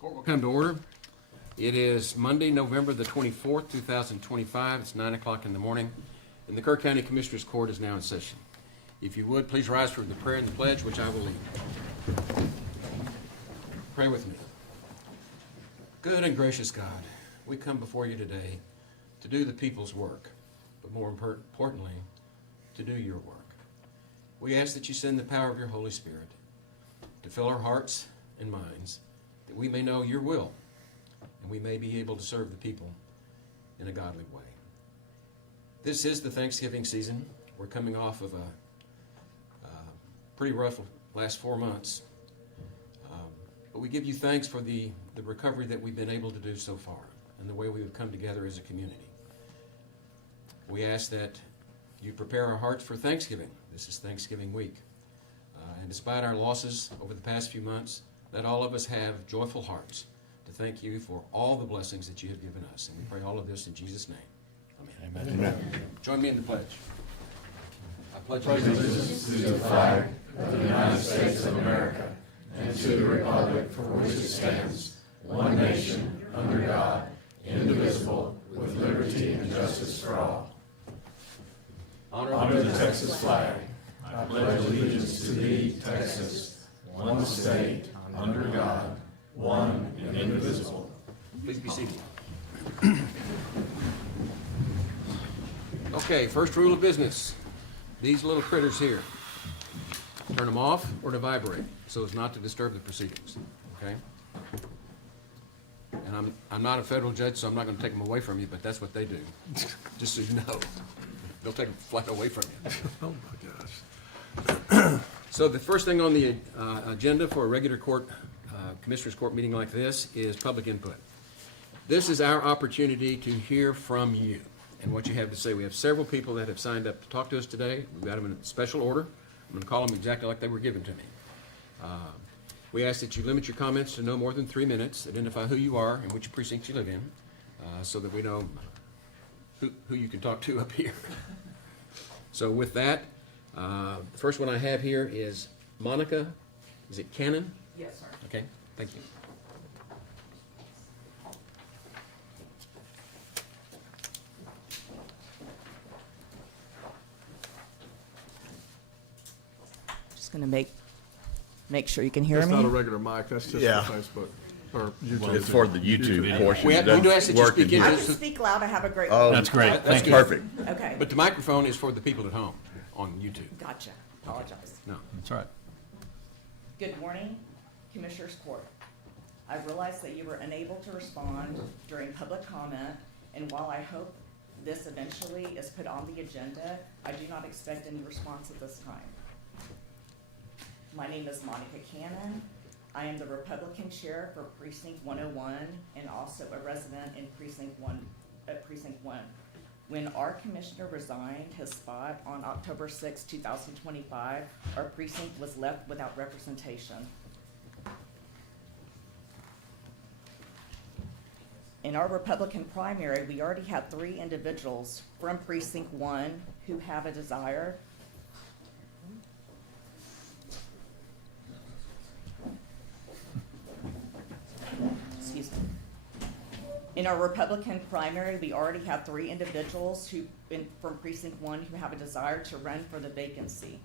Court will come to order. It is Monday, November the 24th, 2025. It's 9 o'clock in the morning, and the Kerr County Commissioners Court is now in session. If you would, please rise for the prayer and the pledge, which I will lead. Pray with me. Good and gracious God, we come before you today to do the people's work, but more importantly, to do your work. We ask that you send the power of your Holy Spirit to fill our hearts and minds, that we may know your will, and we may be able to serve the people in a godly way. This is the Thanksgiving season. We're coming off of a pretty rough last 4 months, but we give you thanks for the recovery that we've been able to do so far and the way we have come together as a community. We ask that you prepare our hearts for Thanksgiving. This is Thanksgiving week. And despite our losses over the past few months, let all of us have joyful hearts to thank you for all the blessings that you have given us. And we pray all of this in Jesus' name. Amen. Amen. Join me in the pledge. I pledge Allegiance to the flag of the United States of America and to the republic for which it stands, one nation, under God, indivisible, with liberty and justice for all. Honor the Texas flag. I pledge allegiance to thee, Texas, one state, under God, one and indivisible. Please be seated. Okay, first rule of business. These little critters here, turn them off or to vibrate so as not to disturb the proceedings, okay? And I'm not a federal judge, so I'm not going to take them away from you, but that's what they do, just so you know. They'll take them flat away from you. Oh, my gosh. So the first thing on the agenda for a regular Commissioners Court meeting like this is public input. This is our opportunity to hear from you and what you have to say. We have several people that have signed up to talk to us today. We've got them in special order. I'm going to call them exactly like they were given to me. We ask that you limit your comments to no more than 3 minutes. Identify who you are and which precinct you live in so that we know who you can talk to up here. So with that, the first one I have here is Monica. Is it Cannon? Yes, sir. Okay, thank you. Just going to make sure you can hear That's me. not a regular mic, that's just Yeah. for Facebook, or YouTube. It's for the YouTube portion. We It do ask doesn't that you work speak in I into can this. speak loud. I have a great. Oh, That's great. That's Thank you. perfect. Okay. But the microphone is for the people at home on YouTube. Gotcha. Apologize. No. That's right. Good morning, Commissioners Court. I realize that you were unable to respond during public comment, and while I hope this eventually is put on the agenda, I do not expect any response at this time. My name is Monica Cannon. I am the Republican chair for Precinct 101 and also a resident in Precinct 1. When our commissioner resigned his spot on October 6, 2025, our precinct was left without representation. In our Republican primary, we already have 3 individuals from Precinct 1 who have a desire excuse me. In our Republican primary, we already have 3 individuals from Precinct 1 who have a desire to run for the vacancy.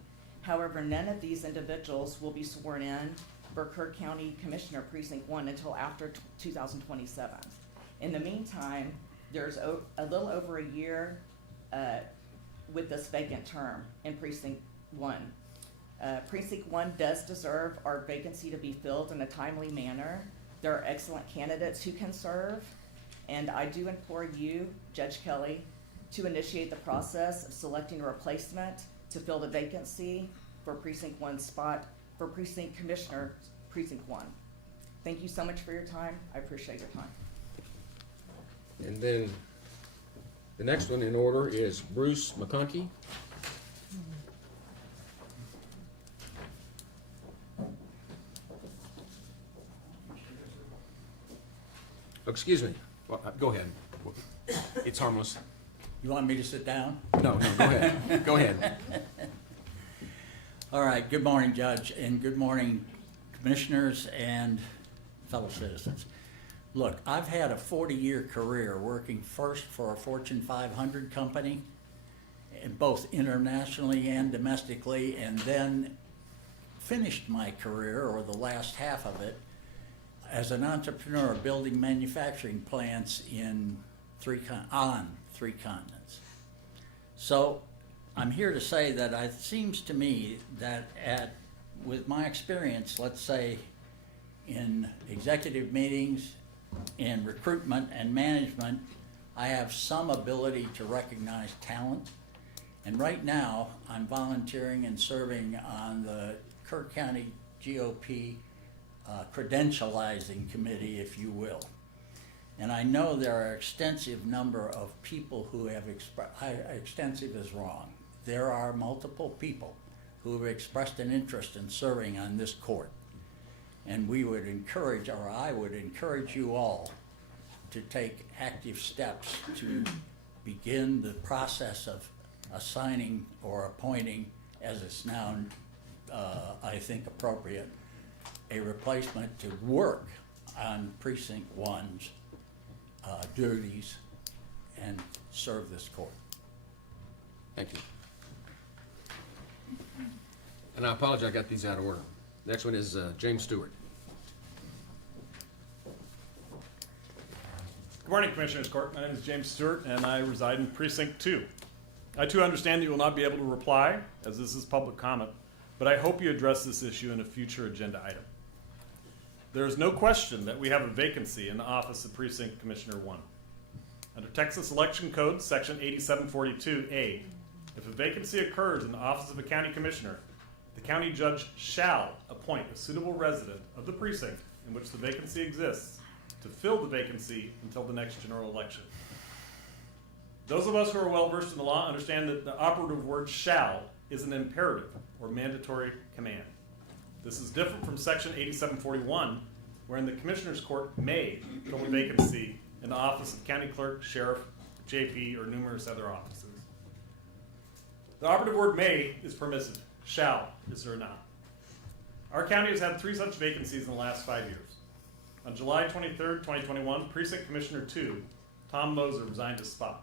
However, none of these individuals will be sworn in for Kerr County Commissioner Precinct 1 until after 2027. In the meantime, there's a little over a year with this vacant term in Precinct 1. Precinct 1 does deserve our vacancy to be filled in a timely manner. There are excellent candidates who can serve, and I do implore you, Judge Kelly, to initiate the process of selecting a replacement to fill the vacancy for Precinct 1's spot for Precinct Commissioner Precinct 1. Thank you so much for your time. I appreciate your time. And then the next one in order is Bruce McConkey. Excuse me. Well, go ahead. It's harmless. You want me to sit down? No, go ahead. Go ahead. All right, good morning, Judge, and good morning, Commissioners and fellow citizens. Look, I've had a 40-year career working first for a Fortune 500 company, and both internationally and domestically, and then finished my career, or the last half of it, as an entrepreneur building manufacturing plants on three continents. So I'm here to say that it seems to me that with my experience, let's say in executive meetings, in recruitment and management, I have some ability to recognize talent. And right now, I'm volunteering and serving on the Kerr County GOP credentializing committee, if you will. And I know there are extensive number of people who have extensive is wrong. There are multiple people who have expressed an interest in serving on this court. And we would encourage, or I would encourage you all to take active steps to begin the process of assigning or appointing, as it's now, I think, appropriate, a replacement to work on Precinct 1's duties and serve this court. Thank you. And I apologize, I got these out of order. Next one is James Stewart. Good morning, Commissioners Court. My name is James Stewart, and I reside in Precinct 2. I too understand that you will not be able to reply, as this is public comment, but I hope you address this issue in a future agenda item. There is no question that we have a vacancy in the office of Precinct Commissioner 1. Under Texas Election Code, Section 8742A, if a vacancy occurs in the office of a county commissioner, the county judge shall appoint a suitable resident of the precinct in which the vacancy exists to fill the vacancy until the next general election. Those of us who are well versed in the law understand that the operative word shall is an imperative or mandatory command. This is different from Section 8741, wherein the Commissioner's Court may fill a vacancy in the office of county clerk, sheriff, JP, or numerous other offices. The operative word may is permissive. Shall is there not. Our county has had 3 such vacancies in the last 5 years. On July 23rd, 2021, Precinct Commissioner 2, Tom Moser, resigned his spot.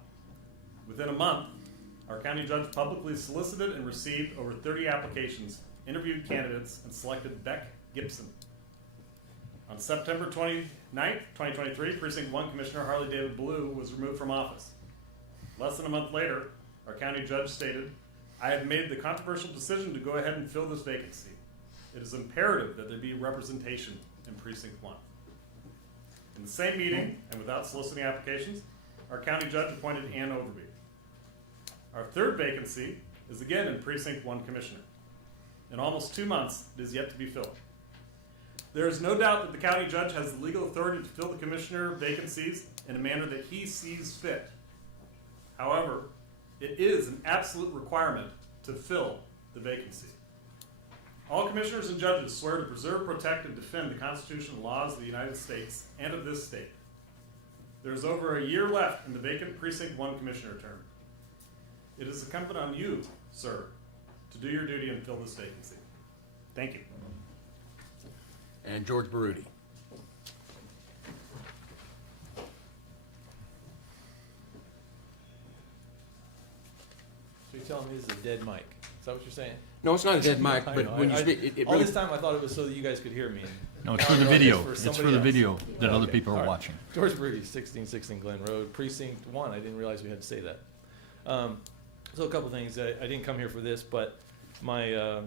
Within a month, our county judge publicly solicited and received over 30 applications, interviewed candidates, and selected Beck Gibson. On September 29th, 2023, Precinct 1 Commissioner Harley David Blue was removed from office. Less than a month later, our county judge stated, "I have made the controversial decision to go ahead and fill this vacancy. It is imperative that there be representation in Precinct 1. In the same meeting, and without soliciting applications, our county judge appointed Ann Overby. Our third vacancy is again in Precinct 1 Commissioner. In almost 2 months, it is yet to be filled. There is no doubt that the county judge has the legal authority to fill the commissioner vacancies in a manner that he sees fit. However, it is an absolute requirement to fill the vacancy. All commissioners and judges swear to preserve, protect, and defend the Constitution and laws of the United States and of this state. There is over a year left in the vacant Precinct 1 Commissioner term. It is incumbent on you, sir, to do your duty and fill this vacancy. Thank you. And George Baruti. So you're telling me this is a dead mic? Is that what you're saying? No, it's not a dead mic, I but know. when you speak, it all really, this time I thought it was so that you guys could hear me. No, it's Now for I the realize video. it's It's for somebody the else. video that other Okay, people all are right. watching. George Brady, 1616 Glen Road, Precinct 1. I didn't realize we had to say that. So a couple things. I didn't come here for this, but I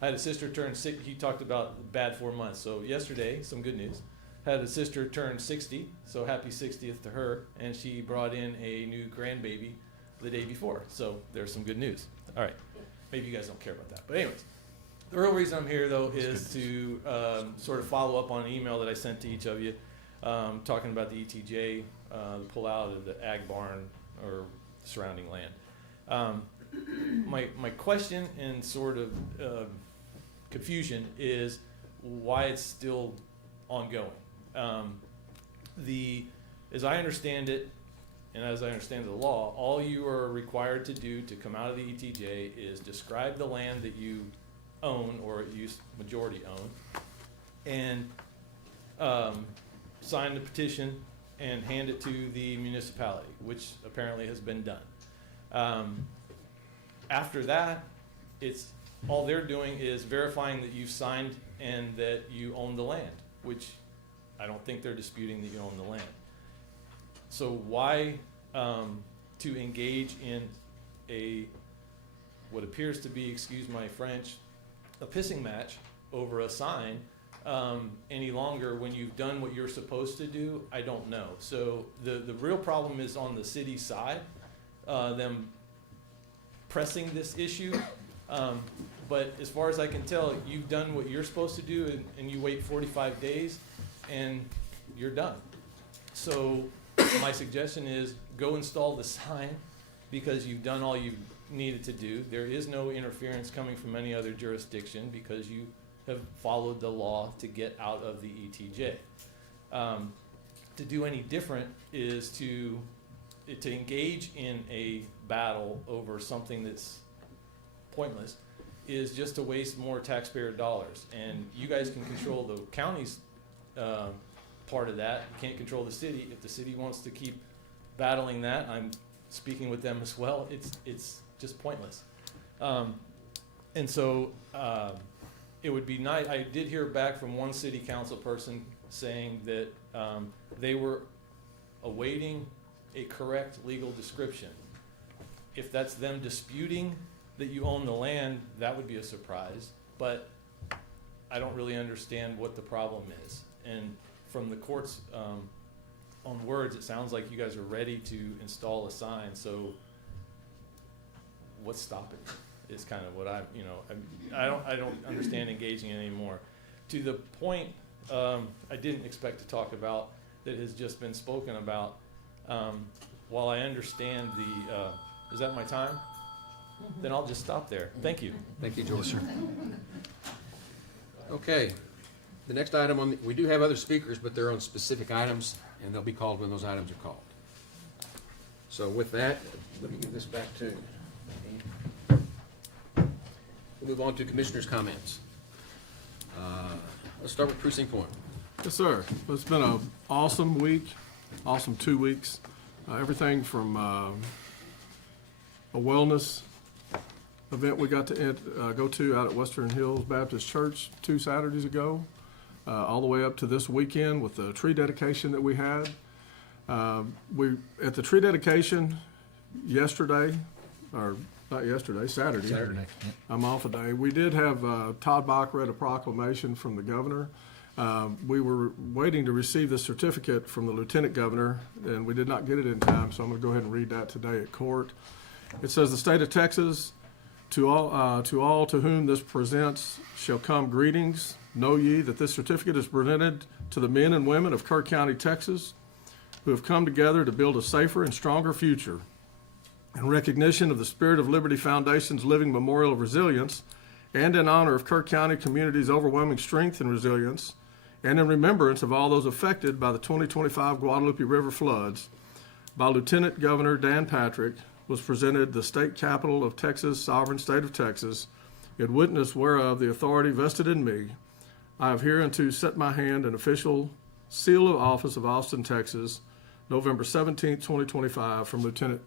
had a sister turn 6. He talked about bad 4 months. So yesterday, some good news. Had a sister turn 60, so happy 60th to her, and she brought in a new grandbaby the day before. So there's some good news. All right. Maybe you guys don't care about that. But anyways, the real reason I'm here, though, is to sort of follow up on an email that I sent to each of you talking about the ETJ, the pullout of the ag barn or surrounding land. My question and sort of confusion is why it's still ongoing. As I understand it, and as I understand the law, all you are required to do to come out of the ETJ is describe the land that you own or you majority own, and sign the petition and hand it to the municipality, which apparently has been done. After that, it's, all they're doing is verifying that you've signed and that you own the land, which I don't think they're disputing that you own the land. So why to engage in what appears to be, excuse my French, a pissing match over a sign any longer when you've done what you're supposed to do? I don't know. So the real problem is on the city side, them pressing this issue. But as far as I can tell, you've done what you're supposed to do, and you wait 45 days and you're done. So my suggestion is go install the sign, because you've done all you needed to do. There is no interference coming from any other jurisdiction because you have followed the law to get out of the ETJ. To do any different is to engage in a battle over something that's pointless, is just to waste more taxpayer dollars. And you guys can control the county's part of that. You can't control the city. If the city wants to keep battling that, I'm speaking with them as well. It's just pointless. And so it would be nice. I did hear back from one city council person saying that they were awaiting a correct legal description. If that's them disputing that you own the land, that would be a surprise. But I don't really understand what the problem is. And from the court's own words, it sounds like you guys are ready to install a sign. So what's stopping you is kind of what I don't understand engaging anymore. To the point I didn't expect to talk about that has just been spoken about. While I understand is that my time? Then I'll just stop there. Thank you. Thank you, George. Okay, the next item we do have other speakers, but they're on specific items, and they'll be called when those items are called. So with that, let me give this back to Dean. We'll move on to commissioners' comments. Let's start with precinct 1. Yes, sir. Well, it's been an awesome week, awesome 2 weeks. Everything from a wellness event we got to go to out at Western Hills Baptist Church 2 Saturdays ago, all the way up to this weekend with the tree dedication that we had. At the tree dedication yesterday, or not yesterday, Saturday. I'm off a day. We did have Todd Bach read a proclamation from the governor. We were waiting to receive the certificate from the lieutenant governor, and we did not get it in time, so I'm going to go ahead and read that today at court. It says, "The state of Texas, to all to whom this presents shall come greetings. Know ye that this certificate is presented to the men and women of Kerr County, Texas, who have come together to build a safer and stronger future. In recognition of the Spirit of Liberty Foundation's living memorial of resilience, and in honor of Kerr County community's overwhelming strength and resilience, and in remembrance of all those affected by the 2025 Guadalupe River floods, by Lieutenant Governor Dan Patrick, was presented the state capital of Texas, sovereign state of Texas, in witness whereof the authority vested in me, I have hereunto set my hand and official seal of office of Austin, Texas, November 17th, 2025, from Lieutenant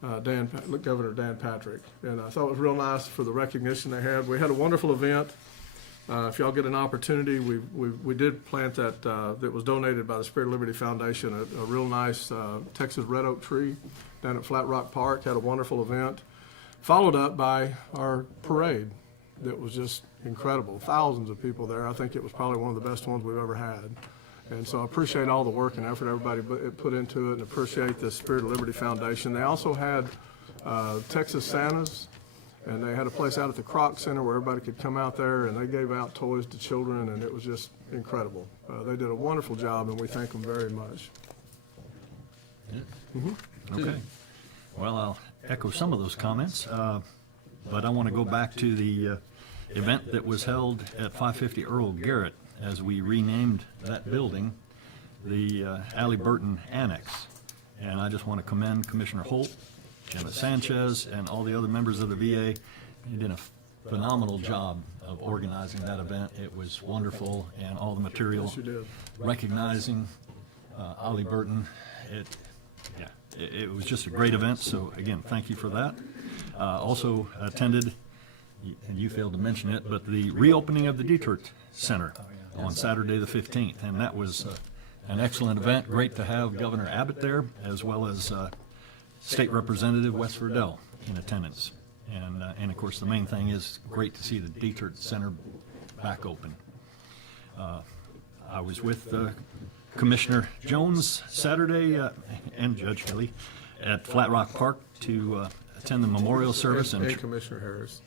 Governor Dan Patrick." And I thought it was real nice for the recognition they had. We had a wonderful event. If y'all get an opportunity, we did plant that was donated by the Spirit of Liberty Foundation, a real nice Texas red oak tree down at Flat Rock Park. Had a wonderful event, followed up by our parade that was just incredible. Thousands of people there. I think it was probably one of the best ones we've ever had. And so I appreciate all the work and effort everybody put into it, and appreciate the Spirit of Liberty Foundation. They also had Texas Santas, and they had a place out at the Croc Center where everybody could come out there, and they gave out toys to children, and it was just incredible. They did a wonderful job, and we thank them very much. Okay. Well, I'll echo some of those comments, but I want to go back to the event that was held at 550 Earl Garrett, as we renamed that building the Allie Burton Annex. And I just want to commend Commissioner Holt, Jenna Sanchez, and all the other members of the VA. They did a phenomenal job of organizing that event. It was wonderful, and all the material Yes, you did. recognizing Ollie Burton. It was just a great event, so again, thank you for that. Also attended, and you failed to mention it, but the reopening of the Dietrich Center on Saturday the 15th, and that was an excellent event. Great to have Governor Abbott there, as well as State Representative Wes Verdell in attendance. And of course, the main thing is great to see the Dietrich Center back open. I was with Commissioner Jones Saturday and Judge Philly at Flat Rock Park to attend the memorial service. And Commissioner Harris.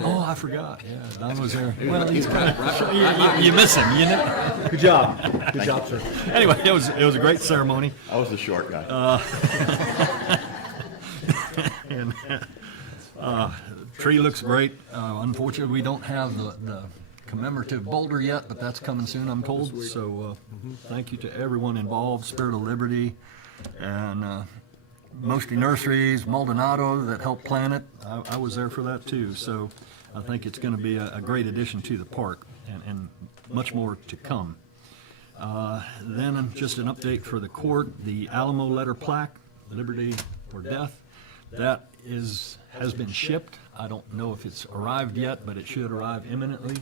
Oh, I forgot. Yeah, Don was there. Well, you miss him, you know. Good job. Good job, sir. Anyway, it was a great ceremony. I was the short guy. And tree looks great. Unfortunately, we don't have the commemorative boulder yet, but that's coming soon, I'm told. So thank you to everyone involved, Spirit of Liberty, and Mosty Nurseries, Maldonado that helped plan it. I was there for that too. So I think it's going to be a great addition to the park, and much more to come. Then just an update for the court, the Alamo letter plaque, Liberty or Death, that has been shipped. I don't know if it's arrived yet, but it should arrive imminently.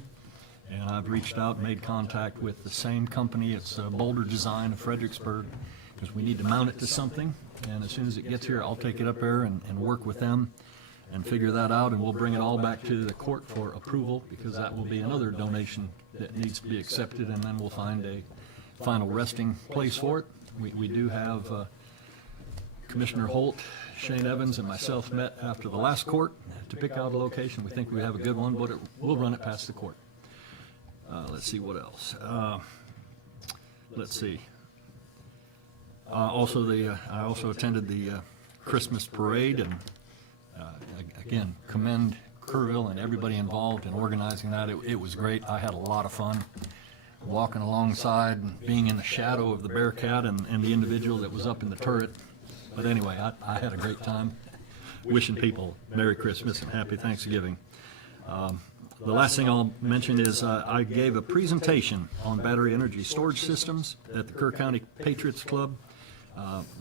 And I've reached out, made contact with the same company. It's Boulder Design of Fredericksburg, because we need to mount it to something. And as soon as it gets here, I'll take it up there and work with them and figure that out, and we'll bring it all back to the court for approval, because that will be another donation that needs to be accepted, and then we'll find a final resting place for it. We do have Commissioner Holt, Shane Evans, and myself met after the last court to pick out a location. We think we have a good one, but we'll run it past the court. Let's see what else. Let's see. I also attended the Christmas parade, and again, commend Kerrville and everybody involved in organizing that. It was great. I had a lot of fun walking alongside and being in the shadow of the Bearcat and the individual that was up in the turret. But anyway, I had a great time. Wishing people Merry Christmas and Happy Thanksgiving. The last thing I'll mention is I gave a presentation on battery energy storage systems at the Kerr County Patriots Club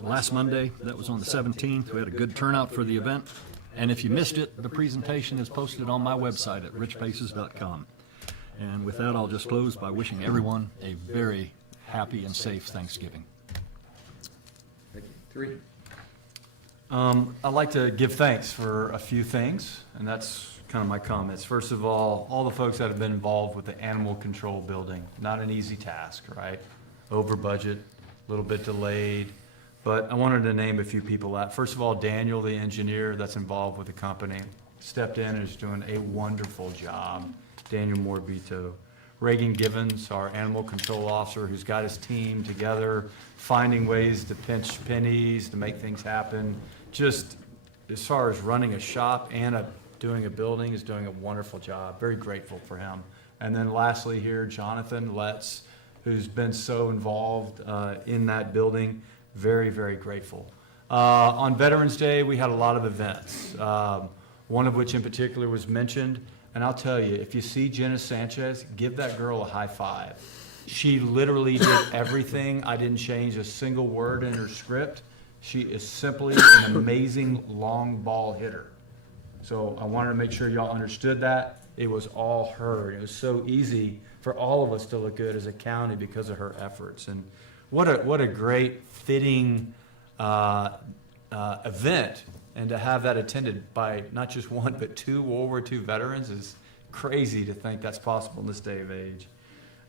last Monday. That was on the 17th. We had a good turnout for the event. And if you missed it, the presentation is posted on my website at richpaces.com. And with that, I'll just close by wishing everyone a very happy and safe Thanksgiving. Thank you. 3. I'd like to give thanks for a few things, and that's kind of my comments. First of all the folks that have been involved with the animal control building. Not an easy task, right? Over budget, a little bit delayed, but I wanted to name a few people out. First of all, Daniel, the engineer that's involved with the company, stepped in and is doing a wonderful job. Daniel Morbito. Reagan Givens, our animal control officer, who's got his team together, finding ways to pinch pennies, to make things happen. Just as far as running a shop and doing a building, is doing a wonderful job. Very grateful for him. And then lastly here, Jonathan Letts, who's been so involved in that building. Very, very grateful. On Veterans Day, we had a lot of events, one of which in particular was mentioned. And I'll tell you, if you see Jenna Sanchez, give that girl a high five. She literally did everything. I didn't change a single word in her script. She is simply an amazing long ball hitter. So I wanted to make sure y'all understood that. It was all her. It was so easy for all of us to look good as a county because of her efforts. And what a great fitting event. And to have that attended by not just one, but 2 World War II veterans is crazy to think that's possible in this day of age.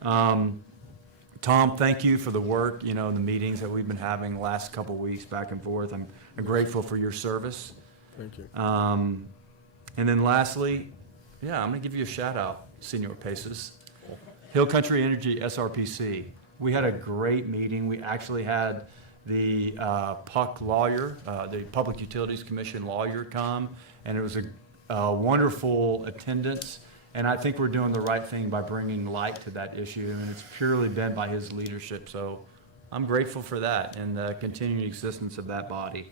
Tom, thank you for the work, the meetings that we've been having the last couple weeks back and forth. I'm grateful for your service. Thank you. And then lastly, I'm going to give you a shout out, Senor Paces. Hill Country Energy SRPC. We had a great meeting. We actually had the PUC lawyer, the Public Utilities Commission lawyer come, and it was a wonderful attendance. And I think we're doing the right thing by bringing light to that issue, and it's purely been by his leadership. So I'm grateful for that and the continuing existence of that body.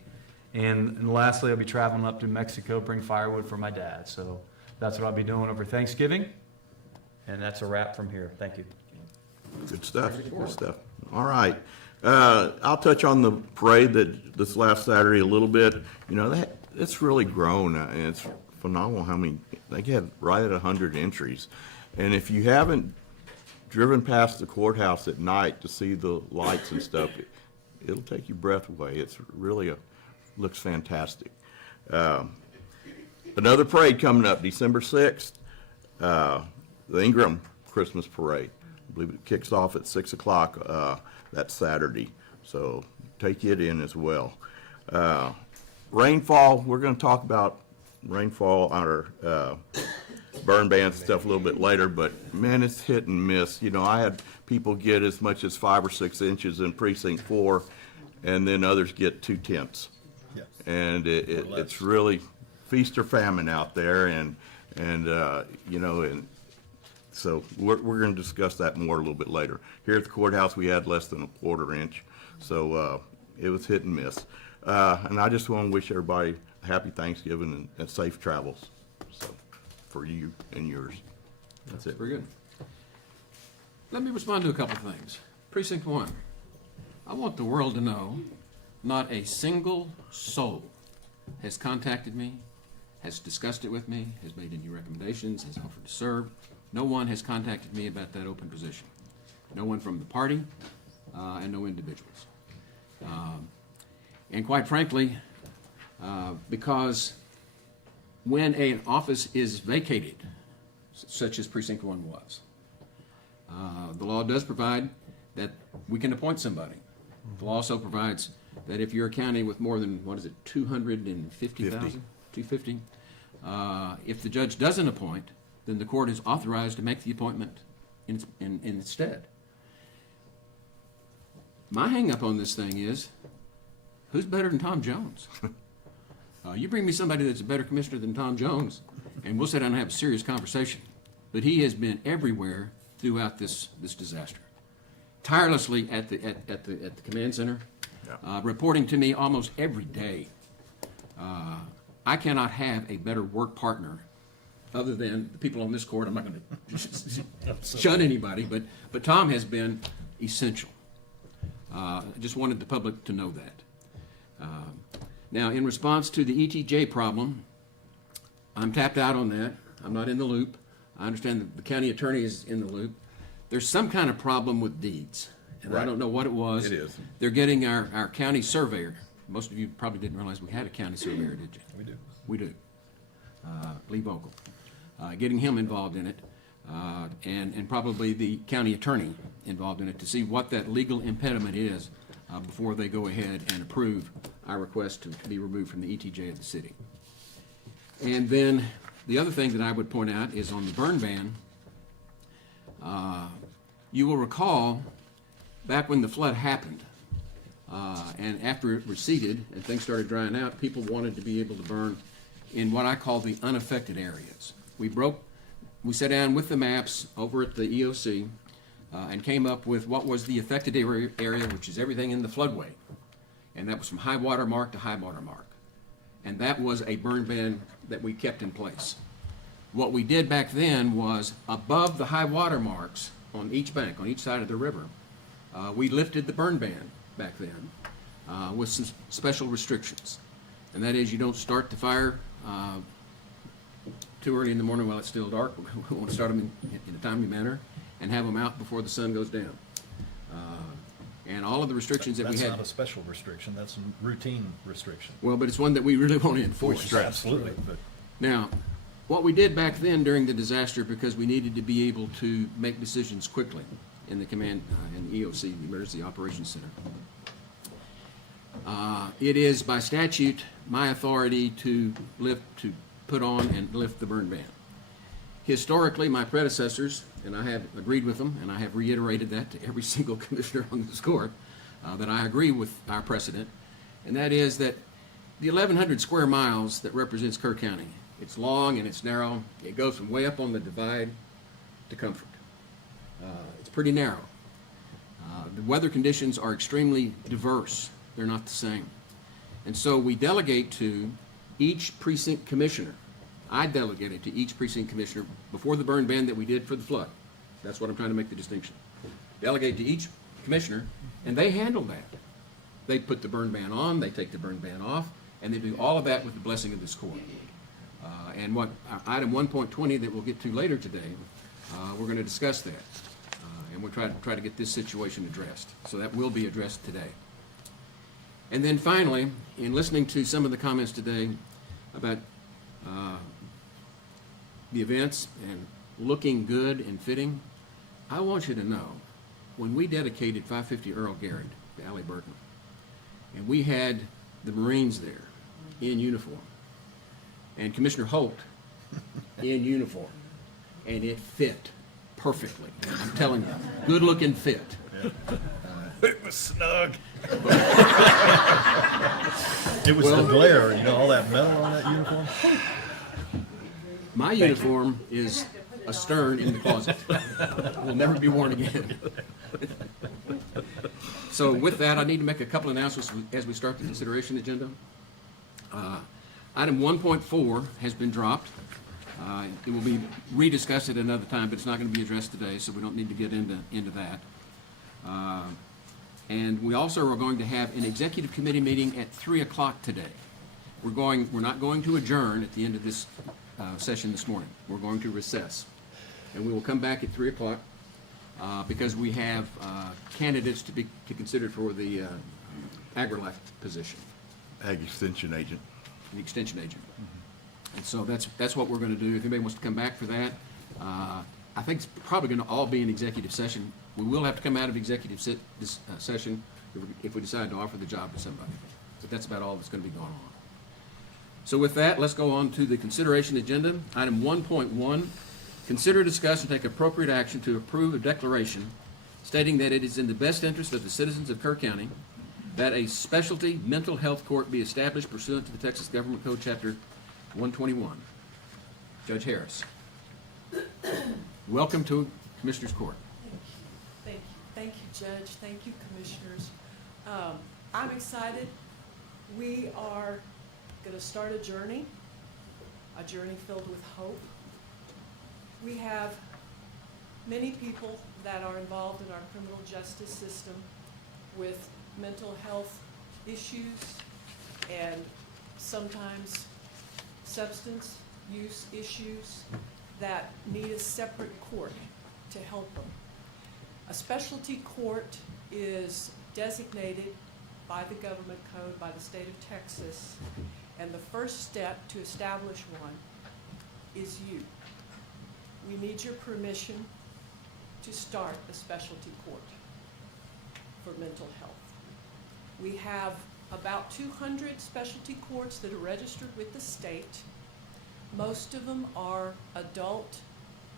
And lastly, I'll be traveling up to Mexico, bring firewood for my dad. So that's what I'll be doing over Thanksgiving. And that's a wrap from here. Thank you. Good stuff, good stuff. All right. I'll touch on the parade that this last Saturday a little bit. You know, it's really grown, and it's phenomenal how many, they had right at 100 entries. And if you haven't driven past the courthouse at night to see the lights and stuff, it'll take your breath away. It's really looks fantastic. Another parade coming up, December 6th, the Ingram Christmas Parade. I believe it kicks off at 6 o'clock that Saturday, so take it in as well. Rainfall, we're going to talk about rainfall on our burn bans and stuff a little bit later, but man, it's hit and miss. You know, I had people get as much as 5 or 6 inches in precinct 4, and then others get 2/10. Yes. And it's really feast or famine out there, and you know, and so we're going to discuss that more a little bit later. Here at the courthouse, we had less than a 1/4 inch, so it was hit and miss. And I just want to wish everybody a happy Thanksgiving and safe travels, so, for you and yours. That's it. Very good. Let me respond to a couple of things. Precinct 1, I want the world to know not a single soul has contacted me, has discussed it with me, has made any recommendations, has offered to serve. No one has contacted me about that open position. No one from the party, and no individuals. And quite frankly, because when an office is vacated, such as Precinct 1 was, the law does provide that we can appoint somebody. The law also provides that if you're a county with more than, 250,000? 250? If the judge doesn't appoint, then the court is authorized to make the appointment instead. My hang-up on this thing is, who's better than Tom Jones? You bring me somebody that's a better commissioner than Tom Jones, and we'll sit down and have a serious conversation. But he has been everywhere throughout this disaster, tirelessly at the command center, reporting to me almost every day. I cannot have a better work partner other than the people on this court. I'm not going to shun anybody, but Tom has been essential. I just wanted the public to know that. Now, in response to the ETJ problem, I'm tapped out on that. I'm not in the loop. I understand that the county attorney is in the loop. There's some kind of problem with deeds, and I don't know what it was. It is. They're getting our county surveyor. Most of you probably didn't realize we had a county surveyor, did you? We do. We do. Lee Vogel. Getting him involved in it, and probably the county attorney involved in it to see what that legal impediment is before they go ahead and approve our request to be removed from the ETJ of the city. And then the other thing that I would point out is on the burn ban. You will recall back when the flood happened, and after it receded and things started drying out, people wanted to be able to burn in what I call the unaffected areas. We sat down with the maps over at the EOC and came up with what was the affected area, which is everything in the floodway. And that was from high water mark to high water mark. And that was a burn ban that we kept in place. What we did back then was above the high water marks on each bank, on each side of the river, we lifted the burn ban back then with some special restrictions. And that is you don't start the fire too early in the morning while it's still dark. We want to start them in a timely manner and have them out before the sun goes down. And all of the restrictions that we That's had. not a special restriction, that's a routine restriction. Well, but it's one that we really want to enforce. Absolutely, but Now, what we did back then during the disaster, because we needed to be able to make decisions quickly in the command, in the EOC, the Emergency Operations Center, it is by statute my authority to put on and lift the burn ban. Historically, my predecessors, and I have agreed with them, and I have reiterated that to every single commissioner on this court, that I agree with our precedent, and that is that the 1,100 square miles that represents Kerr County, it's long and it's narrow. It goes from way up on the divide to Comfort. It's pretty narrow. The weather conditions are extremely diverse. They're not the same. And so we delegate to each precinct commissioner. I delegated to each precinct commissioner before the burn ban that we did for the flood. That's what I'm trying to make the distinction. Delegate to each commissioner, and they handle that. They put the burn ban on, they take the burn ban off, and they do all of that with the blessing of this court. And what, item 1.20 that we'll get to later today, we're going to discuss that. And we'll try to get this situation addressed. So that will be addressed today. And then finally, in listening to some of the comments today about the events and looking good and fitting, I want you to know, when we dedicated 550 Earl Garrett to Allie Burton, and we had the Marines there in uniform, and Commissioner Holt in uniform, and it fit perfectly. I'm telling you, good-looking fit. It was snug. It was Well- the glare, you know, all that metal on that uniform. My uniform is astern in the closet. Will never be worn again. So with that, I need to make a couple announcements as we start the consideration agenda. Item 1.4 has been dropped. It will be rediscussed at another time, but it's not going to be addressed today, so we don't need to get into that. And we also are going to have an executive committee meeting at 3 o'clock today. We're not going to adjourn at the end of this session this morning. We're going to recess. And we will come back at 3 o'clock because we have candidates to be considered for the AgriLife position, Ag Extension Agent. the extension agent. And so that's what we're going to do. If anybody wants to come back for that, I think it's probably going to all be an executive session. We will have to come out of executive session if we decide to offer the job to somebody. But that's about all that's going to be going on. So with that, let's go on to the consideration agenda. Item 1.1, consider, discuss, and take appropriate action to approve a declaration stating that it is in the best interest of the citizens of Kerr County that a specialty mental health court be established pursuant to the Texas Government Code, Chapter 121. Judge Harris. Welcome to Commissioners Court. Thank you, Judge. Thank you, Commissioners. I'm excited. We are going to start a journey filled with hope. We have many people that are involved in our criminal justice system with mental health issues and sometimes substance use issues that need a separate court to help them. A specialty court is designated by the government code, by the state of Texas, and the first step to establish one is you. We need your permission to start a specialty court for mental health. We have about 200 specialty courts that are registered with the state. Most of them are adult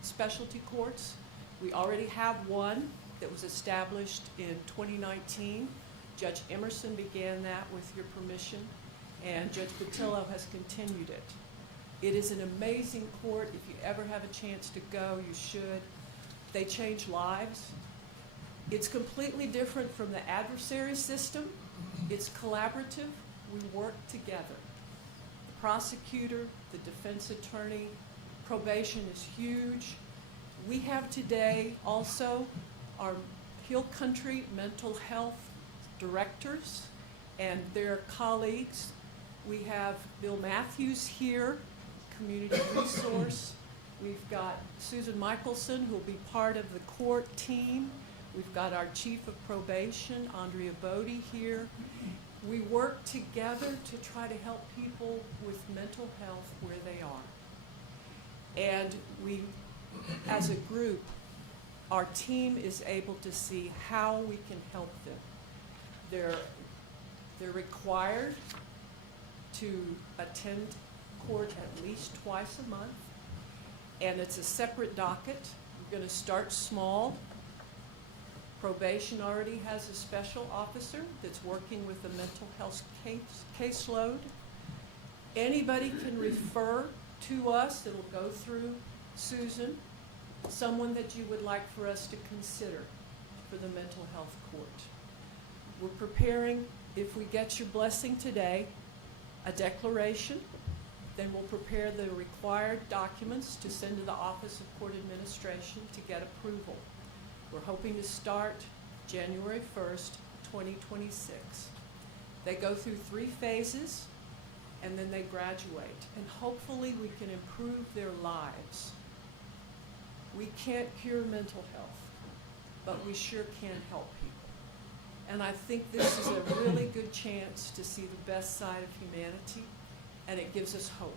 specialty courts. We already have one that was established in 2019. Judge Emerson began that with your permission, and Judge Patillo has continued it. It is an amazing court. If you ever have a chance to go, you should. They change lives. It's completely different from the adversary system. It's collaborative. We work together. The prosecutor, the defense attorney, probation is huge. We have today also our Hill Country mental health directors and their colleagues. We have Bill Matthews here, community resource. We've got Susan Michelson, who will be part of the court team. We've got our chief of probation, Andrea Bodie, here. We work together to try to help people with mental health where they are. And we, as a group, our team is able to see how we can help them. They're required to attend court at least twice a month, and it's a separate docket. We're going to start small. Probation already has a special officer that's working with a mental health caseload. Anybody can refer to us. It'll go through Susan, someone that you would like for us to consider for the mental health court. We're preparing, if we get your blessing today, a declaration Then we'll prepare the required documents to send to the Office of Court Administration to get approval. We're hoping to start January 1st, 2026. They go through 3 phases, and then they graduate. And hopefully we can improve their lives. We can't cure mental health, but we sure can help people. And I think this is a really good chance to see the best side of humanity, and it gives us hope.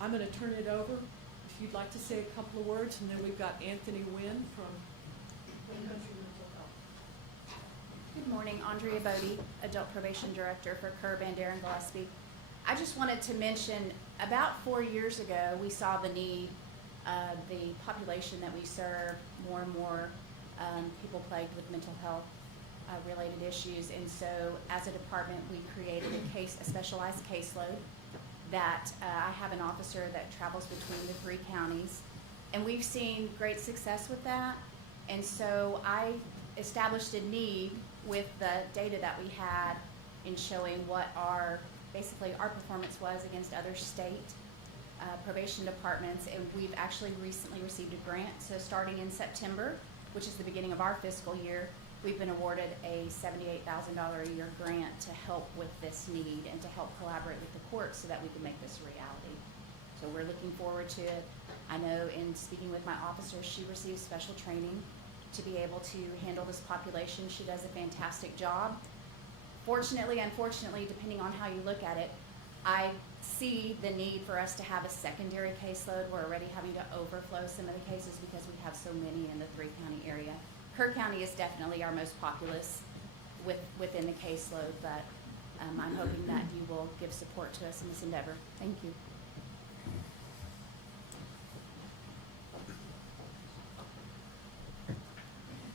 I'm going to turn it over, if you'd like to say a couple of words, and then we've got Anthony Wynn from Country Mental Health. Good morning, Andrea Bodie, Adult Probation Director for Kerr, and Gillespie. I just wanted to mention, about 4 years ago, we saw the need, the population that we serve, more and more people plagued with mental health related issues. And so as a department, we created a specialized caseload that I have an officer that travels between the 3 counties. And we've seen great success with that. And so I established a need with the data that we had in showing what basically our performance was against other state probation departments. And we've actually recently received a grant. So starting in September, which is the beginning of our fiscal year, we've been awarded a $78,000 a year grant to help with this need and to help collaborate with the courts so that we can make this a reality. So we're looking forward to it. I know in speaking with my officer, she receives special training to be able to handle this population. She does a fantastic job. Fortunately, unfortunately, depending on how you look at it, I see the need for us to have a secondary caseload. We're already having to overflow some of the cases because we have so many in the 3-county area. Kerr County is definitely our most populous within the caseload, but I'm hoping that you will give support to us in this endeavor. Thank you.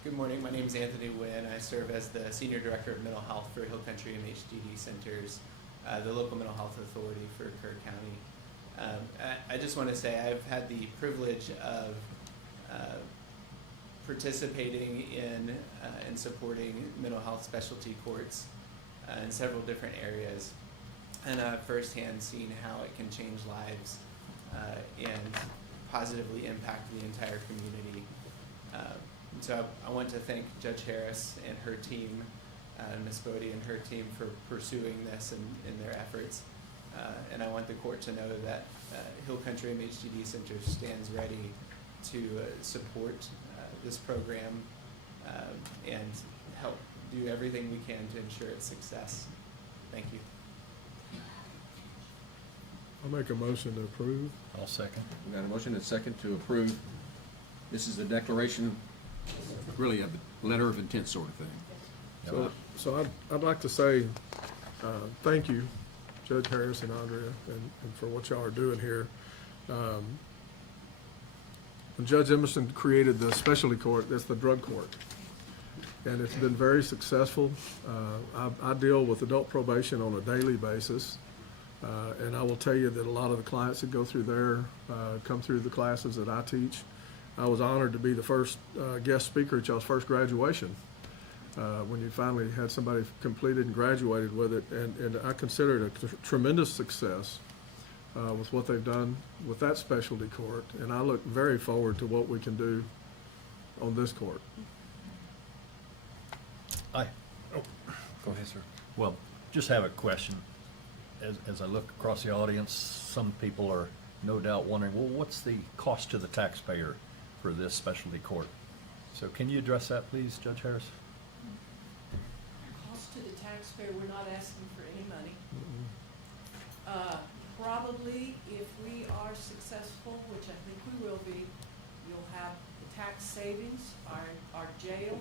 Good morning. My name is Anthony Wynn. I serve as the Senior Director of Mental Health for Hill Country MHDD Centers, the local mental health authority for Kerr County. I just want to say I've had the privilege of participating in and supporting mental health specialty courts in several different areas, and I've firsthand seen how it can change lives and positively impact the entire community. So I want to thank Judge Harris and her team, Ms. Bodie and her team, for pursuing this in their efforts. And I want the court to know that Hill Country MHDD Center stands ready to support this program and help do everything we can to ensure its success. Thank you. I'll make a motion to approve. I'll second. We got a motion and a second to approve. This is a declaration, really a letter of intent sort of thing. So I'd like to say thank you, Judge Harris and Andrea, and for what y'all are doing here. When Judge Emerson created the specialty court, that's the drug court, and it's been very successful. I deal with adult probation on a daily basis, and I will tell you that a lot of the clients that go through there come through the classes that I teach. I was honored to be the first guest speaker at y'all's first graduation, when you finally had somebody completed and graduated with it, and I consider it a tremendous success with what they've done with that specialty court, and I look very forward to what we can do on this court. Go ahead, sir. Well, just have a question. As I look across the audience, some people are no doubt wondering, well, what's the cost to the taxpayer for this specialty court? So can you address that, please, Judge Harris? Cost to the taxpayer, we're not asking for any money. Probably, if we are successful, which I think we will be, you'll have tax savings. Our jail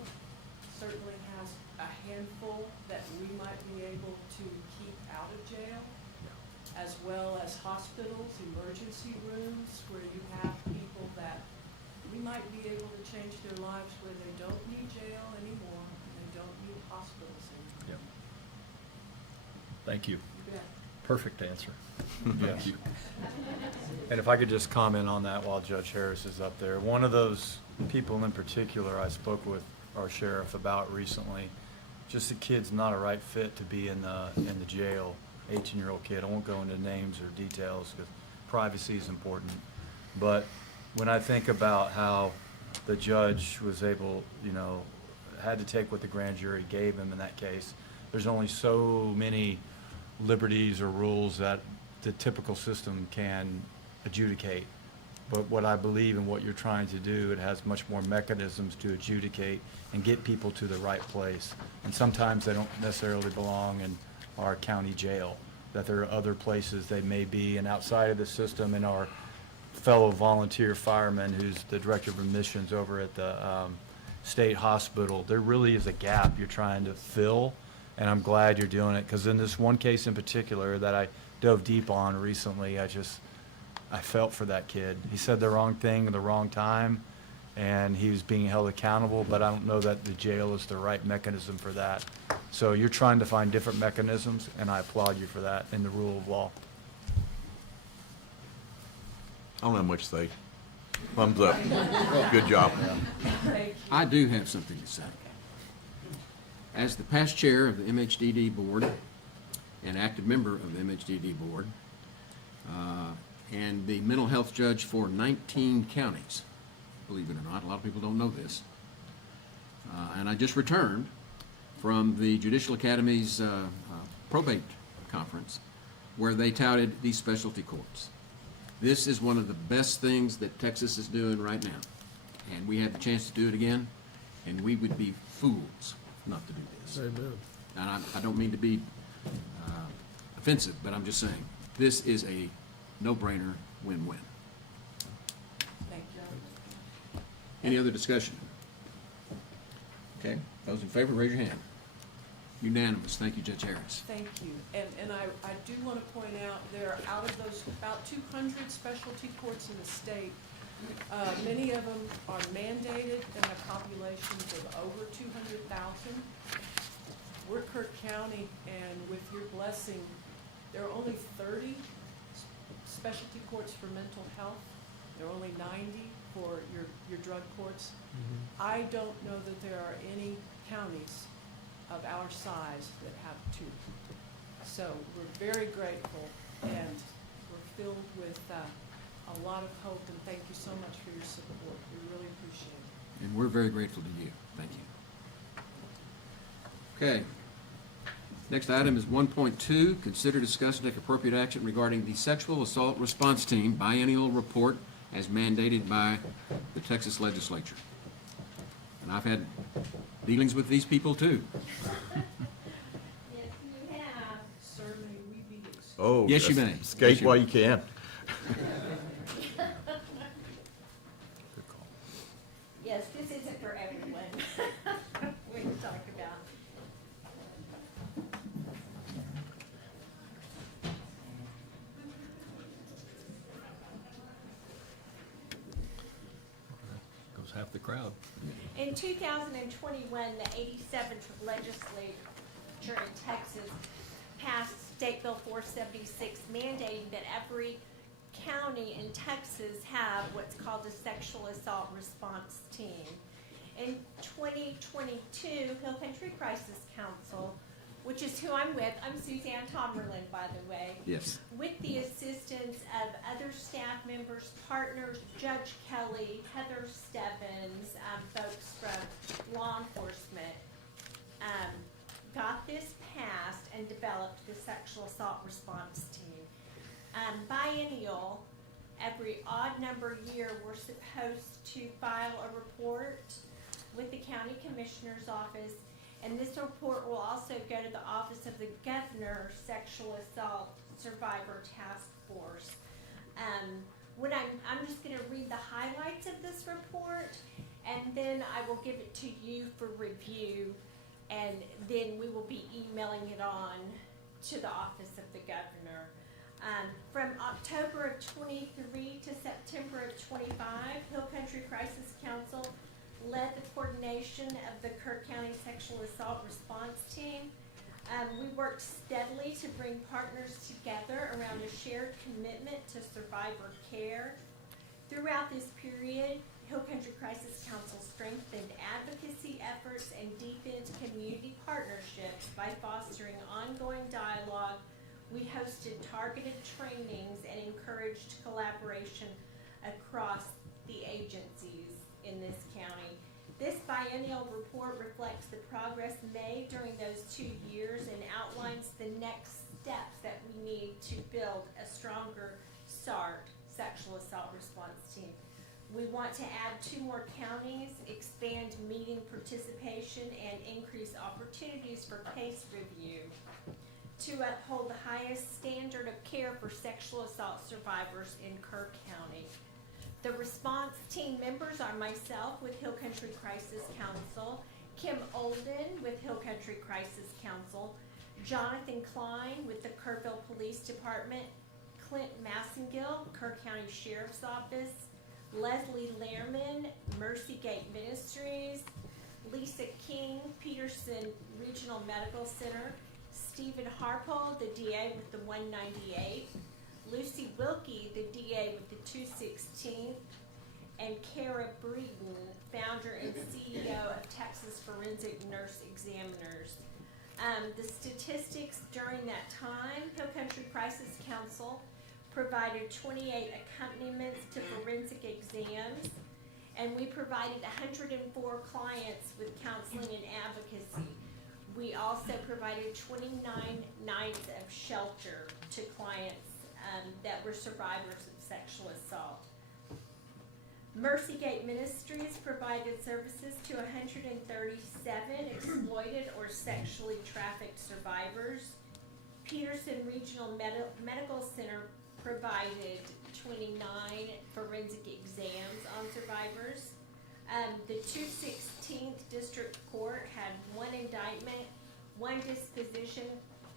certainly has a handful that we might be able to keep out of jail, as well as hospitals, emergency rooms, where you have people that we might be able to change their lives where they don't need jail anymore, and they don't need hospitals anymore. Yep. Thank you. You bet. Perfect answer. Yes. And if I could just comment on that while Judge Harris is up there. One of those people in particular I spoke with our sheriff about recently, just the kid's not a right fit to be in the jail. 18-year-old kid. I won't go into names or details because privacy is important. But when I think about how the judge was able, had to take what the grand jury gave him in that case, there's only so many liberties or rules that the typical system can adjudicate. But what I believe in what you're trying to do, it has much more mechanisms to adjudicate and get people to the right place. And sometimes they don't necessarily belong in our county jail, that there are other places they may be, and outside of the system, and our fellow volunteer fireman who's the director of admissions over at the state hospital, there really is a gap you're trying to fill, and I'm glad you're doing it, because in this one case in particular that I dove deep on recently, I felt for that kid. He said the wrong thing at the wrong time, and he was being held accountable, but I don't know that the jail is the right mechanism for that. So you're trying to find different mechanisms, and I applaud you for that in the rule of law. I don't have much to say. Thumbs up. Good job. Thank you. I do have something to say. As the past chair of the MHDD board and active member of the MHDD board, and the mental health judge for 19 counties, believe it or not, a lot of people don't know this. And I just returned from the Judicial Academy's probate conference, where they touted these specialty courts. This is one of the best things that Texas is doing right now, and we have the chance to do it again, and we would be fools not to do this. Amen. And I don't mean to be offensive, but I'm just saying, this is a no-brainer, win-win. Thank you. Any other discussion? Okay, those in favor, raise your hand. Unanimous. Thank you, Judge Harris. Thank you. And I do want to point out, there are out of those about 200 specialty courts in the state, many of them are mandated and have populations of over 200,000. We're Kirk County, and with your blessing, there are only 30 specialty courts for mental health. There are only 90 for your drug courts. I don't know that there are any counties of our size that have two. So we're very grateful, and we're filled with a lot of hope, and thank you so much for your support. We really appreciate it. And we're very grateful to you. Thank you. Okay. Next item is 1.2, consider, discuss, and take appropriate action regarding the Sexual Assault Response Team biennial report as mandated by the Texas legislature. And I've had dealings with these people too. Sir, may we be excused? Oh. Yes, you may. Skate Yes, you while may. you can. Yes, this isn't for everyone. We can talk about. Goes half the crowd. In 2021, the 87th legislature in Texas passed State Bill 476, mandating that every county in Texas have what's called a sexual assault response team. In 2022, Hill Country Crisis Council, which is who I'm with, I'm Suzanne Tomerlin, by the way. Yes. With the assistance of other staff members, partners, Judge Kelly, Heather Stebbins, folks from law enforcement, got this passed and developed the sexual assault response team. Biennial, every odd number year, we're supposed to file a report with the county commissioner's office, and this report will also go to the Office of the Governor Sexual Assault Survivor Task Force. I'm just gonna read the highlights of this report, and then I will give it to you for review, and then we will be emailing it on to the Office of the Governor. From October of 23 to September of 25, Hill Country Crisis Council led the coordination of the Kerr County Sexual Assault Response Team. We worked steadily to bring partners together around a shared commitment to survivor care. Throughout this period, Hill Country Crisis Council strengthened advocacy efforts and deepened community partnerships by fostering ongoing dialogue We hosted targeted trainings and encouraged collaboration across the agencies in this county. This biennial report reflects the progress made during those 2 years and outlines the next steps that we need to build a stronger SART, sexual assault response team. We want to add 2 more counties, expand meeting participation, and increase opportunities for case review to uphold the highest standard of care for sexual assault survivors in Kerr County. The response team members are myself with Hill Country Crisis Council, Kim Olden with Hill Country Crisis Council, Jonathan Klein with the Kerrville Police Department, Clint Massengill, Kerr County Sheriff's Office, Leslie Lehrman, Mercy Gate Ministries, Lisa King, Peterson Regional Medical Center, Stephen Harpole, the DA with the 198, Lucy Wilkie, the DA with the 216, and Kara Breeden, founder and CEO of Texas Forensic Nurse Examiners. The statistics during that time, Hill Country Crisis Council provided 28 accompaniments to forensic exams, and we provided 104 clients with counseling and advocacy. We also provided 29 nights of shelter to clients that were survivors of sexual assault. Mercy Gate Ministries provided services to 137 exploited or sexually trafficked survivors. Peterson Regional Medical Center provided 29 forensic exams on survivors. The 216th District Court had 1 indictment, 1 disposition,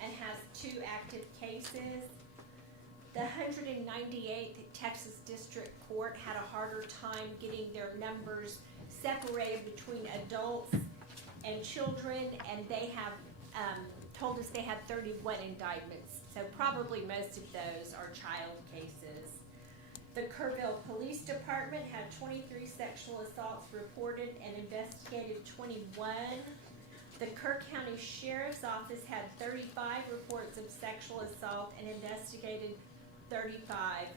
and has 2 active cases. The 198th Texas District Court had a harder time getting their numbers separated between adults and children, and they have told us they had 31 indictments. So probably most of those are child cases. The Kerrville Police Department had 23 sexual assaults reported and investigated 21. The Kerr County Sheriff's Office had 35 reports of sexual assault and investigated 35.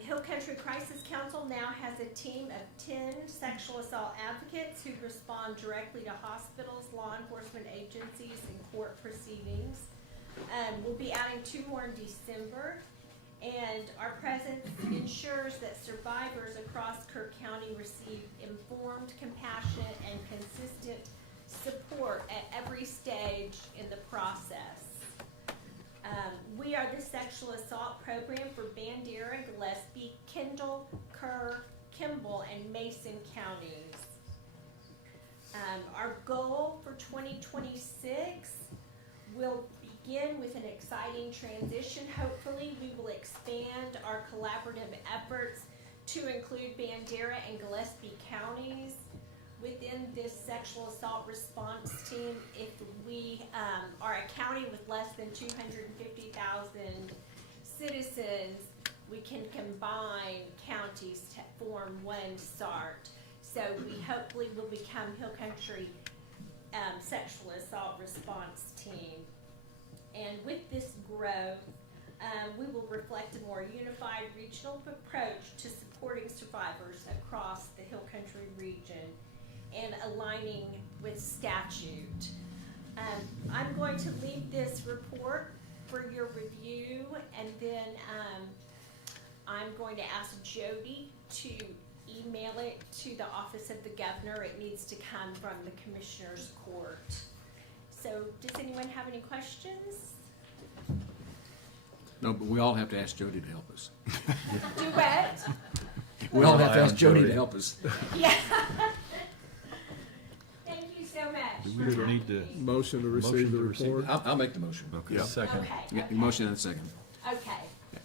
Hill Country Crisis Council now has a team of 10 sexual assault advocates who respond directly to hospitals, law enforcement agencies, and court proceedings. We'll be adding 2 more in December, and our presence ensures that survivors across Kerr County receive informed, compassionate, and consistent support at every stage in the process. We are the sexual assault program for Bandera, Gillespie, Kendall, Kerr, Kimball, and Mason counties. Our goal for 2026 will begin with an exciting transition. Hopefully, we will expand our collaborative efforts to include Bandera and Gillespie counties within this sexual assault response team. If we are a county with less than 250,000 citizens, we can combine counties to form 1 SART. So we hopefully will become Hill Country Sexual Assault Response Team. And with this growth, we will reflect a more unified regional approach to supporting survivors across the Hill Country region and aligning with statute. I'm going to leave this report for your review, and then I'm going to ask Jody to email it to the Office of the Governor. It needs to come from the Commissioner's Court. So does anyone have any questions? No, but we all have to ask Jody to help us. Do what? We all have to Rely ask on Jody Jody. to help us. Yeah. Thank you so much. Do we need to? Motion to receive Motion the to receive. report. I'll make the motion. Okay, Yeah. second. Okay. Yeah, motion and a second. Okay.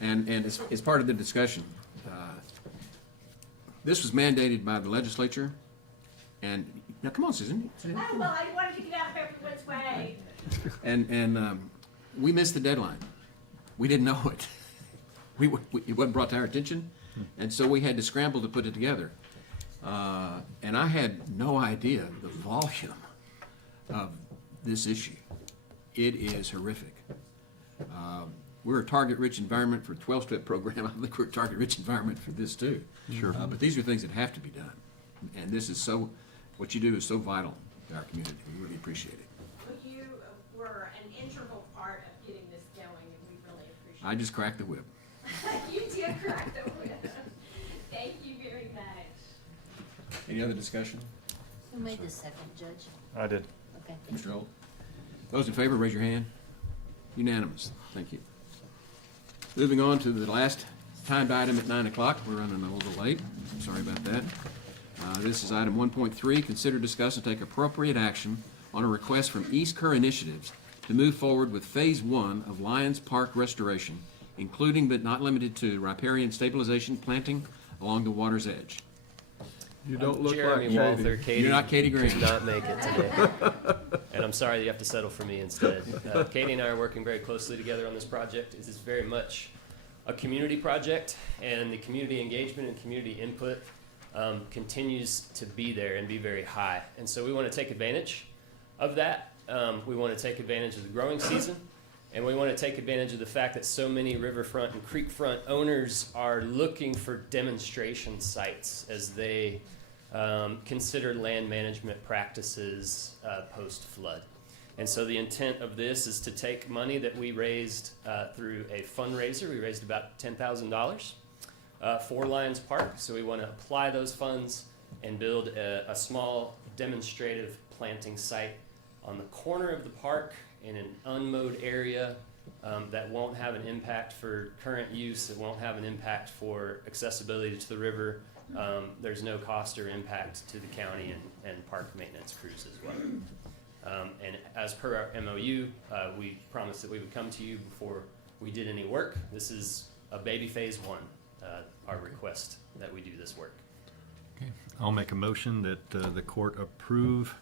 And as part of the discussion, this was mandated by the legislature, and, now, come on, Susan. Oh, well, I wanted to get out of everyone's way. And we missed the deadline. We didn't know it. It wasn't brought to our attention, and so we had to scramble to put it together. And I had no idea the volume of this issue. It is horrific. We're a target-rich environment for a 12-step program. I think we're a target-rich environment for this too. Sure. But these are things that have to be done. And this is so, what you do is so vital to our community. We really appreciate it. Well, you were an integral part of getting this going, and we really appreciate I just cracked the whip. it. You did crack the whip. Thank you very much. Any other discussion? Who made the second, Judge? I did. Okay. Mr. Holt? Those in favor, raise your hand. Unanimous. Thank you. Moving on to the last timed item at 9 o'clock. We're running a little late. Sorry about that. This is item 1.3. Consider, discuss, and take appropriate action on a request from East Kerr Initiatives to move forward with Phase 1 of Lions Park restoration, including but not limited to riparian stabilization planting along the water's edge. You don't look like Jeremy Katie. Walther. Katie You're not Katie Green. could not make it today. And I'm sorry that you have to settle for me instead. Katie and I are working very closely together on this project. This is very much a community project, and the community engagement and community input continues to be there and be very high. And so we want to take advantage of that. We want to take advantage of the growing season, and we want to take advantage of the fact that so many riverfront and creekfront owners are looking for demonstration sites as they consider land management practices post-flood. And so the intent of this is to take money that we raised through a fundraiser. We raised about $10,000 for Lions Park. So we want to apply those funds and build a small demonstrative planting site on the corner of the park in an unmowed area that won't have an impact for current use. It won't have an impact for accessibility to the river. There's no cost or impact to the county and park maintenance crews as well. And as per our MOU, we promised that we would come to you before we did any work. This is a baby Phase 1, our request that we do this work. Okay. I'll make a motion that the court approve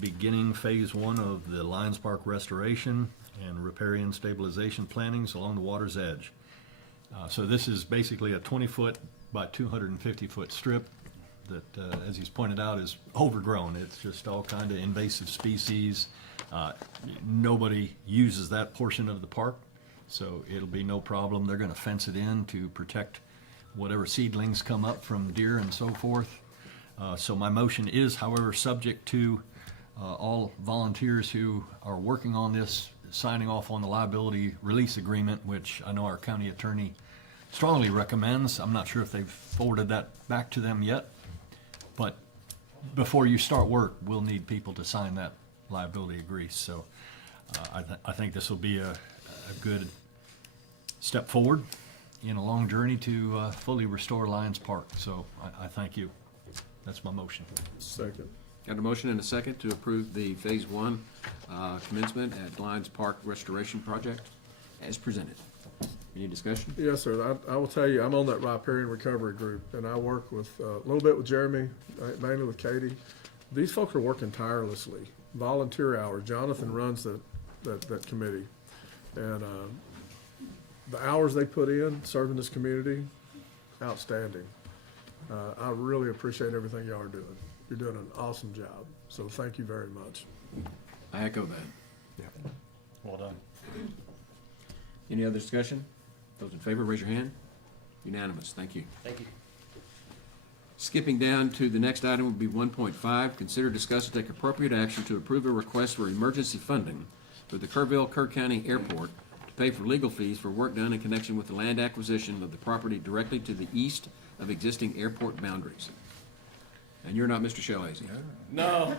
beginning Phase 1 of the Lions Park restoration and riparian stabilization plantings along the water's edge. So this is basically a 20-foot by 250-foot strip that, as he's pointed out, is overgrown. It's just all kind of invasive species. Nobody uses that portion of the park, so it'll be no problem. They're going to fence it in to protect whatever seedlings come up from deer and so forth. So my motion is, however, subject to all volunteers who are working on this signing off on the liability release agreement, which I know our county attorney strongly recommends. I'm not sure if they've forwarded that back to them yet, but before you start work, we'll need people to sign that liability agree. So I think this will be a good step forward in a long journey to fully restore Lions Park. So I thank you. That's my motion. Second. Got a motion and a second to approve the Phase 1 commencement at Lions Park Restoration Project as presented. Any discussion? Yes, sir. I will tell you, I'm on that riparian recovery group, and I work with a little bit with Jeremy, mainly with Katie. These folks are working tirelessly, volunteer hours. Jonathan runs that committee, and the hours they put in serving this community, outstanding. I really appreciate everything y'all are doing. You're doing an awesome job, so thank you very much. I echo that. Yeah. Well done. Any other discussion? Those in favor, raise your hand. Unanimous. Thank you. Thank you. Skipping down to the next item would be 1.5. Consider, discuss, and take appropriate action to approve a request for emergency funding for the Kerr County Airport to pay for legal fees for work done in connection with the land acquisition of the property directly to the east of existing airport boundaries. And you're not Mr. Shalazy? No,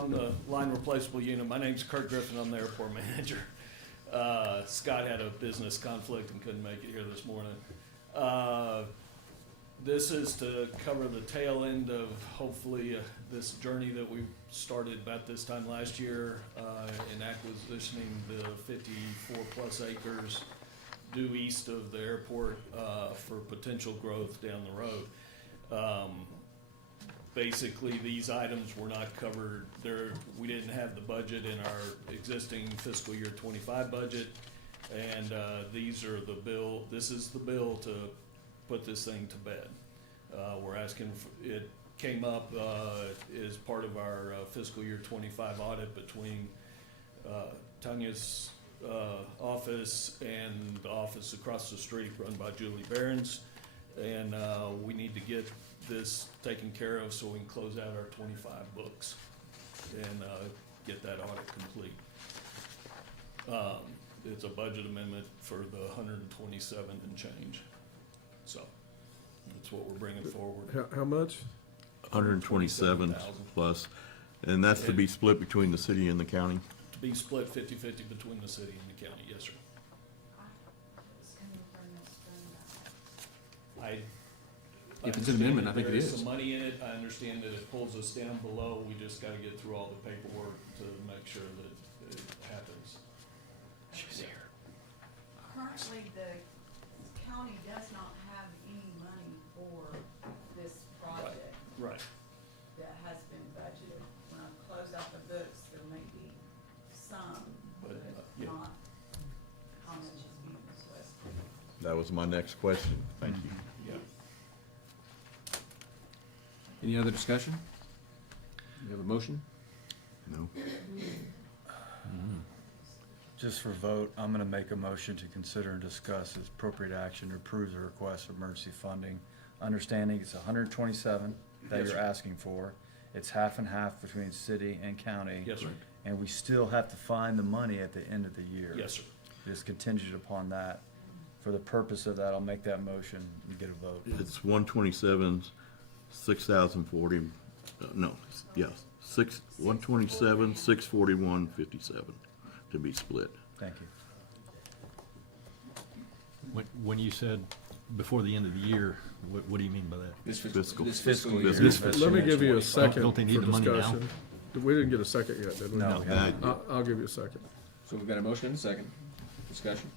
I'm the line replaceable unit. My name's Kerr Griffin. I'm the airport manager. Scott had a business conflict and couldn't make it here this morning. This is to cover the tail end of hopefully this journey that we started about this time last year in acquisitioning the 54 plus acres due east of the airport for potential growth down the road. Basically, these items were not covered there. We didn't have the budget in our existing fiscal year 25 budget. And these are the bill, this is the bill to put this thing to bed. We're asking, it came up as part of our fiscal year 25 audit between Tanya's office and the office across the street run by Julie Behrens. And we need to get this taken care of so we can close out our 25 books and get that audit complete. It's a budget amendment for the 127 and change. So that's what we're bringing forward. How much? 127 plus, and that's to be split between the city and the county? To be split 50-50 between the city and the county, yes, sir. If it's an amendment, I think it There is is. some money in it. I understand that it pulls us down below. We just gotta get through all the paperwork to make sure that it happens. She's here. Currently, the county does not have any money for this project Right. that has been budgeted. When I close out the books, there may be some, But, but yeah. not how much is being requested. That was my next question. Thank you. Yeah. Any other discussion? You have a motion? No? Just for vote, I'm gonna make a motion to consider and discuss as appropriate action to approve the request for emergency funding. Understanding it's 127 that Yes, you're sir. asking for. It's half and half between city and county. Yes, sir. And we still have to find the money at the end of the year. Yes, sir. It's contingent upon that. For the purpose of that, I'll make that motion and get a vote. It's 127, 6,040, no, yeah, 127, 641, 57 to be split. Thank you. When you said before the end of the year, what do you mean by that? This Fiscal. This fiscal Fiscal year. year. This- Let me give you a second Don't they need for the money now? discussion. We didn't get a second yet, did we? No, we haven't. I'll give you a second. So we've got a motion and a second. Discussion?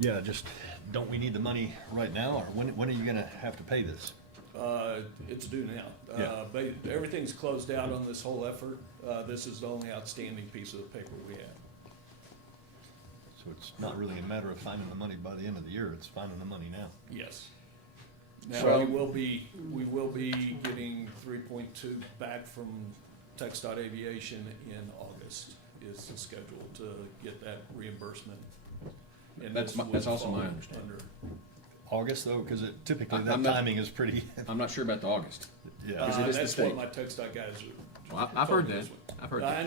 Yeah, just, don't we need the money right now, or when are you gonna have to pay this? It's due now. Yeah. But everything's closed out on this whole effort. This is the only outstanding piece of the paper we have. So it's not really a matter of finding the money by the end of the year, it's finding the money now. Yes. Now, So- we will be getting 3.2 back from TxDOT Aviation in August is the schedule to get that reimbursement. And That's this my- would that's also my fall understanding. under- August though, because typically I'm that not- timing is pretty, I'm not sure about the August. yeah. Because it is the That's state. what my TxDOT guys are. Well, I've heard told me that. this week. I've heard I that.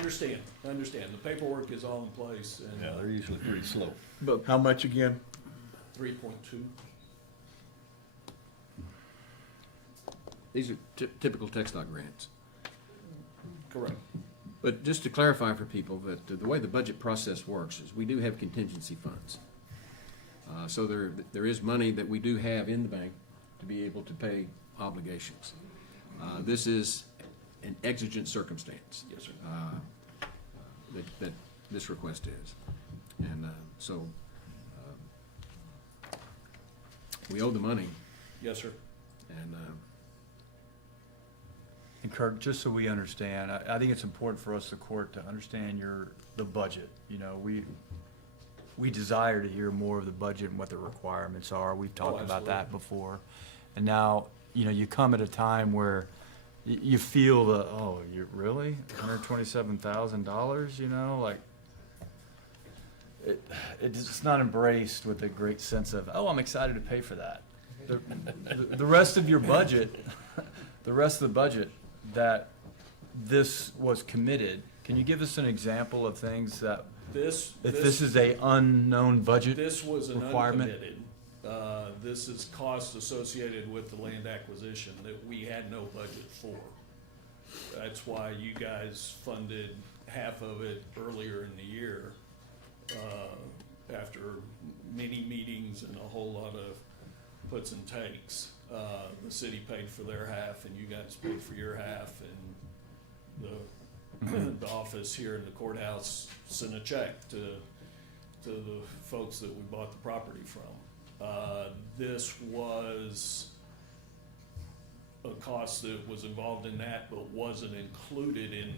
understand. The paperwork is all in place and Yeah, they're usually pretty slow. But How much again? 3.2. These are typical TxDOT grants. Correct. But just to clarify for people, that the way the budget process works is we do have contingency funds. So there is money that we do have in the bank to be able to pay obligations. This is an exigent circumstance. Yes, sir. That this request is. And so we owe the money, Yes, sir. and And Kirk, just so we understand, I think it's important for us, the court, to understand the budget. You know, we desire to hear more of the budget and what the requirements are. We've talked about that before. And now, you know, you come at a time where you feel you really? $127,000, you know, like, it's not embraced with a great sense of, oh, I'm excited to pay for that. The rest of your budget, the rest of the budget that this was committed, can you give us an example of things that, if this is a unknown budget This was an requirement? uncommitted. This is costs associated with the land acquisition that we had no budget for. That's why you guys funded half of it earlier in the year, after many meetings and a whole lot of puts and takes. The city paid for their half and you guys paid for your half, and the office here in the courthouse sent a check to the folks that we bought the property from. This was a cost that was involved in that, but wasn't included in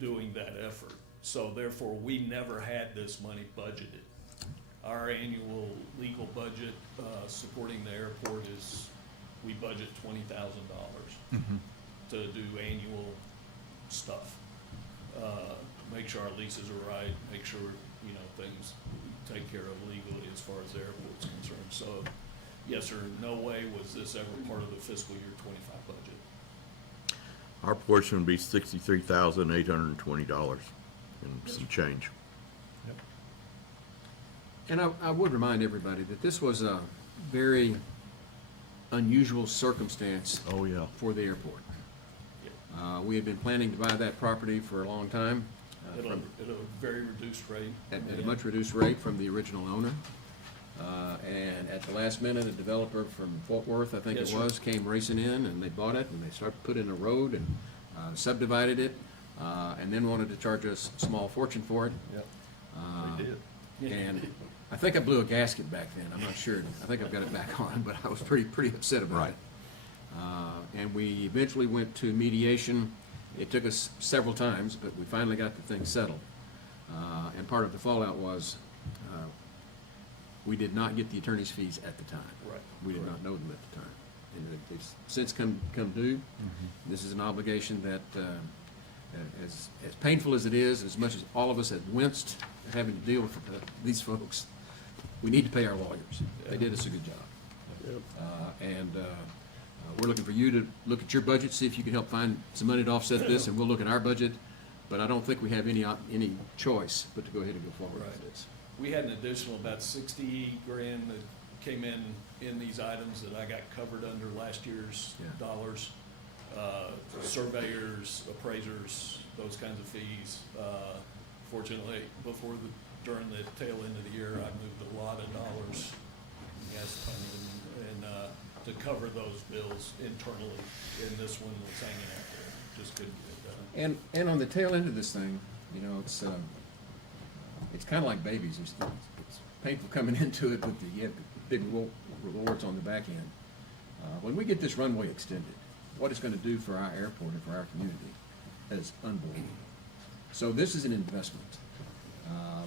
doing that effort. So therefore, we never had this money budgeted. Our annual legal budget, supporting the airport is, we budget $20,000 to do annual stuff. make sure our leases are right, make sure, you know, things take care of legally as far as the airport's concerned. So, yes, sir, no way was this ever part of the fiscal year 25 budget. Our portion would be $63,820 and some change. And I would remind everybody that this was a very unusual circumstance Oh, yeah. for the airport. We had been planning to buy that property for a long time. At a very reduced rate. At a much reduced rate from the original owner. And at the last minute, a developer from Fort Worth, I think Yes, it sir. was, came racing in, and they bought it, and they started putting in a road and subdivided it, and then wanted to charge us a small fortune for it. Yep. Uh, They did. And I think I blew a gasket back then, I'm not sure. I think I've got it back on, but I was pretty upset about Right. it. And we eventually went to mediation. It took us several times, but we finally got the thing settled. And part of the fallout was, we did not get the attorney's fees at the time. Right. We did not know them at the time. And they've since come due. This is an obligation that, as painful as it is, as much as all of us have winced at having to deal with these folks, we need to pay our lawyers. They did us a good job. And we're looking for you to look at your budget, see if you can help find some money to offset this, and we'll look at our budget. But I don't think we have any choice but to go ahead and go forward with Right. this. We had an additional about 60 grand that came in these items that I got covered under last year's Yeah. dollars. Surveyors, appraisers, those kinds of fees. Fortunately, during the tail end of the year, I moved a lot of dollars, gas funding, and to cover those bills internally, and this one was hanging out there, just couldn't get it done. And on the tail end of this thing, you know, it's kind of like babies. It's painful coming into it, but you have big rewards on the back end. When we get this runway extended, what it's going to do for our airport and for our community is unbelievable. So this is an investment.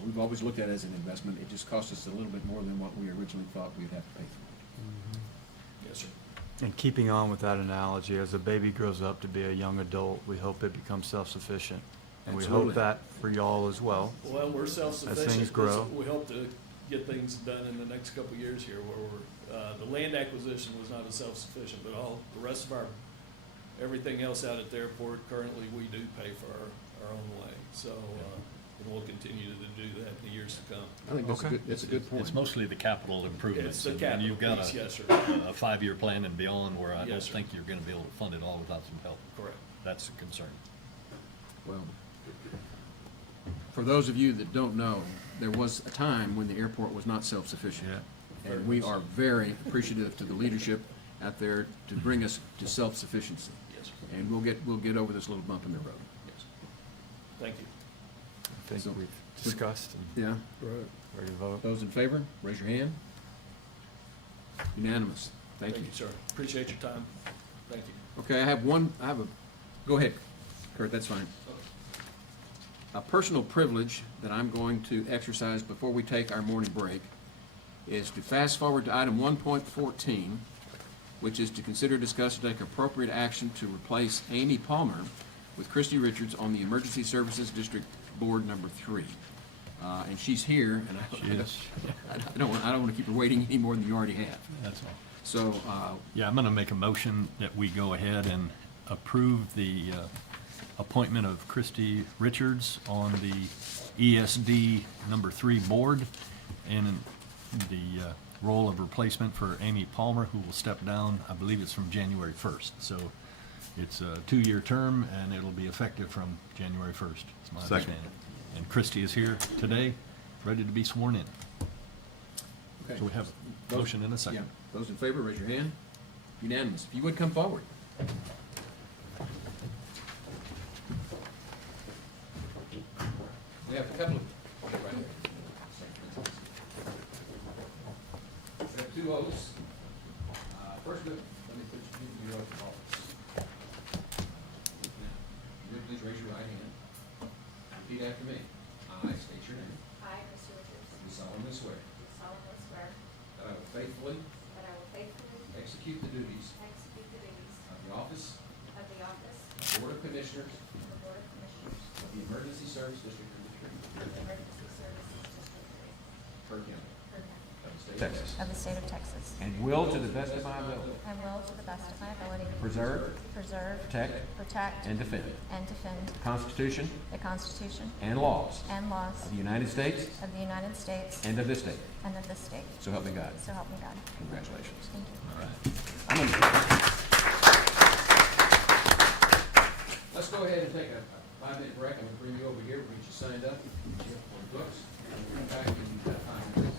We've always looked at it as an investment. It just cost us a little bit more than what we originally thought we'd have to pay for it. Yes, sir. And keeping on with that analogy, as a baby grows up to be a young adult, we hope it becomes self-sufficient. And we Absolutely. hope that for y'all as well. Well, we're self-sufficient. As things grow. We hope to get things done in the next couple of years here where the land acquisition was not as self-sufficient, but all the rest of everything else out at the airport, currently we do pay for our own way. So, and we'll continue to do that in the years to come. I think that's a good point. It's mostly the capital improvements. It's the and capital you've got piece, yes, sir. a 5-year plan and beyond where I don't Yes, sir. think you're gonna be able to fund it all without some help. Correct. That's a concern. Well, for those of you that don't know, there was a time when the airport was not self-sufficient. And we are very appreciative to the leadership out there to bring us to self-sufficiency. Yes, sir. And we'll get over this little bump in the road. Yes. Thank you. I think So- we've discussed and Yeah? ready to vote. Those in favor, raise your hand. Unanimous. Thank you. Sir. Appreciate your time. Thank you. Okay, go ahead, Kurt, that's fine. A personal privilege that I'm going to exercise before we take our morning break is to fast forward to item 1.14, which is to consider, discuss, and take appropriate action to replace Amy Palmer with Christy Richards on the Emergency Services District Board number 3. And she's here, and I don't want to keep her waiting any more than you already have. That's all. So, Yeah, I'm gonna make a motion that we go ahead and approve the appointment of Christy Richards on the ESD number 3 board in the role of replacement for Amy Palmer, who will step down, I believe it's from January 1st. So it's a 2-year term, and it'll be effective from January 1st, is my Second. understanding. And Christy is here today, ready to be sworn in. okay. So we have a motion and a Yeah. second. Those in favor, raise your hand. Unanimous. If you would come forward. We have a couple of, right there. We have 2 oaths. First, let me put you in your oath of office. Now, please raise your right hand. Repeat after me. I state your name. I, Mr. Richards, Do solemnly swear do solemnly swear that I will faithfully that I will faithfully execute the duties execute the duties of the office of the office of Board of Commissioners of the Board of Commissioners of the of the Emergency Service District Number 3, Emergency Services District Kerr County, 3, of the state of Texas, of the state of Texas, and will to the best of my ability and will, to the best of my ability, preserve, preserve, protect, and defend defend the Constitution the Constitution and laws and laws of the United States of the United States and of this state. and of this state. So help me God. So help me God. Congratulations. Thank you. I'm gonna- Let's go ahead and take a 5-minute break. I'm gonna bring you over here. We'll get you signed up on books. And we'll come back and you've got 5 minutes.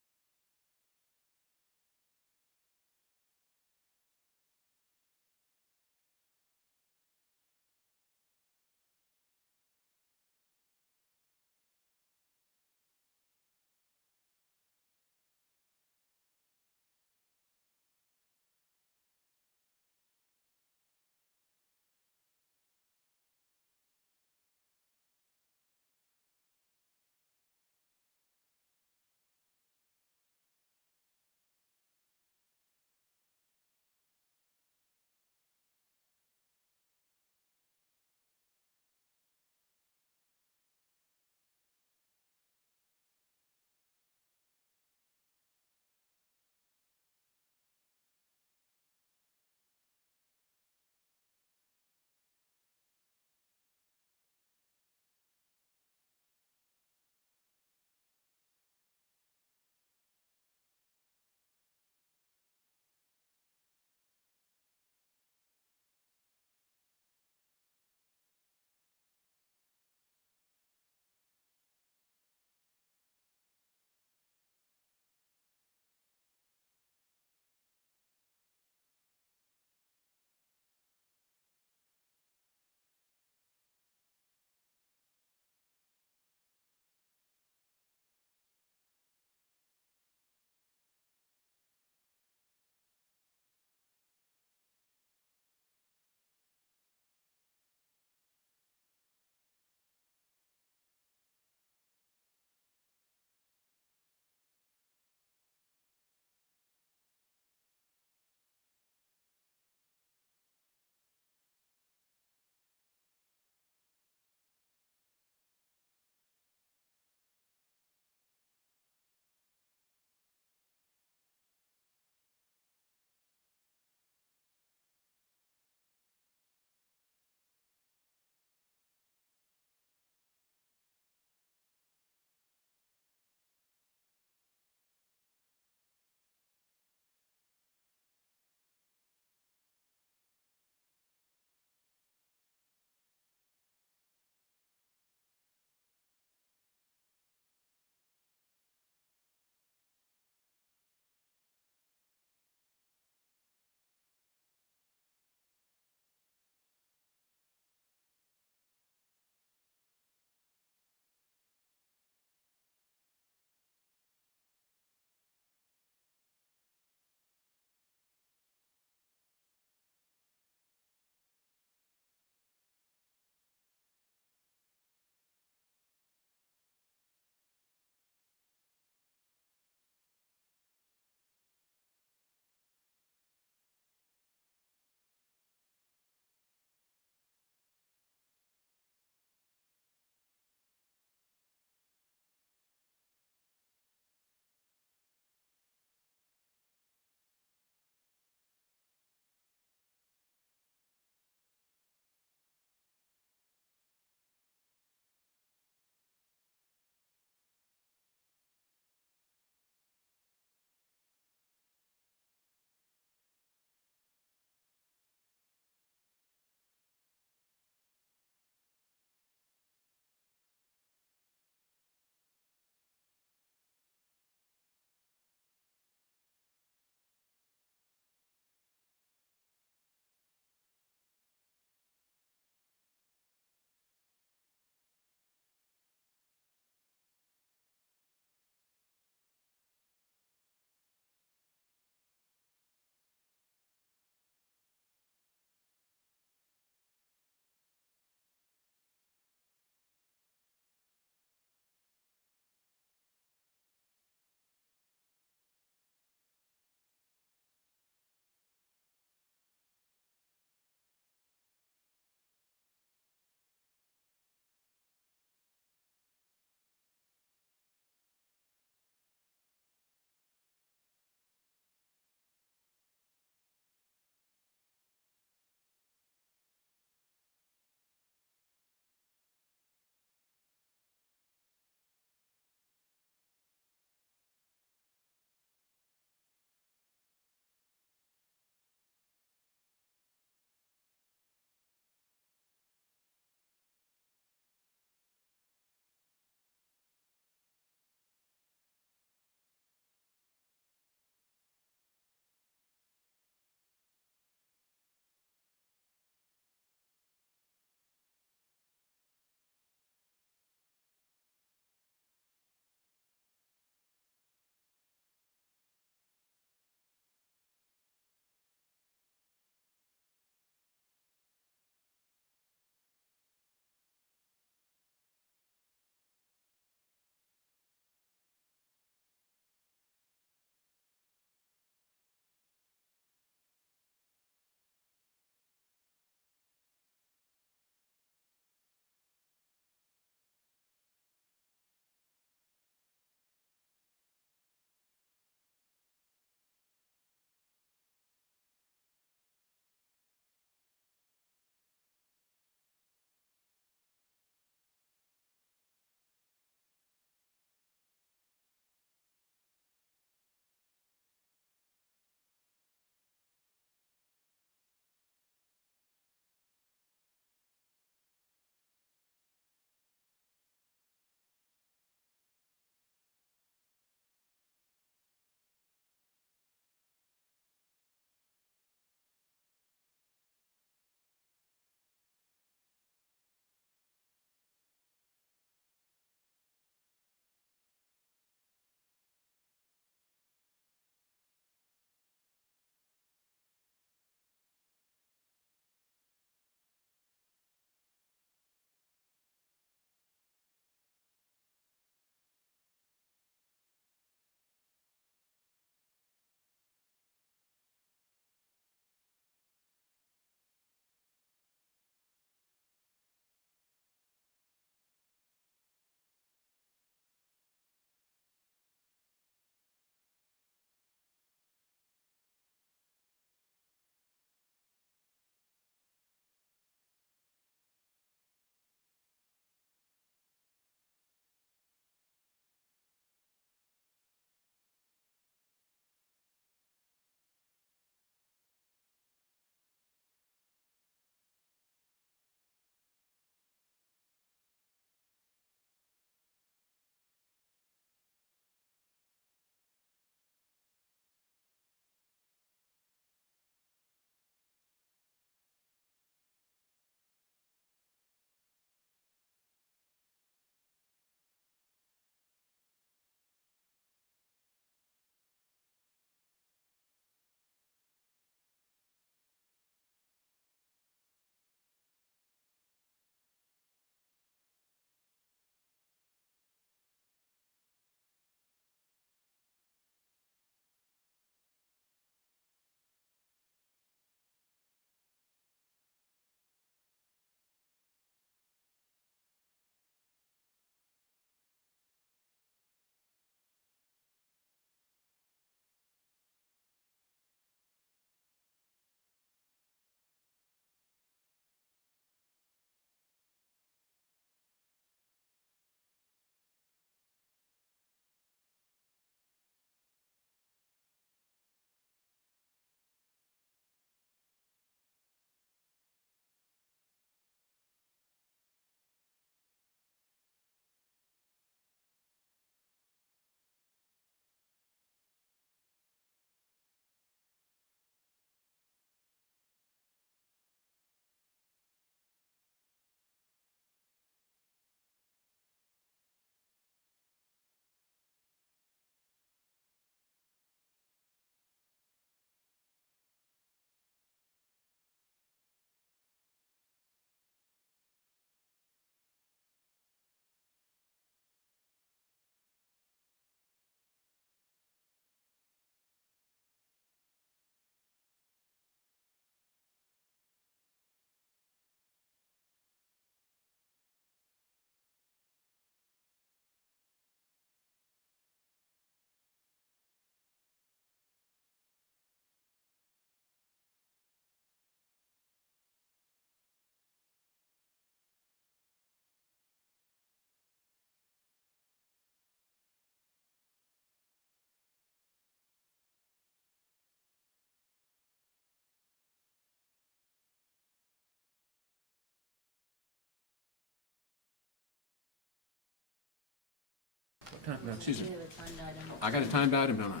No, excuse me. We have a timed item. I got a timed item, don't I?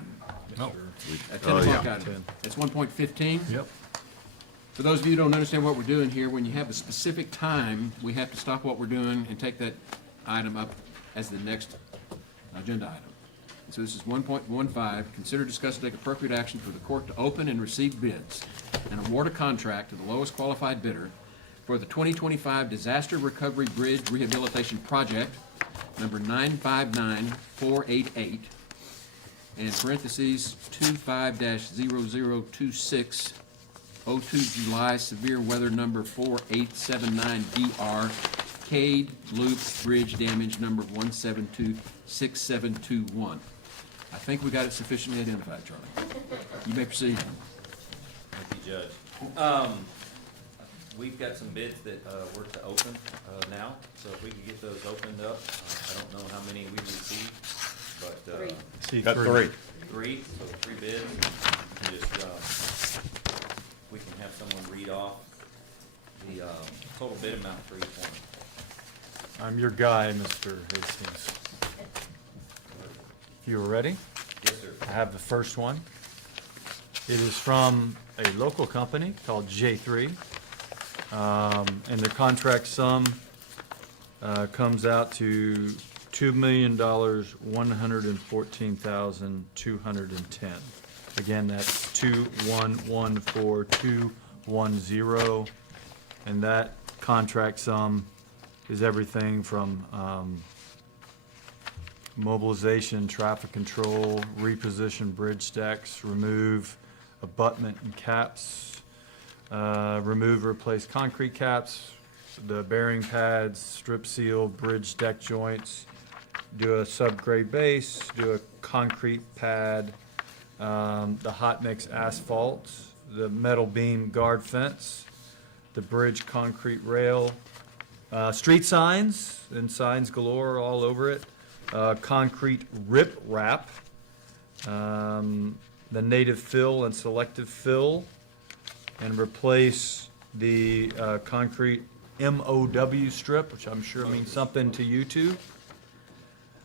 Oh, A 10 Oh, o'clock yeah. item. It's 1.15. yep. For those of you who don't understand what we're doing here, when you have a specific time, we have to stop what we're doing and take that item up as the next agenda item. So this is 1.15, consider, discuss, and take appropriate action for the court to open and receive bids and award a contract to the lowest qualified bidder for the 2025 Disaster Recovery Bridge Rehabilitation Project, number 959488, and parentheses 25-0026, 02 July severe weather number 4879 DR, Cade Loop Bridge damage number 1726721. I think we got it sufficiently identified, Charlie. You may proceed. Thank you, Judge. We've got some bids that we're to open now, so if we could get those opened up. I don't know how many we received, but Three. Got three. three, so 3 bids. Just we can have someone read off the total bid amount for each one. I'm your guy, Mr. Hastings. If you are ready, Yes, sir. I have the first one. It is from a local company called J3. And the contract sum comes out to $2,114,210. Again, that's 2114210, and that contract sum is everything from mobilization, traffic control, reposition bridge decks, remove abutment and caps, remove or replace concrete caps, the bearing pads, strip seal, bridge deck joints, do a subgrade base, do a concrete pad, the hot mix asphalt, the metal beam guard fence, the bridge concrete rail, street signs, and signs galore all over it, concrete rip wrap, the native fill and selective fill, and replace the concrete MOW strip, which I'm sure means something to you two,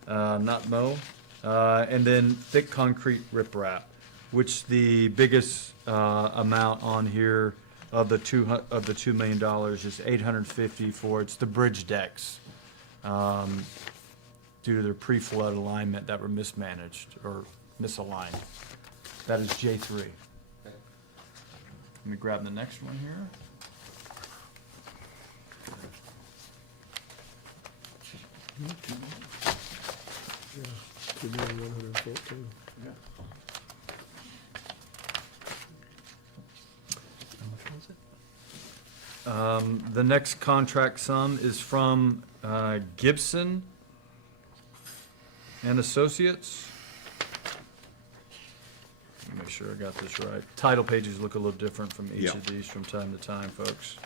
not Mo, and then thick concrete riprap, which the biggest amount on here of the $2 million is $850 for it's the bridge decks, due to their pre-flood alignment that were mismanaged or misaligned. That is J3. Let me grab the next one here. The next contract sum is from Gibson and Associates. Let me make sure I got this right. Title pages look a little different from each of these from time to time, folks.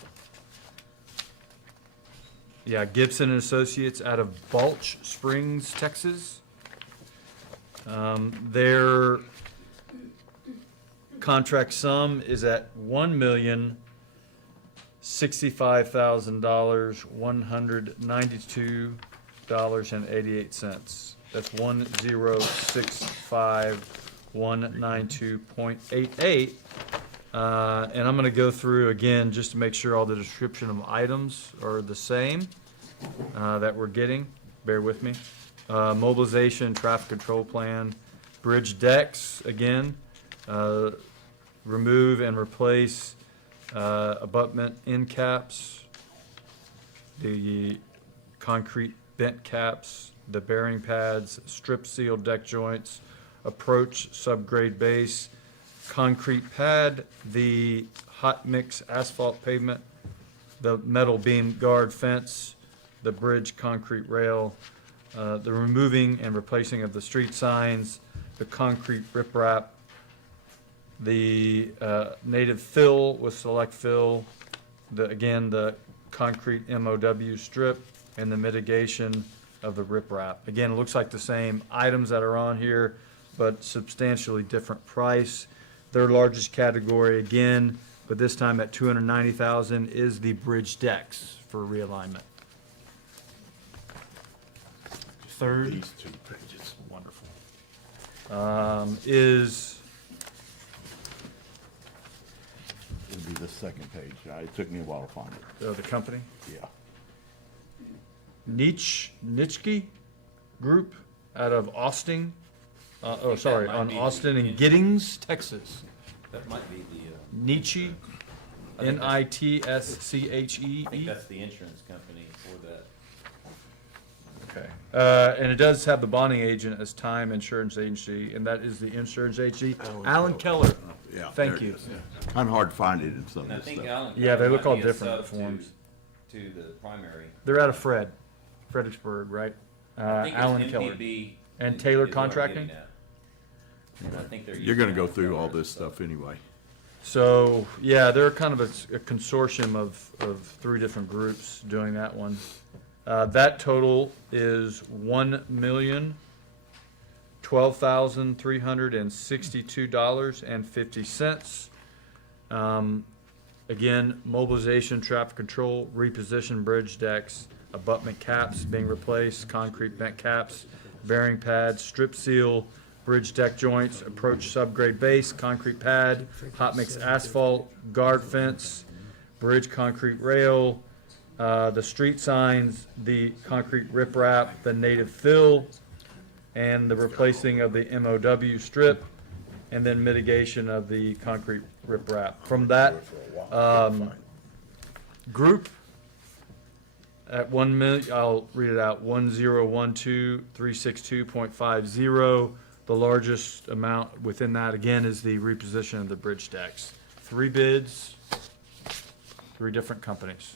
Yeah, Gibson and Associates out of Balch Springs, Texas. Their contract sum is at $1,065,000, $192.88. That's 1065192.88. And I'm gonna go through again just to make sure all the description of items are the same that we're getting. Bear with me. Mobilization, traffic control plan, bridge decks, again, remove and replace abutment end caps, the concrete bent caps, the bearing pads, strip seal deck joints, approach subgrade base, concrete pad, the hot mix asphalt pavement, the metal beam guard fence, the bridge concrete rail, the removing and replacing of the street signs, the concrete riprap, the native fill with select fill, the concrete MOW strip, and the mitigation of the riprap. Again, it looks like the same items that are on here, but substantially different price. Their largest category again, but this time at $290,000, is the bridge decks for realignment. Third, These two pages. is, It'll be the second page. It took me a while to find it. the company, Yeah. Nitschke Group out of Austin. think that might On be Austin and the- Giddings, Texas. That might be the, Nietzsche, I think that's- I think Nitschee. that's the insurance company for that. Okay. And it does have the bonding agent as Time Insurance Agency, and that is the insurance agency. Alan Keller. Yeah. Thank there it you. is. Kind of hard to find it in some And I of this think stuff. Alan. Yeah, they Keller look might all be a different, sub the forms. To the primary. They're out of Fredericksburg, right? I think it's Alan Keller. MPB And is Taylor what I'm Contracting? getting at. And I think they're. You're gonna using go Alan through Keller all as this sub. stuff anyway. So, yeah, they're kind of a consortium of three different groups doing that one. That total is $1,012,362.50. Again, mobilization, traffic control, reposition bridge decks, abutment caps being replaced, concrete vent caps, bearing pads, strip seal, bridge deck joints, approach subgrade base, concrete pad, hot mix asphalt, guard fence, bridge concrete rail, the street signs, the concrete riprap, the native fill, and the replacing of the MOW strip, and then mitigation of the concrete riprap. From that group, at 1 million, I'll read it out, 1012362.50. The largest amount within that, again, is the reposition of the bridge decks. 3 bids, 3 different companies.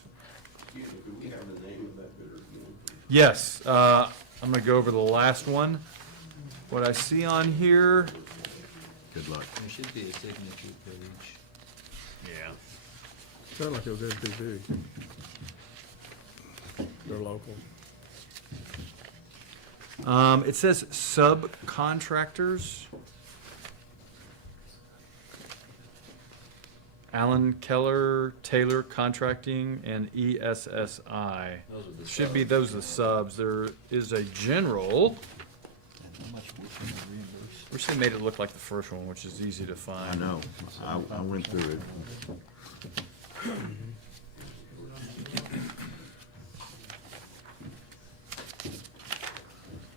Yes, I'm gonna go over the last one. What I see on here, Good luck. There should be a signature page. Yeah. Sounded like it was NPD. They're local. it says subcontractors. Alan Keller, Taylor Contracting, and ESSI. Those are the Should be, subs. those are the subs. There is a general. Wish they made it look like the first one, which is easy to find. I know. I went through it.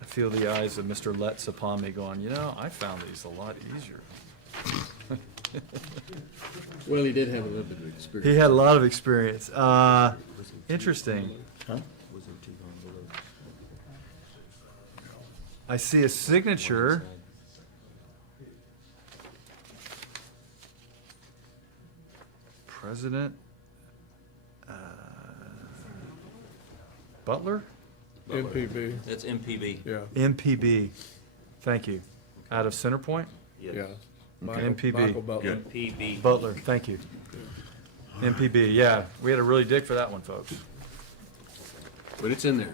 I feel the eyes of Mr. Letts upon me going, you know, I found these a lot easier. Well, he did have a little bit of experience. He had a lot of experience. Interesting. I see a signature. President Butler? MPB, That's MPB. yeah, MPB. Thank you. Out of Center Point? yeah. MPB. Michael Butler. MPB. Butler, thank you. MPB, yeah. We had to really dig for that one, folks. But it's in there.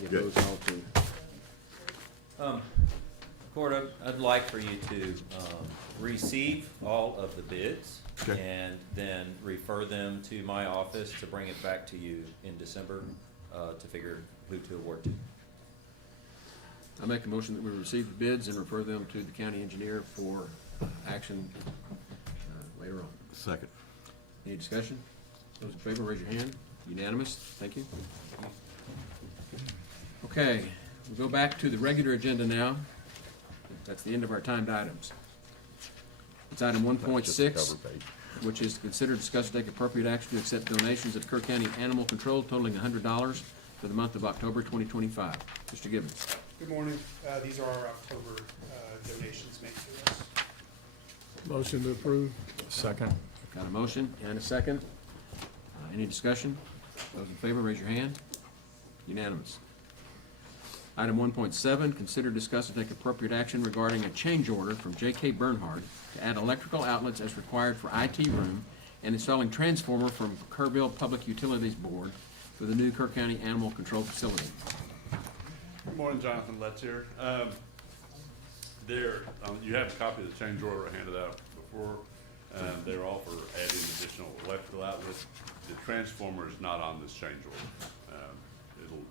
Get Good. those all to. Court, I'd like for you to receive all of the bids Okay. and then refer them to my office to bring it back to you in December to figure who to award to. I make a motion that we receive the bids and refer them to the county engineer for action later on. Second. Any discussion? Those in favor, raise your hand. Unanimous? Thank you. Okay, we'll go back to the regular agenda now. That's the end of our timed items. It's item 1.6, which is to consider, discuss, and take appropriate action to accept donations of Kerr County Animal Control totaling $100 for the month of October 2025. Mr. Gibbons. Good morning. These are our October donations made to us. Motion to approve. Second. Got a motion and a second. Any discussion? Those in favor, raise your hand. Unanimous. Item 1.7, consider, discuss, and take appropriate action regarding a change order from J.K. Bernhard to add electrical outlets as required for IT room and installing transformer from Kerrville Public Utilities Board for the new Kerr County Animal Control Facility. Good morning, Jonathan Letts here. You have a copy of the change order I handed out before. They're all for adding additional electrical outlets. The transformer is not on this change order.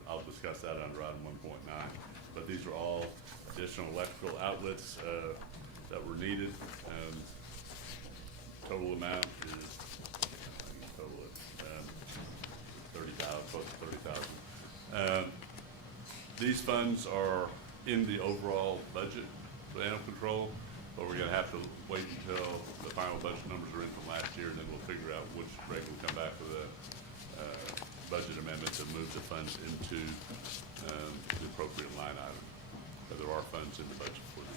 I'll just discuss that under item 1.9. But these are all additional electrical outlets that were needed. Total amount is, total it, 30,000, close to 30,000. These funds are in the overall budget for animal control, but we're gonna have to wait until the final budget numbers are in from last year, and then we'll figure out which rate will come back with a budget amendment to move the funds into the appropriate line item. But there are funds in the budget for these.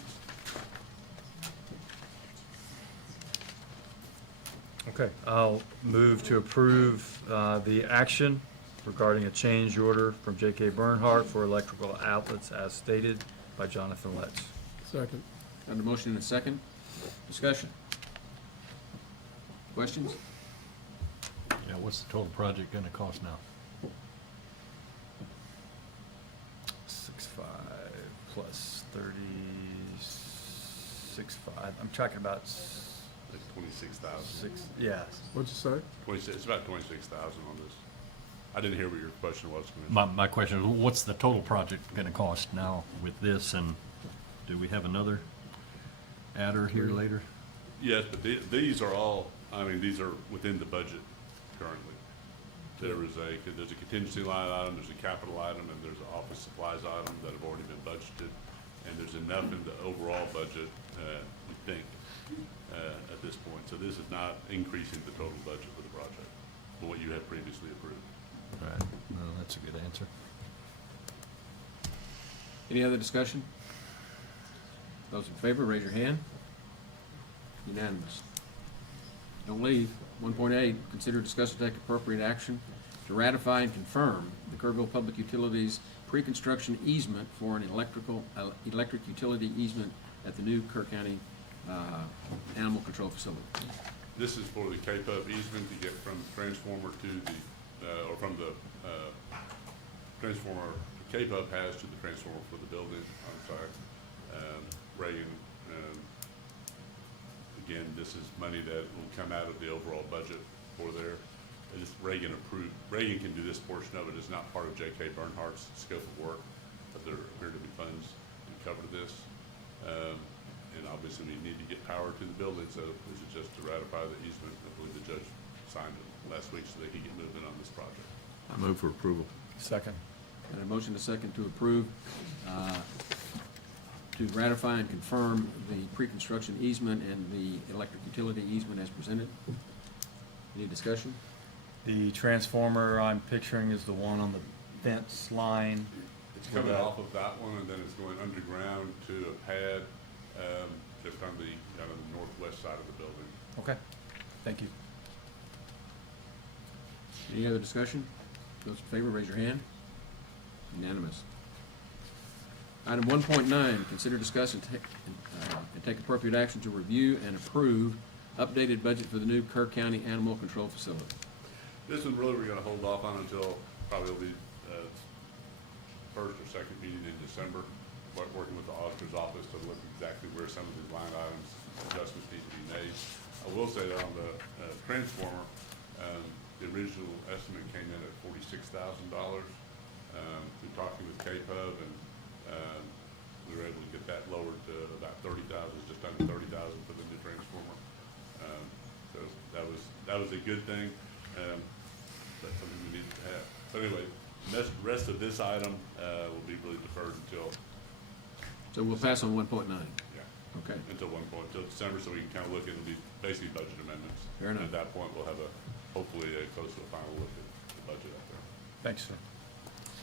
Okay, I'll move to approve the action regarding a change order from J.K. Bernhardt for electrical outlets as stated by Jonathan Letts. Second. Under motion and a second. Discussion. Questions? Yeah, what's the total project gonna cost now? 6.5 plus 36.5. I'm tracking about Like 26,000. six. Yeah. What'd you say? 26, it's about 26,000 on this. I didn't hear what your question was, Commissioner. My question is, what's the total project gonna cost now with this, and do we have another adder here later? Yes, but these are all, I mean, these are within the budget currently. There's a contingency line item, there's a capital item, and there's an office supplies item that have already been budgeted. And there's enough in the overall budget, we think, at this point. So this is not increasing the total budget for the project, for what you had previously approved. All right, no, that's a good answer. Any other discussion? Those in favor, raise your hand. Unanimous. Don't leave. 1.8, consider, discuss, and take appropriate action to ratify and confirm the Kerrville Public Utilities pre-construction easement for an electric utility easement at the new Kerr County Animal Control Facility. This is for the K-Pub easement to get from the transformer to the, or from the transformer K-Pub has to the transformer for the building on site. Reagan, again, this is money that will come out of the overall budget for there. It's Reagan approved. Reagan can do this portion of it. It's not part of J.K. Bernhardt's scope of work, but there appear to be funds to cover this. And obviously, we need to get power to the building, so this is just to ratify the easement. I believe the judge signed it last week so they could get moving on this project. I move for approval. Second. And a motion to second to approve, to ratify and confirm the pre-construction easement and the electric utility easement as presented. Any discussion? The transformer I'm picturing is the one on the fence line. It's coming off of that one, and then it's going underground to a pad just on the kind of the northwest side of the building. Okay, thank you. Any other discussion? Those in favor, raise your hand. Unanimous. Item 1.9, consider, discuss, and take appropriate action to review and approve updated budget for the new Kerr County Animal Control Facility. This one really we're gonna hold off on until probably first or second meeting in December, working with the auditor's office to look exactly where some of these line items, adjustments need to be made. I will say that on the transformer, the original estimate came in at $46,000. Through talking with K-Pub, and we were able to get that lowered to about 30,000, just under 30,000 for the new transformer. So that was a good thing. That's something we needed to have. But anyway, the rest of this item will be really deferred until. So we'll pass on 1.9. Yeah. Okay. Until December, so we can kind of look at, it'll be basically budget amendments. Fair enough. And at that point, we'll have hopefully close to a final look at the budget out there. Thanks, sir.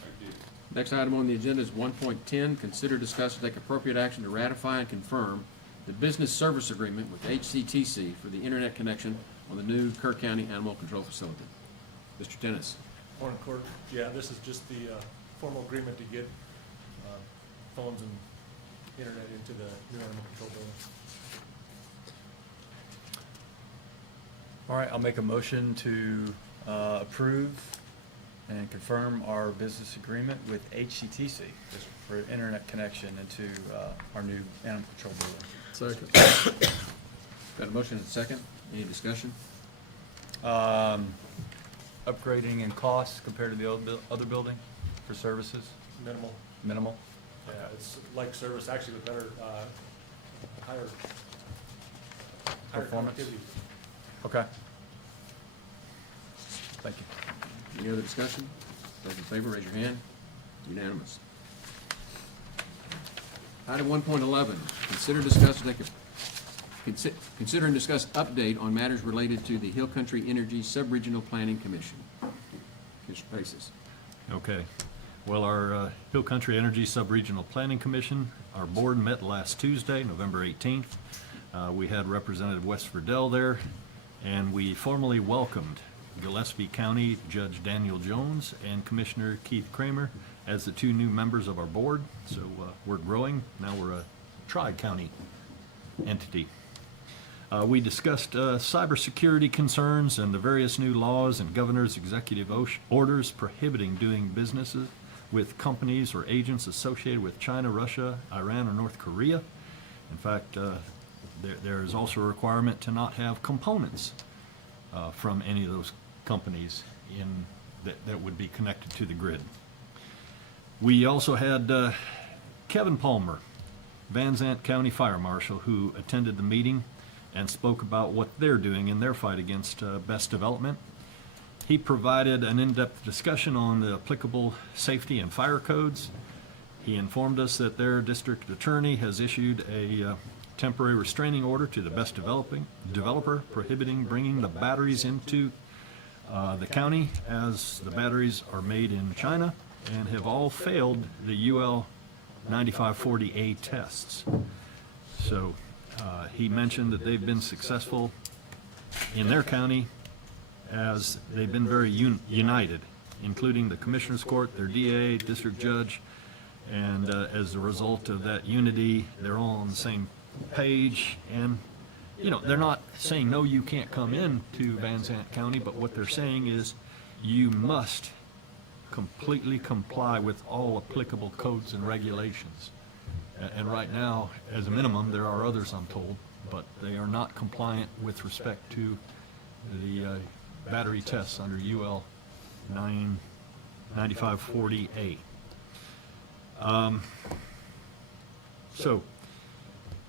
Thank you. Next item on the agenda is 1.10, consider, discuss, and take appropriate action to ratify and confirm the business service agreement with HCTC for the internet connection on the new Kerr County Animal Control Facility. Mr. Dennis. Morning, Clerk. Yeah, this is just the formal agreement to get phones and internet into the new animal control building. All right, I'll make a motion to approve and confirm our business agreement with HCTC for internet connection into our new animal control building. Second. Got a motion and a second. Any discussion? Upgrading in costs compared to the other building for for services? Minimal. Minimal? Yeah, it's like service, actually with better, higher Performance? connectivity. Okay. Thank you. Any other discussion? Those in favor, raise your hand. Unanimous. Item 1.11, consider and discuss update on matters related to the Hill Country Energy Subregional Planning Commission. Commissioner Paces. Okay. Well, our Hill Country Energy Subregional Planning Commission, our board met last Tuesday, November 18th. We had Representative West Verdell there, and we formally welcomed Gillespie County Judge Daniel Jones and Commissioner Keith Kramer as the two new members of our board. So we're growing. Now we're a tri-county entity. We discussed cybersecurity concerns and the various new laws and governor's executive orders prohibiting doing businesses with companies or agents associated with China, Russia, Iran, or North Korea. In fact, there is also a requirement to not have components from any of those companies that would be connected to the grid. We also had Kevin Palmer, Van Zant County Fire Marshal, who attended the meeting and spoke about what they're doing in their fight against best development. He provided an in-depth discussion on the applicable safety and fire codes. He informed us that their district attorney has issued a temporary restraining order to the best developer prohibiting bringing the batteries into the county, as the batteries are made in China and have all failed the UL 9540A tests. So he mentioned that they've been successful in their county as they've been very united, including the Commissioner's Court, their DA, district judge, and as a result of that unity, they're all on the same page. And you know, they're not saying, no, you can't come into Van Zant County, but what they're saying is you must completely comply with all applicable codes and regulations. And right now, as a minimum, there are others, I'm told, but they are not compliant with respect to the battery tests under UL 9540A. So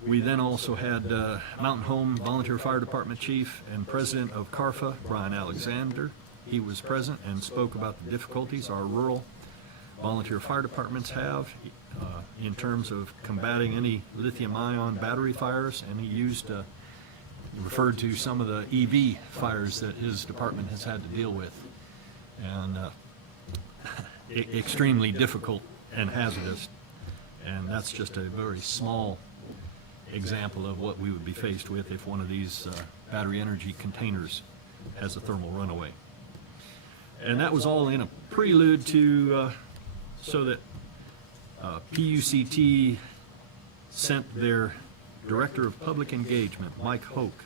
we then also had Mountain Home Volunteer Fire Department Chief and President of CARFA, Brian Alexander. He was present and spoke about the difficulties our rural volunteer fire departments have in terms of combating any lithium-ion battery fires, and he referred to some of the EV fires that his department has had to deal with, and extremely difficult and hazardous, and that's just a very small example of what we would be faced with if one of these battery energy containers has a thermal runaway. And that was all in a prelude to so that PUCT sent their Director of Public Engagement, Mike Hoke,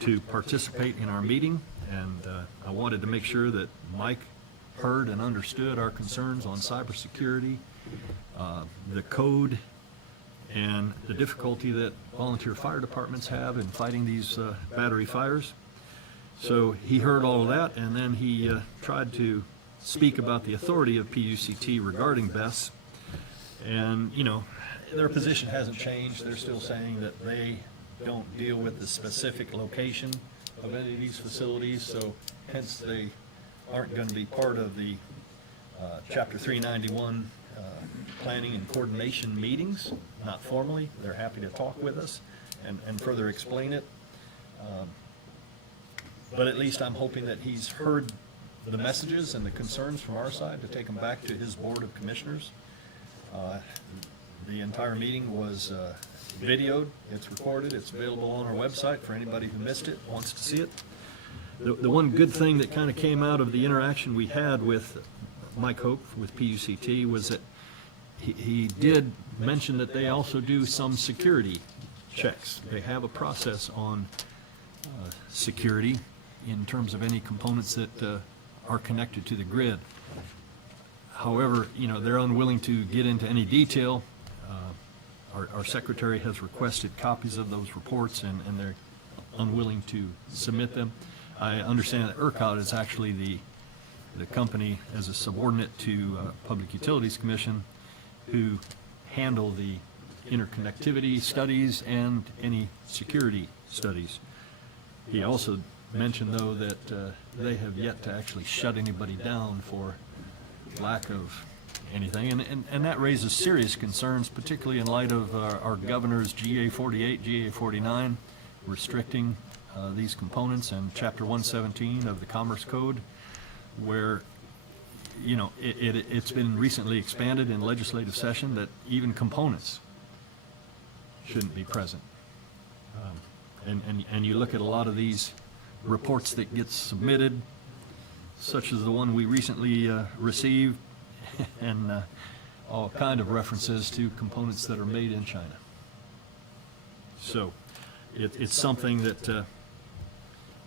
to participate in our meeting, and I wanted to make sure that Mike heard and understood our concerns on cybersecurity, the code, and the difficulty that volunteer fire departments have in fighting these battery fires. So he heard all of that, and then he tried to speak about the authority of PUCT regarding BESS. And, you know, their position hasn't changed. They're still saying that they don't deal with the specific location of any of these facilities, so hence they aren't going to be part of the Chapter 391 planning and coordination meetings, not formally. They're happy to talk with us and further explain it. But at least I'm hoping that he's heard the messages and the concerns from our side to take them back to his Board of Commissioners. The entire meeting was videoed, it's recorded, it's available on our website for anybody who missed it, wants to see it. The one good thing that kind of came out of the interaction we had with Mike Hope with PUCT was that he did mention that they also do some security checks. They have a process on security in terms of any components that are connected to the grid. However, you know, they're unwilling to get into any detail. Our secretary has requested copies of those reports, and they're unwilling to submit them. I understand that ERCOT is actually the the company as a subordinate to Public Utilities Commission, who handle the interconnectivity studies and any security studies. He also mentioned, though, that they have yet to actually shut anybody down for lack of anything, and that raises serious concerns, particularly in light of our governor's GA 48, GA 49, restricting these components, and Chapter 117 of the Commerce Code, where, you know, it's been recently expanded in legislative session that even components shouldn't be present. And you look at a lot of these reports that get submitted, such as the one we recently received, and all kind of references to components that are made in China. So it's something that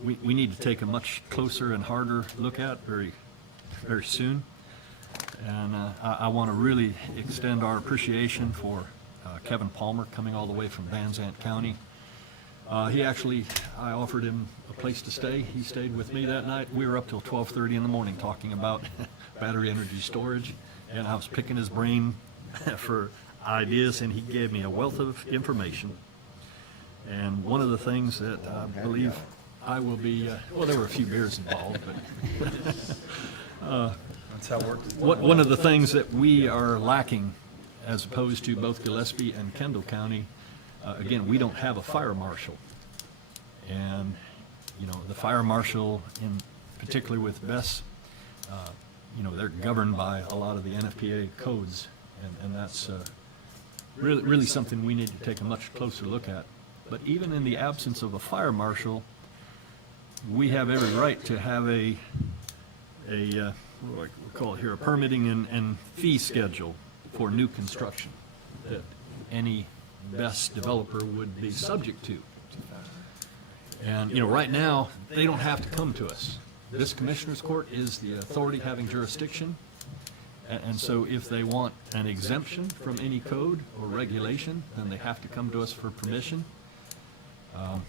we need to take a much closer and harder look at very, very soon. And I want to really extend our appreciation for Kevin Palmer coming all the way from Van Zandt County. I offered him a place to stay. He stayed with me that night. We were up till 12:30 in the morning talking about battery energy storage, and I was picking his brain for ideas, and he gave me a wealth of information. And one of the things that I believe I will be, well, there were a few beers involved, but That's how it works. one of the things that we are lacking, as opposed to both Gillespie and Kendall County, again, we don't have a fire marshal. And, you know, the fire marshal, in particular with BESS, you know, they're governed by a lot of the NFPA codes, and that's really something we need to take a much closer look at. But even in the absence of a fire marshal, we have every right to have a what do I call it here, a permitting and fee schedule for new construction that any BESS developer would be subject to. And, you know, right now, they don't have to come to us. This Commissioners Court is the authority having jurisdiction, and so if they want an exemption from any code or regulation, then they have to come to us for permission.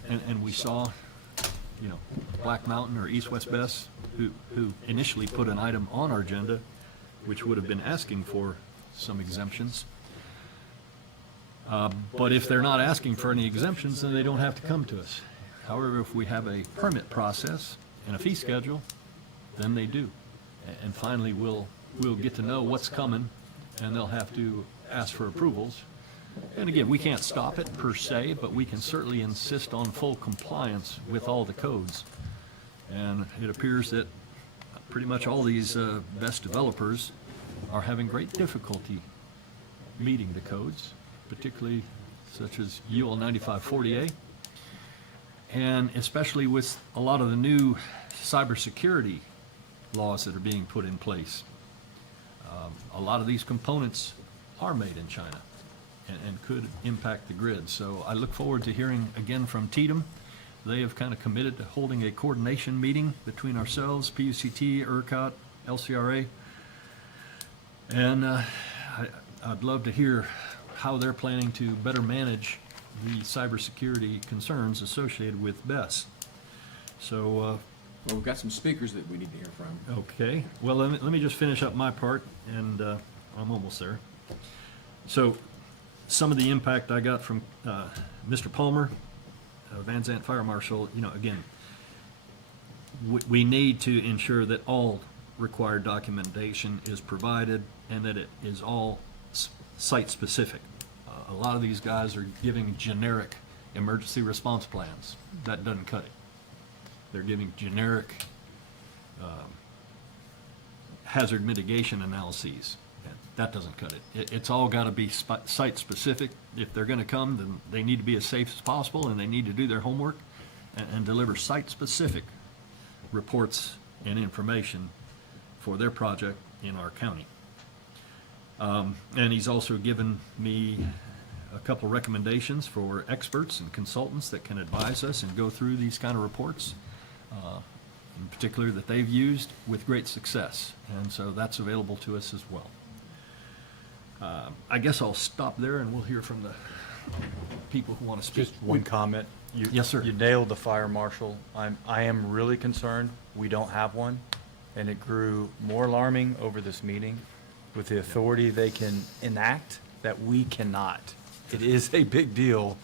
And we saw, you know, Black Mountain or East West BESS, who initially put an item on our agenda, which would have been asking for some exemptions. But if they're not asking for any exemptions, then they don't have to come to us. However, if we have a permit process and a fee schedule, then they do. And finally, we'll get to know what's coming, and they'll have to ask for approvals. And again, we can't stop it per se, but we can certainly insist on full compliance with all the codes. And it appears that pretty much all these BESS developers are having great difficulty meeting the codes, particularly such as UL 9540A, and especially with a lot of the new cybersecurity laws that are being put in place. A lot of these components are made in China and could impact the grid. So I look forward to hearing again from TDM. They have kind of committed to holding a coordination meeting between ourselves, PUCT, ERCOT, LCRA, and I'd love to hear how they're planning to better manage the cybersecurity concerns associated with BESS. So, Well, we've got some speakers that we need to hear from. okay, well, let me just finish up my part, and I'm almost there. So, some of the impact I got from Mr. Palmer, Van Zandt Fire Marshal, you know, again, we need to ensure that all required documentation is provided and that it is all site-specific. A lot of these guys are giving generic emergency response plans. That doesn't cut it. They're giving generic hazard mitigation analyses. That doesn't cut it. It's all got to be site-specific. If they're going to come, then they need to be as safe as possible, and they need to do their homework and deliver site-specific reports and information for their project in our county. And he's also given me a couple recommendations for experts and consultants that can advise us and go through these kind of reports, in particular that they've used with great success. And so that's available to us as well. I guess I'll stop there and we'll hear from the people who want to speak. Just one comment. Yes, sir. You nailed the fire marshal. I am really concerned we don't have one. and it grew more alarming over this meeting with the authority they can enact that we cannot. It is a big deal,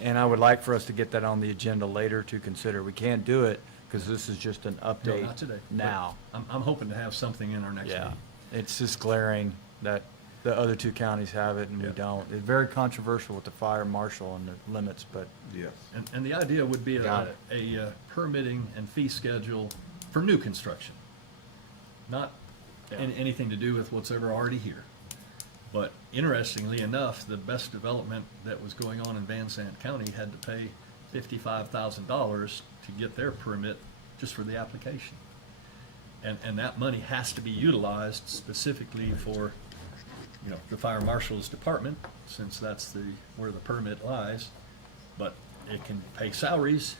and I would like for us to get that on the agenda later to consider. We can't do it because this is just an No, update not today. but now. I'm hoping to have something in our next Yeah, meeting. it's just glaring that the other two counties have it and we Yeah. don't. It's very controversial with the fire marshal and the limits, but Yes. And the idea would be Got a permitting and fee schedule for new construction. Not anything to do with what's ever already here. But interestingly enough, the best development that was going on in Van Sant County had to pay $55,000 to get their permit just for the application. And that money has to be utilized specifically for, the fire marshal's department, since that's where the permit lies. But it can pay salaries.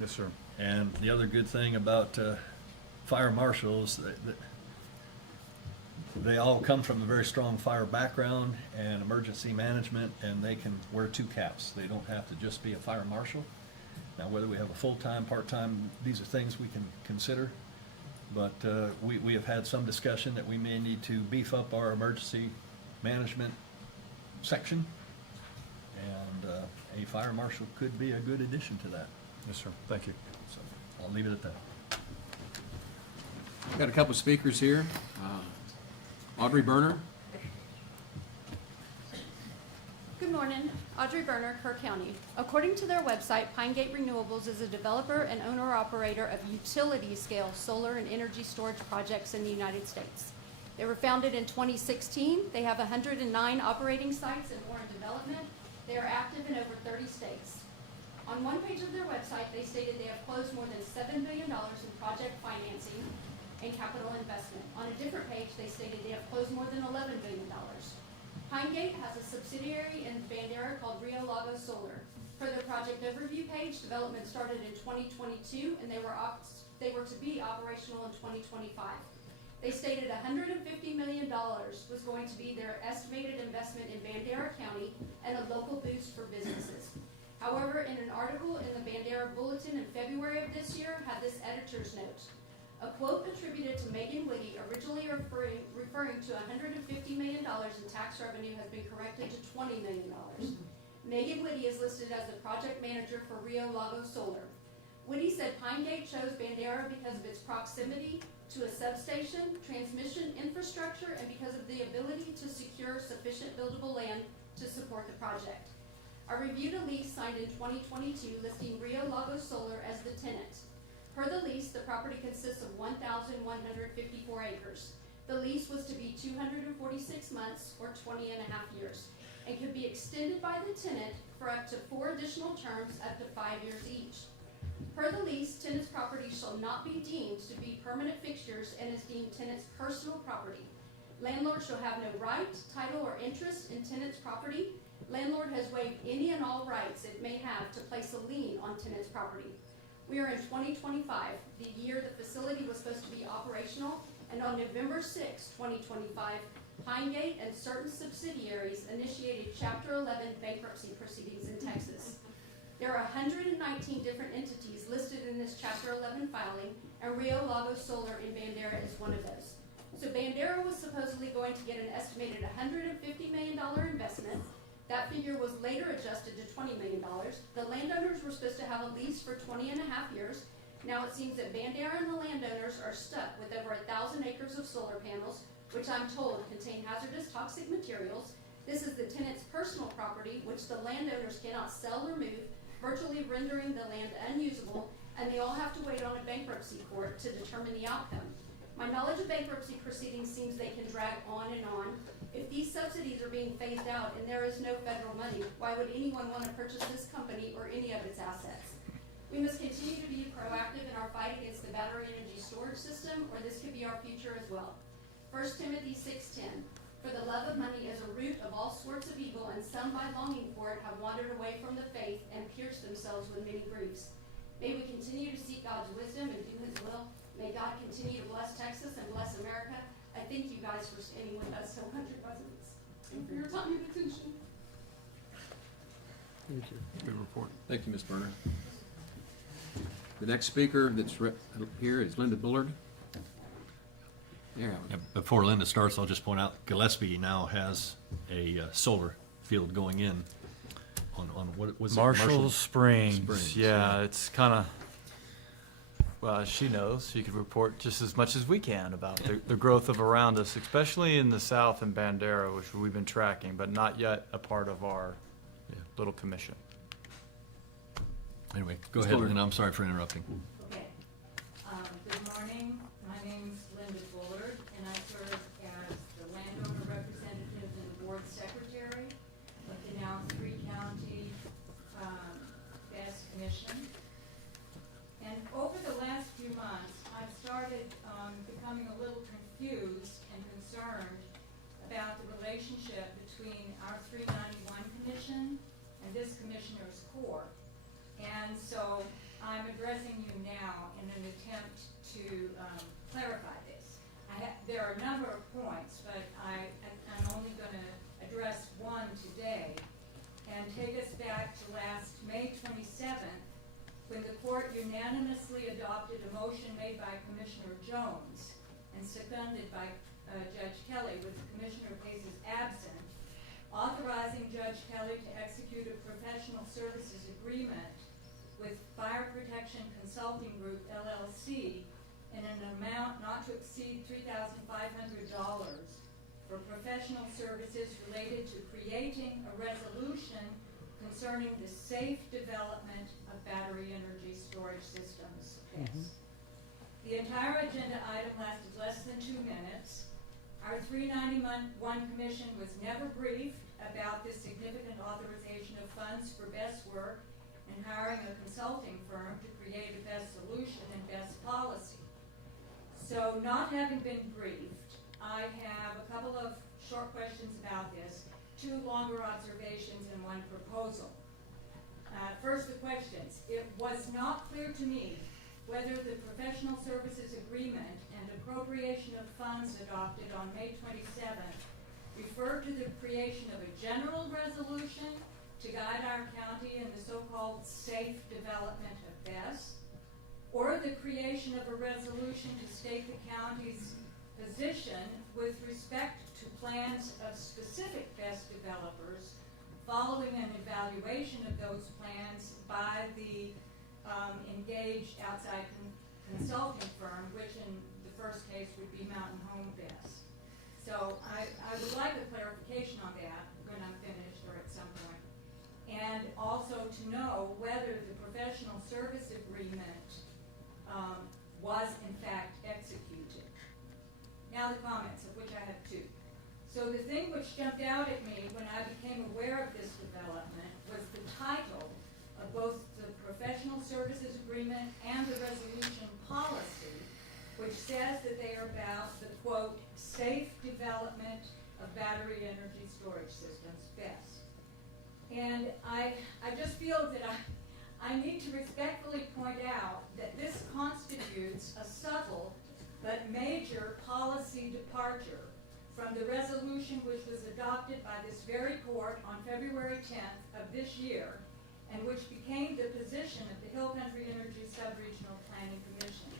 yes, sir. And the other good thing about fire marshals, they all come from a very strong fire background and emergency management, and they can wear two caps. They don't have to just be a fire marshal. Now, whether we have a full-time, part-time, these are things we can consider. But we have had some discussion that we may need to beef up our emergency management section. And a fire marshal could be a good addition to that. Yes, sir. Thank you. So I'll leave it at that. Got a couple of speakers here. Audrey Berner. Good morning, Audrey Berner, Kerr County. According to their website, Pine Gate Renewables is a developer and owner-operator of utility-scale solar and energy storage projects in the United States. They were founded in 2016. They have 109 operating sites and more in development. They are active in over 30 states. On one page of their website, they stated they have closed more than $7 billion in project financing and capital investment. On a different page, they stated they have closed more than $11 billion. Pine Gate has a subsidiary in Bandera called Rio Lago Solar. For their project overview page, development started in 2022 and they were to be operational in 2025. They stated $150 million was going to be their estimated investment in Bandera County and a local boost for businesses. However, in an article in the Bandera Bulletin in February of this year had this editor's note. A quote attributed to Megan Whitty, originally referring to $150 million in tax revenue, has been corrected to $20 million. Megan Whitty is listed as the project manager for Rio Lago Solar. Whitty said Pine Gate chose Bandera because of its proximity to a substation, transmission infrastructure, and because of the ability to secure sufficient buildable land to support the project. I reviewed a lease signed in 2022 listing Rio Lago Solar as the tenant. Per the lease, the property consists of 1,154 acres. The lease was to be 246 months or 20 and a half years and could be extended by the tenant for up to 4 additional terms up to 5 years each. Per the lease, tenant's property shall not be deemed to be permanent fixtures and is deemed tenant's personal property. Landlord shall have no right, title, or interest in tenant's property. Landlord has waived any and all rights it may have to place a lien on tenant's property. We are in 2025, the year the facility was supposed to be operational, and on November 6, 2025, Pine Gate and certain subsidiaries initiated Chapter 11 bankruptcy proceedings in Texas. There are 119 different entities listed in this Chapter 11 filing, and Rio Lago Solar in Bandera is one of those. So Bandera was supposedly going to get an estimated $150 million investment. That figure was later adjusted to $20 million. The landowners were supposed to have a lease for 20 and a half years. Now it seems that Bandera and the landowners are stuck with over 1,000 acres of solar panels, which I'm told contain hazardous toxic materials. This is the tenant's personal property, which the landowners cannot sell or move, virtually rendering the land unusable, and they all have to wait on a bankruptcy court to determine the outcome. My knowledge of bankruptcy proceedings seems they can drag on and on. If these subsidies are being phased out and there is no federal money, why would anyone want to purchase this company or any of its assets? We must continue to be proactive in our fight against the battery energy storage system, or this could be our future as well. 1 Timothy 6:10, for the love of money is a root of all sorts of evil, and some by longing for it have wandered away from the faith and pierced themselves with many griefs. May we continue to seek God's wisdom and do his will. May God continue to bless Texas and bless America. I thank you guys for standing with us, Hill Country residents, and for your time and attention. Thank you. Good report. Thank you, Ms. Berner. The next speaker that's here is Linda Bullard. Yeah. Before Linda starts, I'll just point out Gillespie now has a solar field going in on what was it? Marshall Springs. Springs, Yeah, it's kind of, well, as she knows, she could report just as much as we can about the growth of around us, especially in the south and Bandera, which we've been tracking, but not yet a part of our little commission. Anyway, go Ms. ahead, Bullard. and I'm sorry for interrupting. Okay. Good morning. My name's Linda Bullard, and I serve as the landowner representative and the board secretary of the now three-county BES Commission. And over the last few months, I've started becoming a little confused and concerned about the relationship between our 391 Commission and this Commissioner's Court. And so I'm addressing you now in an attempt to clarify this. There are a number of points, but I'm only going to address one today and take us back to last May 27th, when the court unanimously adopted a motion made by Commissioner Jones and seconded by Judge Kelly, with the Commissioner Pace's absent, authorizing Judge Kelly to execute a professional services agreement with Fire Protection Consulting Group, LLC, in an amount not to exceed $3,500 for professional services related to creating a resolution concerning the safe development of battery energy storage systems. The entire agenda item lasted less than 2 minutes. Our 391 Commission was never briefed about this significant authorization of funds for BES work and hiring a consulting firm to create a BES solution and BES policy. So, not having been briefed, I have a couple of short questions about this, 2 longer observations, and 1 proposal. First, the questions. It was not clear to me whether the professional services agreement and appropriation of funds adopted on May 27th referred to the creation of a general resolution to guide our county in the so-called safe development of BES, or the creation of a resolution to state the county's position with respect to plans of specific BES developers following an evaluation of those plans by the engaged outside consulting firm, which in the first case would be Mountain Home BES. So I would like a clarification on that when I'm finished or at some point. And also to know whether the professional service agreement was in fact executed. Now the comments, of which I have 2. So the thing which jumped out at me when I became aware of this development was the title of both the professional services agreement and the resolution policy, which says that they are about the, quote, safe development of battery energy storage systems, BES. And I just feel that I need to respectfully point out that this constitutes a subtle but major policy departure from the resolution which was adopted by this very court on February 10th of this year, and which became the position of the Hill Country Energy Subregional Planning Commission.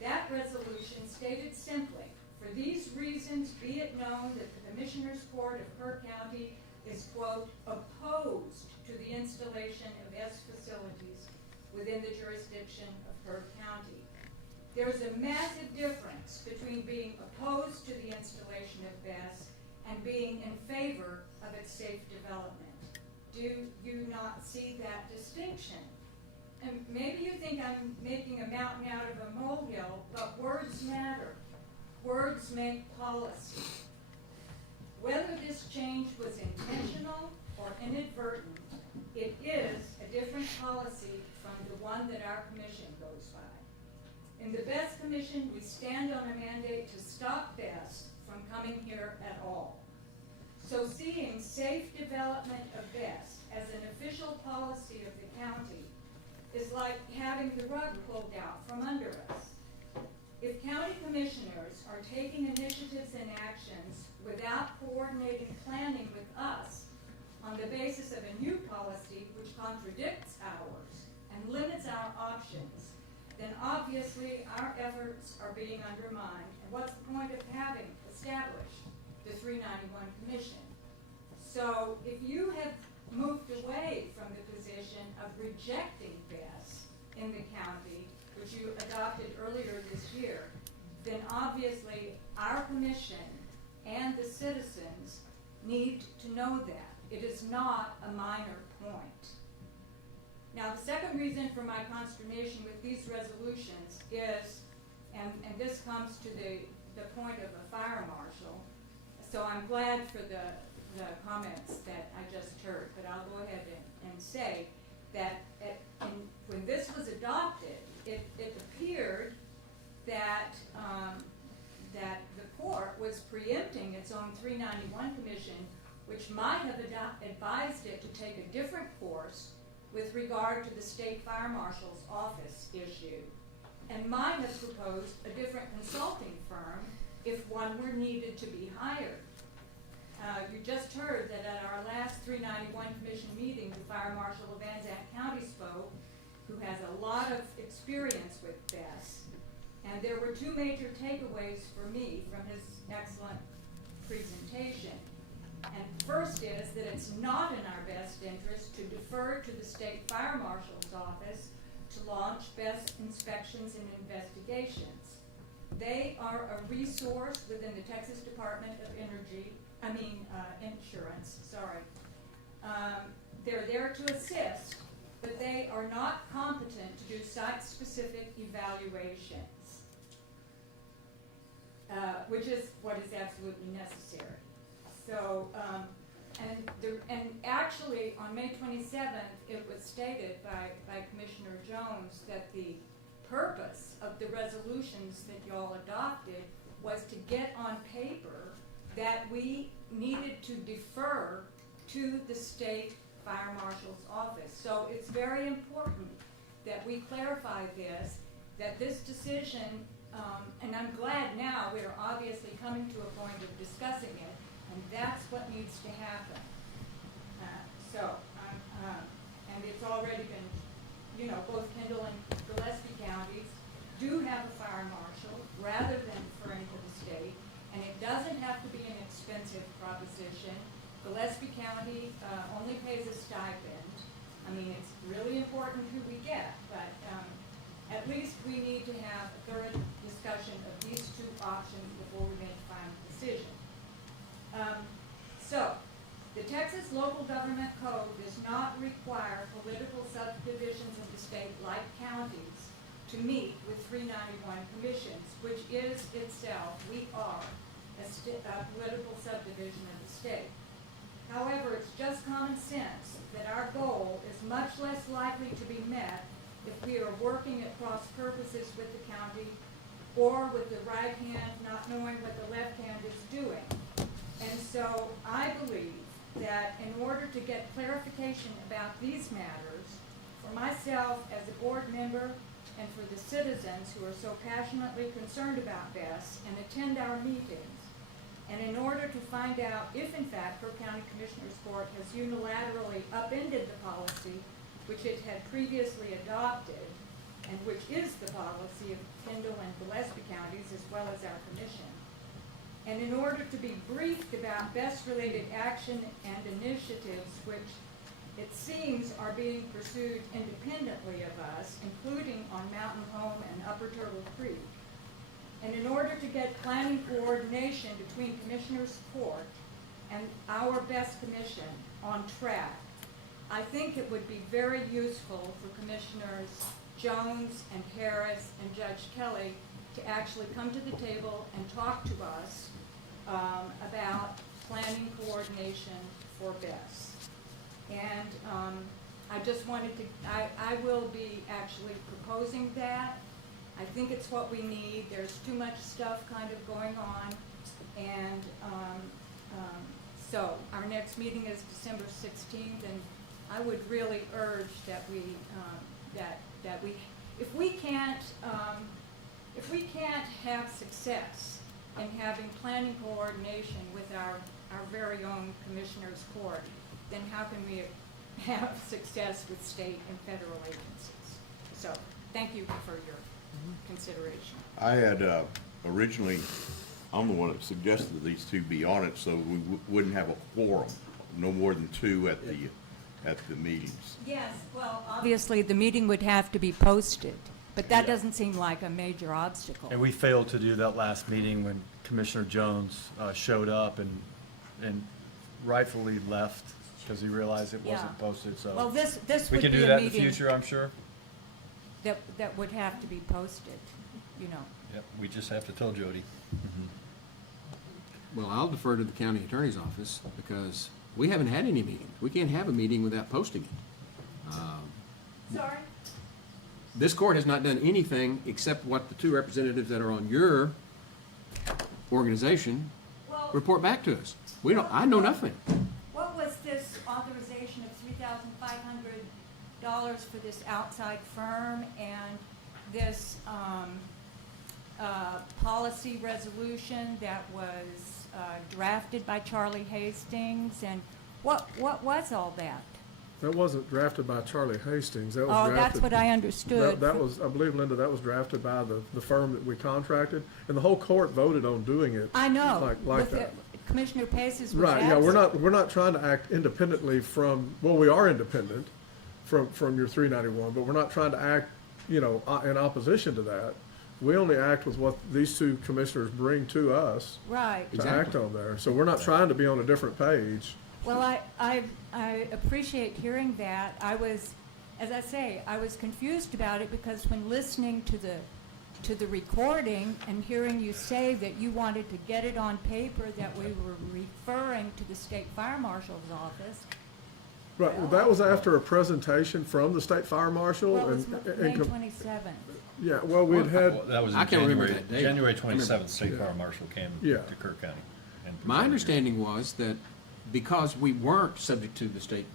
That resolution stated simply, for these reasons be it known that the Commissioner's Court of Kerr County is, quote, opposed to the installation of BES facilities within the jurisdiction of Kerr County. There is a massive difference between being opposed to the installation of BES and being in favor of its safe development. Do you not see that distinction? And maybe you think I'm making a mountain out of a molehill, but words matter. Words make policy. Whether this change was intentional or inadvertent, it is a different policy from the one that our commission goes by. In the BES Commission, we stand on a mandate to stop BES from coming here at all. So seeing safe development of BES as an official policy of the county is like having the rug pulled out from under us. If county commissioners are taking initiatives and actions without coordinating planning with us on the basis of a new policy which contradicts ours and limits our options, then obviously our efforts are being undermined and what's the point of having established the 391 Commission? So if you have moved away from the position of rejecting BES in the county, which you adopted earlier this year, then obviously our commission and the citizens need to know that. It is not a minor point. Now, the second reason for my consternation with these resolutions is, and this comes to the point of a fire marshal, so I'm glad for the comments that I just heard, but I'll go ahead and say that when this was adopted, it appeared that that the court was preempting its own 391 Commission, which might have advised it to take a different course with regard to the state fire marshal's office issue, and might have proposed a different consulting firm if one were needed to be hired. You just heard that at our last 391 Commission meeting, the Fire Marshal of Van Zandt County spoke, who has a lot of experience with BES. And there were two major takeaways for me from his excellent presentation. And first is that it's not in our best interest to defer to the State Fire Marshal's office to launch BES inspections and investigations. They are a resource within the Texas Department of Insurance, sorry. They're there to assist, but they are not competent to do site-specific evaluations, which is what is absolutely necessary. So, and actually on May 27th, it was stated by Commissioner Jones that the purpose of the resolutions that y'all adopted was to get on paper that we needed to defer to the state fire marshal's office. So it's very important that we clarify this, that this decision, and I'm glad now we're obviously coming to a point of discussing it, and that's what needs to happen. And it's already been, both Kendall and Gillespie counties do have a fire marshal rather than referring to the state, and it doesn't have to be an expensive proposition. Gillespie County only pays a stipend. I mean, it's really important who we get, but at least we need to have a thorough discussion of these two options before we make a final decision. So, the Texas Local Government Code does not require political subdivisions of the state, like counties, to meet with 391 commissions, which is itself, we are a political subdivision of the state. However, it's just common sense that our goal is much less likely to be met if we are working at cross purposes with the county or with the right hand not knowing what the left hand is doing. And so I believe that in order to get clarification about these matters, for myself as a board member and for the citizens who are so passionately concerned about BES and attend our meetings, and in order to find out if in fact Kerr County Commissioners Court has unilaterally upended the policy which it had previously adopted, and which is the policy of Kendall and Gillespie counties as well as our commission, and in order to be briefed about BES-related action and initiatives which it seems are being pursued independently of us, including on Mountain Home and Upper Turtle Creek, and in order to get planning coordination between Commissioners Court and our BES Commission on track, I think it would be very useful for Commissioners Jones and Harris and Judge Kelly to actually come to the table and talk to us about planning coordination for BES. And I just wanted to, I will be actually proposing that. I think it's what we need. There's too much stuff kind of going on. And so our next meeting is December 16th, and I would really urge that we, if we can't have success in having planning coordination with our very own Commissioners Court, then how can we have success with state and federal agencies? So, thank you for your consideration. I had originally, I'm the one that suggested that these two be on it, so we wouldn't have a quorum, no more than two at the meetings. Yes, well, obviously, the meeting would have to be posted, but that Yeah. doesn't seem like a major obstacle. And we failed to do that last meeting when Commissioner Jones showed up and rightfully left because he realized it wasn't Yeah. posted, so. Well, this We would can be do a that in the meeting future, I'm sure. that would have to be posted, you know. Yep, we just have to tell Jody. Well, I'll defer to the county attorney's office because we haven't had any meetings. We can't have a meeting without posting it. Sorry? This court has not done anything except what the two representatives that are on your organization report back to us. I know nothing. What was this authorization of $3,500 for this outside firm and this policy resolution that was drafted by Charlie Hastings? And what was all that? That wasn't drafted by Charlie Hastings. That was Oh, drafted. that's what I understood. That was, I believe, Linda, that was drafted by the firm that we contracted, and the whole court voted on doing it. I know. Like With that. Commissioner Pace's was Right, yeah, we're absent. not trying to act independently from, well, we are independent from your 391, but we're not trying to act, in opposition to that. We only act with what these two commissioners bring to us Right. to act on there. So we're not trying to be on a different page. Well, I appreciate hearing that. As I say, I was confused about it because when listening to the recording and hearing you say that you wanted to get it on paper, that we were referring to the state fire marshal's office. Right, well, that was after a presentation from the state fire marshal. Well, it was and- May and com- 27th. Yeah, well, we had had. Well, that was in I can't remember January, that date. January I remember. 27th, State Fire Marshal came Yeah. to Kerr County. and My presented. understanding was that because we weren't subject to the state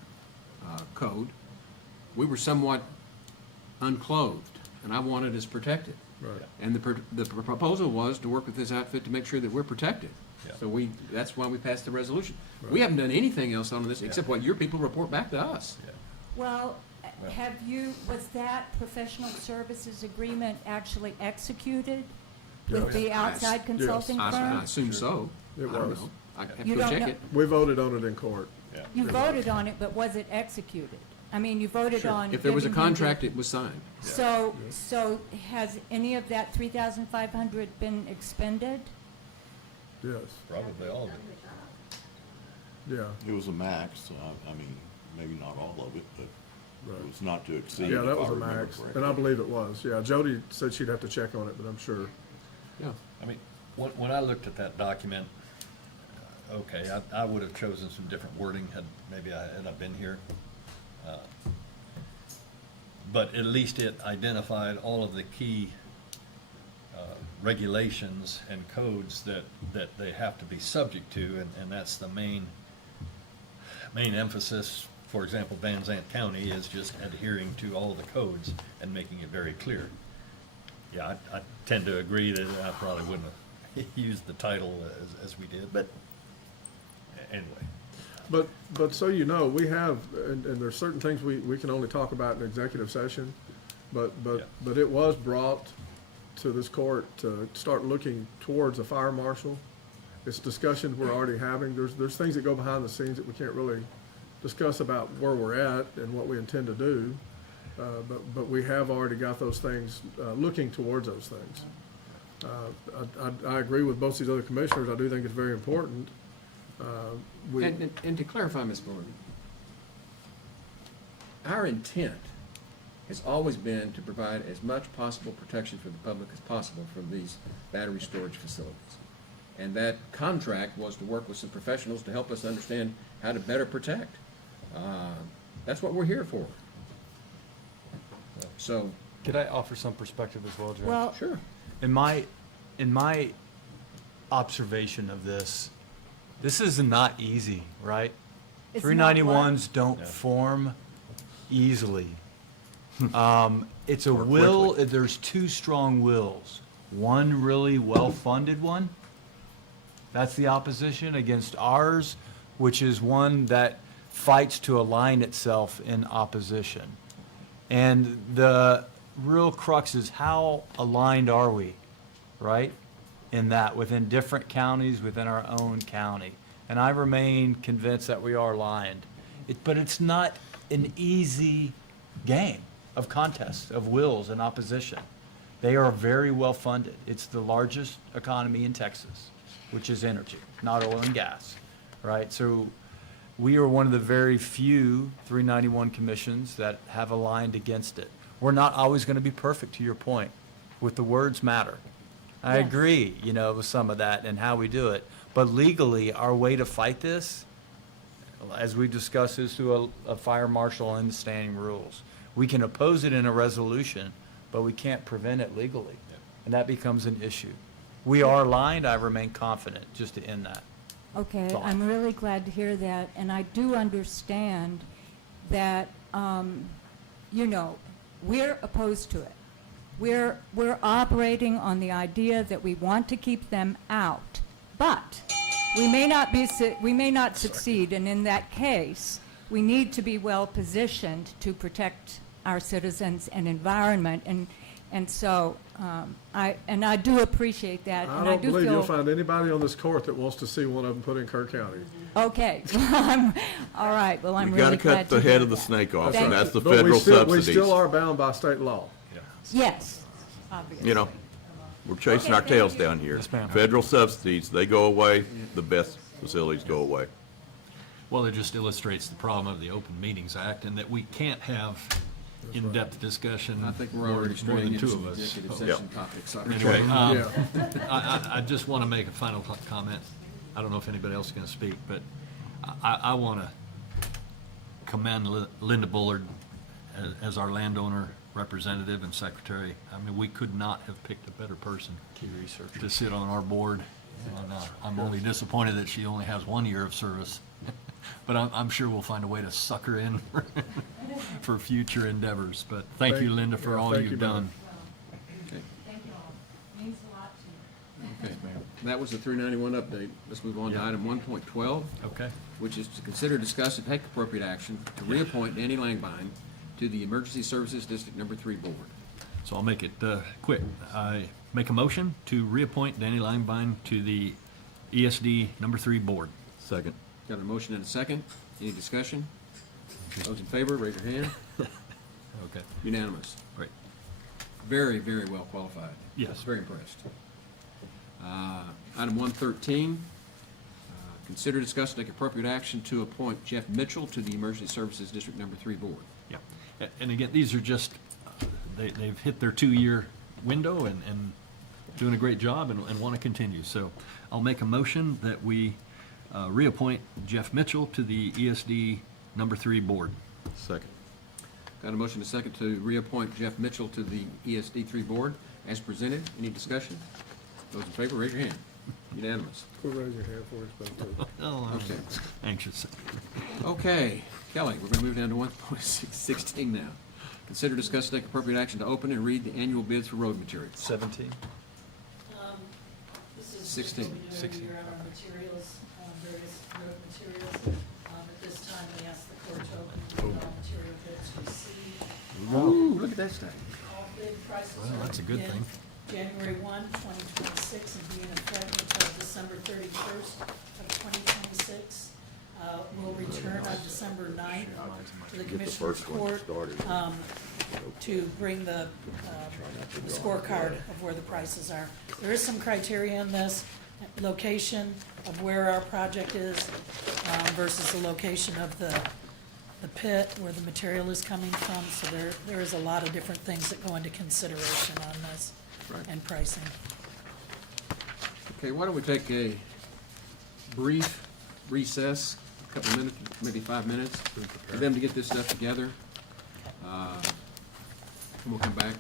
code, we were somewhat unclothed, and I wanted us protected. Right. And the proposal was to work with this outfit to make sure that we're protected. Yeah. So that's why we passed the resolution. We haven't done anything else on this except what your people report back to us. Yeah. Well, was that professional services agreement actually executed with Yes. the outside consulting I firm? assume so. It I don't was. know. I have You to go don't check know- it. We voted on it in court. Yeah. You voted on it, but was it executed? I mean, you voted on. If there was a giving him the- contract, it was signed. So has any of that 3,500 been expended? Yes, Probably all of it. yeah, It was a max, so I mean, maybe not all of it, but right. it was not to exceed. Yeah, that if was I a remember max, correctly. and I believe it was. Yeah, Jody said she'd have to check on it, but I'm sure. Yeah. I mean, when I looked at that document, okay, I would have chosen some different wording had I been here. But at least it identified all of the key regulations and codes that they have to be subject to, and that's the main emphasis. For example, Van Zant County is just adhering to all of the codes and making it very clear. Yeah, I tend to agree that I probably wouldn't have used the title as we did, but anyway. But so you know, we have, and there's certain things we can only talk about in executive session, but it was brought to this court to start looking towards a fire marshal. It's discussions we're already having. There's things that go behind the scenes that we can't really discuss about where we're at and what we intend to do. But we have already got those things, looking towards those things. I agree with both these other commissioners. I do think it's very important. And to clarify, Ms. Gordon, our intent has always been to provide as much possible protection for the public as possible from these battery storage facilities. And that contract was to work with some professionals to help us understand how to better protect. That's what we're here for. So, Could I offer some perspective as well, Judge? Well, sure. In my observation of this is not easy, right? It's not 391s don't form easily. It's a Or will, quickly. there's two strong wills. One really well-funded one, that's the opposition against ours, which is one that fights to align itself in opposition. And the real crux is how aligned are we, right? in that within different counties, within our own county. And I remain convinced that we are aligned. But it's not an easy game of contest, of wills and opposition. They are very well funded. It's the largest economy in Texas, which is energy, not oil and gas, right? So we are one of the very few 391 commissions that have aligned against it. We're not always going to be perfect, to your point, with the words matter. I Yes. agree, with some of that and how we do it. But legally, our way to fight this, as we discussed, is through a fire marshal and the standing rules. We can oppose it in a resolution, but we can't prevent it legally. And that becomes an issue. We are aligned. I remain confident, just to end that. Okay, thought. I'm really glad to hear that, and I do understand that, we're opposed to it. We're operating on the idea that we want to keep them out, but we may not succeed, and in that case, we need to be well-positioned to protect our citizens and environment, and so, I do appreciate that, I and I don't do believe you'll feel, find anybody on this court that wants to see one of them put in Kerr County. okay, all right, well, I'm You really gotta glad cut to the hear head of the that. snake off, Thank and you. that's the But we federal still- subsidies. We still are bound by state law. Yes, obviously. We're chasing our tails down here. Yes, ma'am. Federal subsidies, they go away, the best facilities go away. Well, it just illustrates the problem of the Open Meetings Act and that we can't have in-depth discussion. I think we're more already than straying into two some of us. executive Yep. session topics. Anyway, Yeah. I just want to make a final comment. I don't know if anybody else is going to speak, but I want to commend Linda Bullard as our landowner representative and secretary. I mean, we could not have picked a better person to sit on our board. And I'm only disappointed that she only has 1 year of service. But I'm sure we'll find a way to suck her in for future endeavors. But thank you, Linda, for all thank you've you, done. Okay. Thank you all. Means a lot to me. Okay. That was the 391 update. Let's move on to item 1.12, Okay. which is to consider, discuss, and take appropriate action to reappoint Danny Langbine to the Emergency Services District Number 3 Board. So I'll make it quick. I make a motion to reappoint Danny Langbine to the ESD Number 3 Board. Second. Got a motion and a second. Any discussion? Those in favor, raise your hand. Okay. Unanimous. Great. Very, very well qualified. Yes. Very impressed. Item 113, consider, discuss, and take appropriate action to appoint Jeff Mitchell to the Emergency Services District Number 3 Board. Yeah. And again, these are just, they've hit their 2-year window and doing a great job and want to continue. So I'll make a motion that we reappoint Jeff Mitchell to the ESD Number 3 Board. Second. Got a motion and a second to reappoint Jeff Mitchell to the ESD 3 Board as presented. Any discussion? Those in favor, raise your hand. Unanimous. Quit raising your hand for us, but, Oh, I'm Okay. anxious. Okay, Kelly, we're going to move down to 1.16 now. Consider, discuss, and take appropriate action to open and read the annual bids for road materials. 17? This is 16. what we do every 16. year on our materials, various road materials. At this time, we ask the court to open all material bids received. Ooh, look at that stack. All bid prices Well, are that's a good begin thing. January 1, 2026, and be in effect until December 31st of 2026. We'll return on December 9th to the Get the Commissioners first one Court started. to bring the scorecard of where the prices are. There is some criteria in this, location of where our project is versus the location of the pit, where the material is coming from. So there is a lot of different things that go into consideration on this Right. and pricing. Okay, why don't we take a brief recess, a couple of minutes, maybe 5 minutes, for them to get this stuff together. And we'll come back.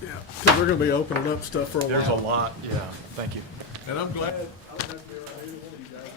yeah, because we're going to be opening up stuff for a while. There's a lot, yeah. Thank you. And I'm glad to be around either one of you guys.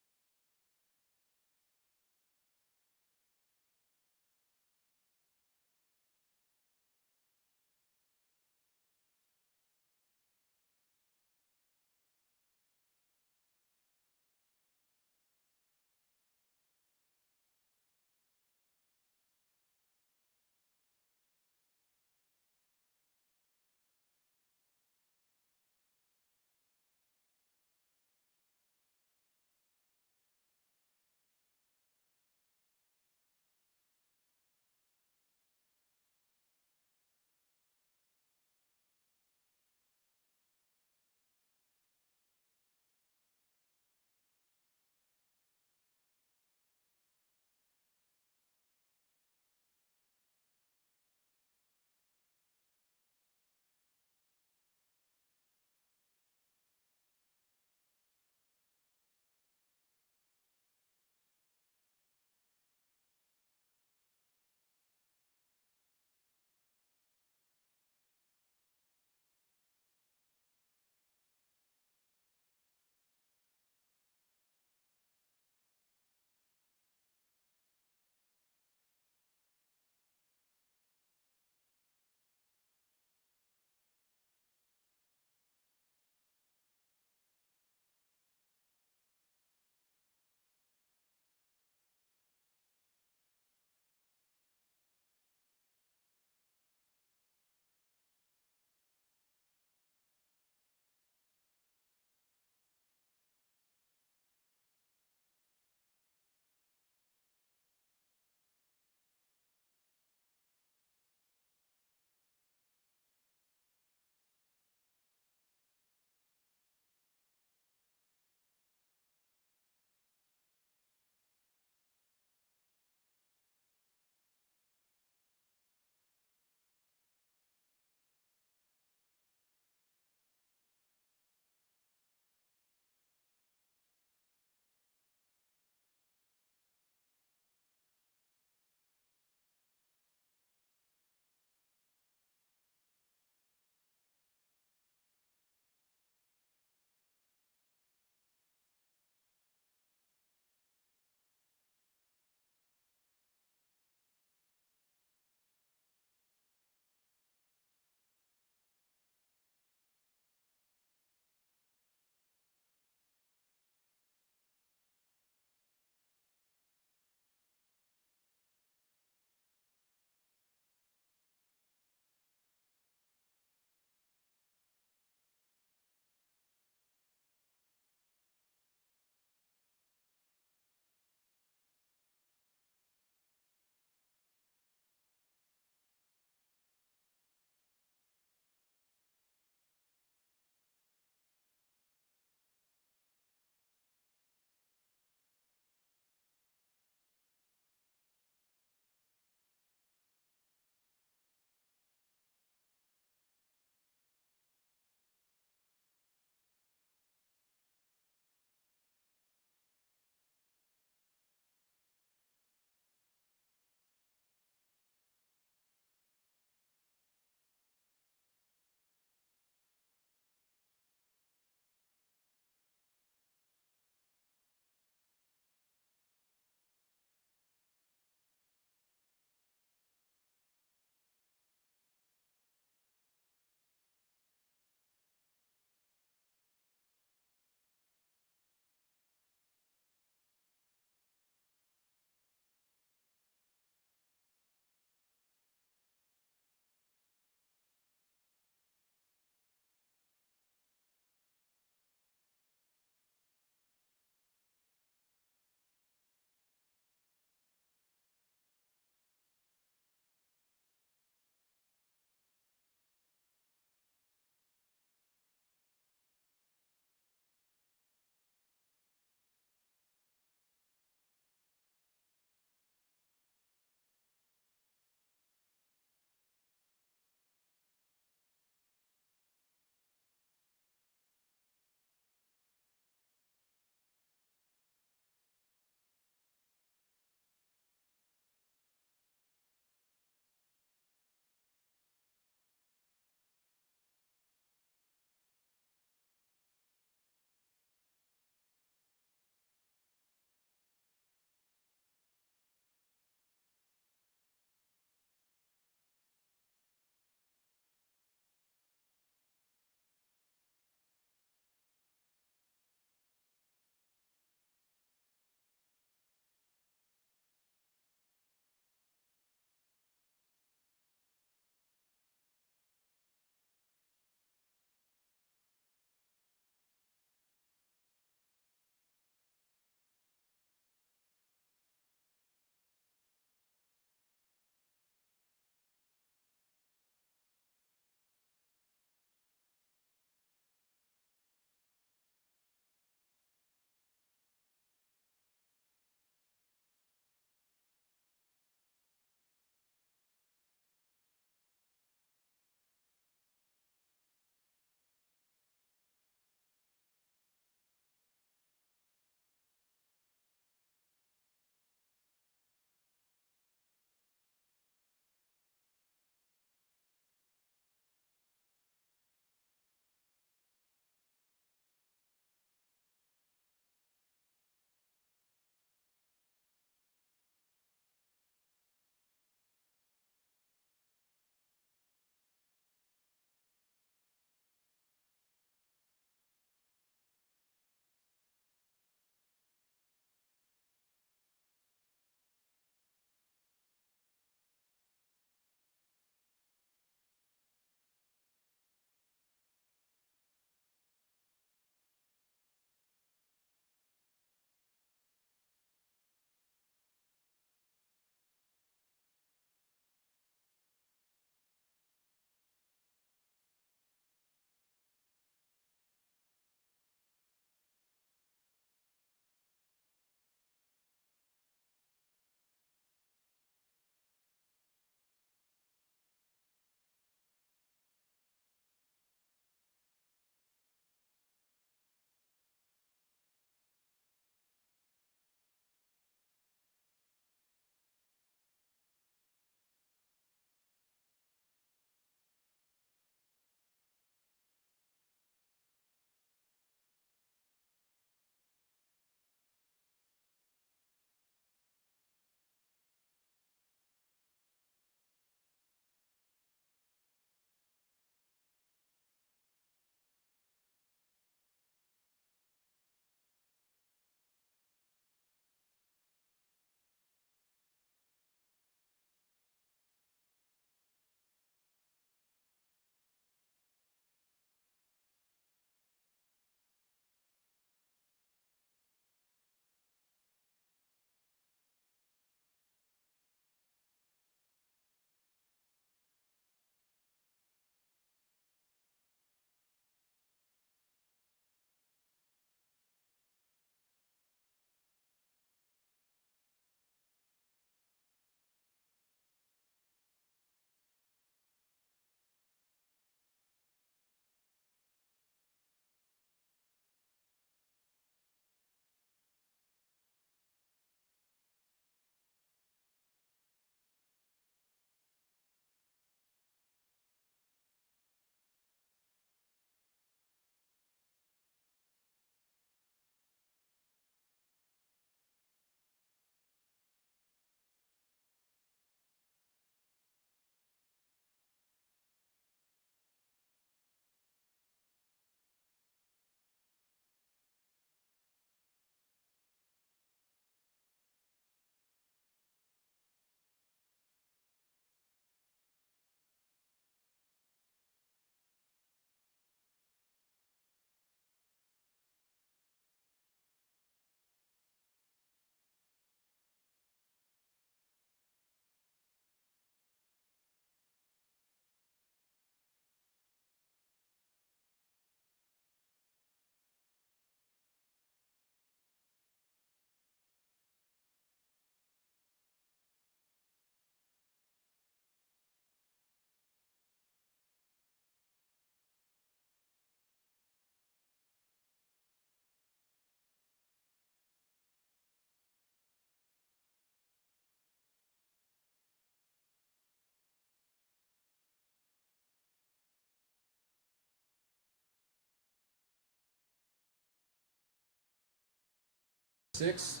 6,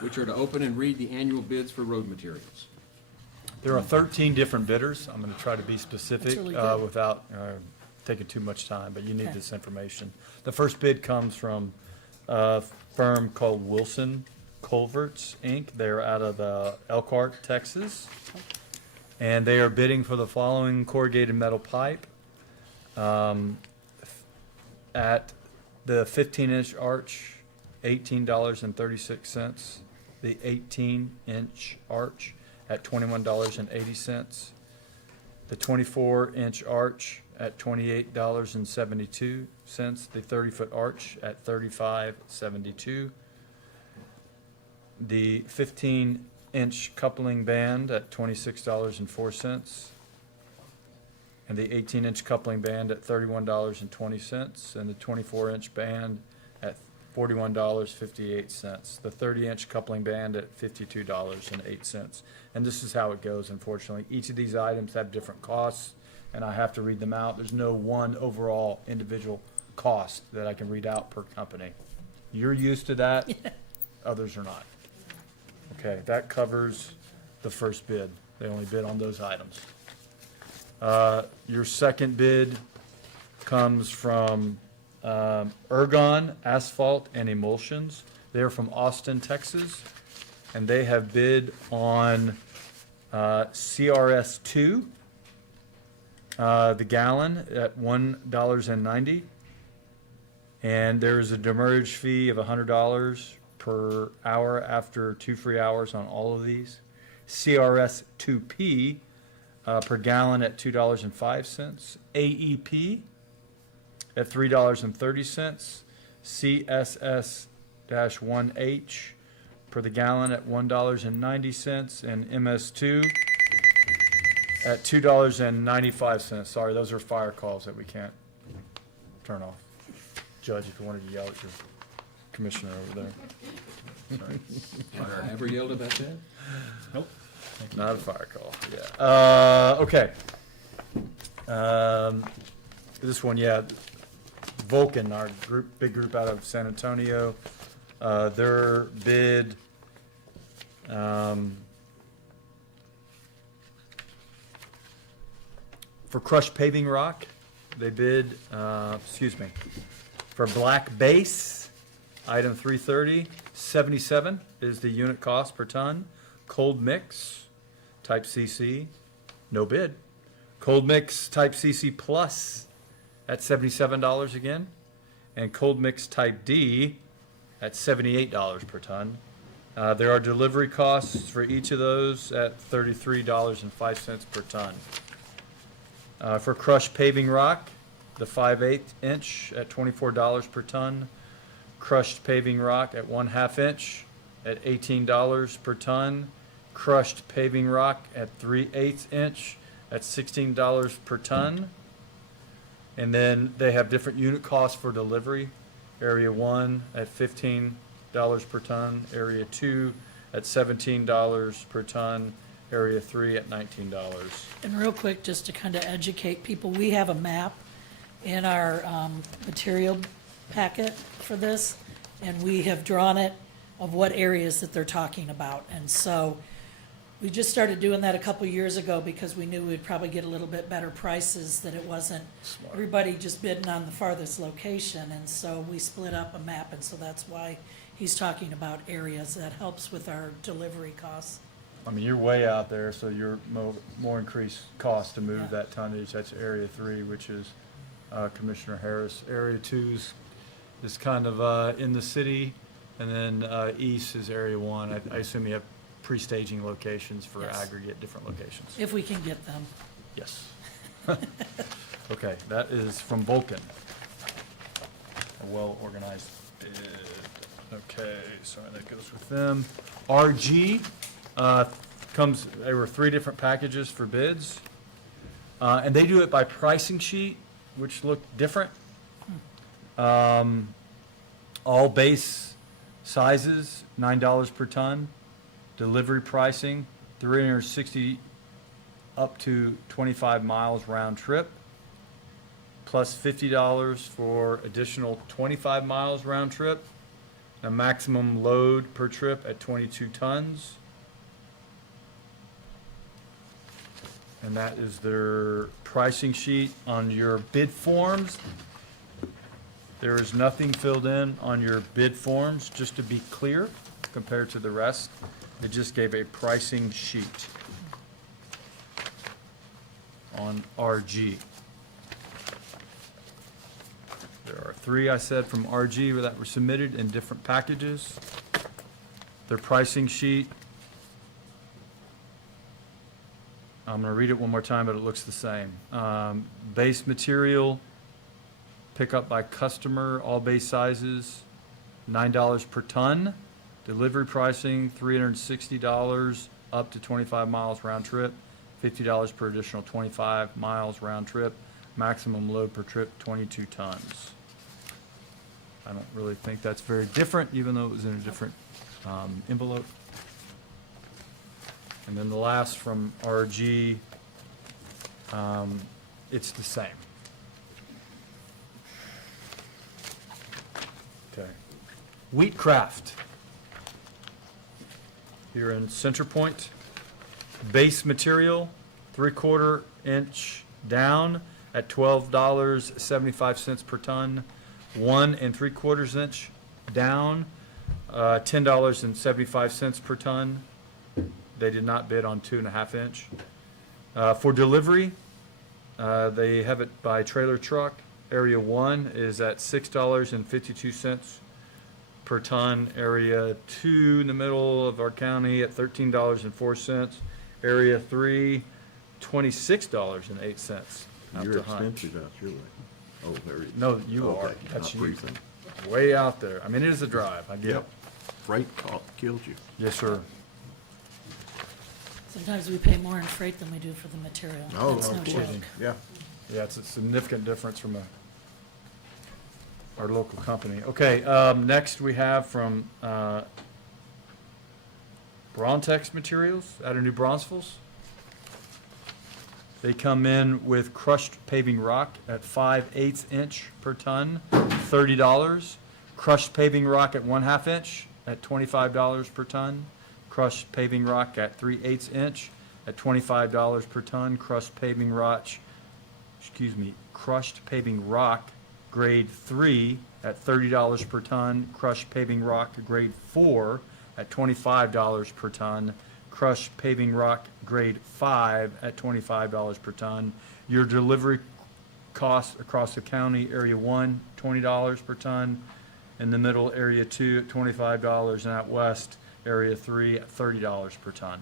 which are to open and read the annual bids for road materials. There are 13 different bidders. I'm going to try to be specific really good. without taking too much time, but you need Okay. this information. The first bid comes from a firm called Wilson Culverts, Inc. They're out of Elkhart, Texas. And they are bidding for the following corrugated metal pipe. At the 15-inch arch, $18.36. The 18-inch arch at $21.80. The 24-inch arch at $28.72. The 30-foot arch at $35.72. The 15-inch coupling band at $26.04. And the 18-inch coupling band at $31.20, and the 24-inch band at $41.58. The 30-inch coupling band at $52.08. And this is how it goes, unfortunately. Each of these items have different costs, and I have to read them out. There's no one overall individual cost that I can read out per company. You're used to that, others are not. Okay, that covers the first bid. They only bid on those items. Your second bid comes from Ergon Asphalt and Emulsions. They're from Austin, Texas, and they have bid on CRS2, the gallon at $1.90, and there's a demurrage fee of $100 per hour after 2 free hours on all of these. CRS2P per gallon at $2.05. AEP at $3.30. CSS-1H per the gallon at $1.90. And MS2 at $2.95. Sorry, those are fire calls that we can't turn off. Judge, if you wanted to yell at your commissioner over there. Ever yelled about that? Nope. Not a fire call, yeah. Okay. This one, yeah. Vulcan, our big group out of San Antonio, their bid, for crushed paving rock, they bid, for black base, item 330, 77 is the unit cost per ton. Cold mix, type CC, no bid. Cold mix type CC plus at $77 again. And cold mix type D at $78 per ton. There are delivery costs for each of those at $33.05 per ton. For crushed paving rock, the 5/8 inch at $24 per ton. Crushed paving rock at 1/2 inch at $18 per ton. Crushed paving rock at 3/8 inch at $16 per ton. And then they have different unit costs for delivery. Area 1 at $15 per ton. Area 2 at $17 per ton. Area 3 at $19. And real quick, just to kind of educate people, we have a map in our material packet for this, and we have drawn it of what areas that they're talking about. And so we just started doing that a couple years ago because we knew we'd probably get a little bit better prices, that it wasn't everybody just bidding on the farthest location. And so we split up a map, and so that's why he's talking about areas. That helps with our delivery costs. I mean, you're way out there, so you're more increased cost to move Yeah. that tonnage. That's Area 3, which is Commissioner Harris. Area 2 is kind of in the city, and then east is Area 1. I assume you have pre-staging locations for Yes. aggregate different locations. If we can get them. Yes. Okay, that is from Vulcan. A well-organized bid. Okay, sorry, that goes with them. RG there were 3 different packages for bids. And they do it by pricing sheet, which look different. All base sizes, $9 per ton. Delivery pricing, 360 up to 25 miles round trip, plus $50 for additional 25 miles round trip, a maximum load per trip at 22 tons. And that is their pricing sheet on your bid forms. There is nothing filled in on your bid forms, just to be clear, compared to the rest. It just gave a pricing sheet on RG. There are 3, I said, from RG that were submitted in different packages. Their pricing sheet, I'm gonna read it one more time, but it looks the same. Base material, pickup by customer, all base sizes, $9 per ton. Delivery pricing, $360 up to 25 miles round trip, $50 per additional 25 miles round trip. Maximum load per trip, 22 tons. I don't really think that's very different, even though it was in a different envelope. And then the last from RG, it's the same. Okay. Wheatcraft. Here in Center Point. Base material, 3/4 inch down at $12.75 per ton. 1 3/4 inch down, $10.75 per ton. They did not bid on 2.5 inch. For delivery, they have it by trailer truck. Area 1 is at $6.52 per ton. Area 2 in the middle of our county at $13.04. Area 3, $26.08. You're expensive out your way. Oh, there you No, you Okay, are. That's not you. precinct. Way out there. I mean, it is a drive. I get it. Yep. Freight kills you. Yes, sir. Sometimes we pay more in freight than we do for the material. Oh, That's no of course. joke. Yeah. Yeah, it's a significant difference from our local company. Okay, next we have from Brontex Materials out of New Braunfels. They come in with crushed paving rock at 5/8 inch per ton, $30. Crushed paving rock at 1/2 inch at $25 per ton. Crushed paving rock at 3/8 inch at $25 per ton. Crushed paving rock grade 3 at $30 per ton. Crushed paving rock grade 4 at $25 per ton. Crushed paving rock grade 5 at $25 per ton. Your delivery cost across the county, area 1, $20 per ton. In the middle, area 2 at $25, and out west, area 3 at $30 per ton.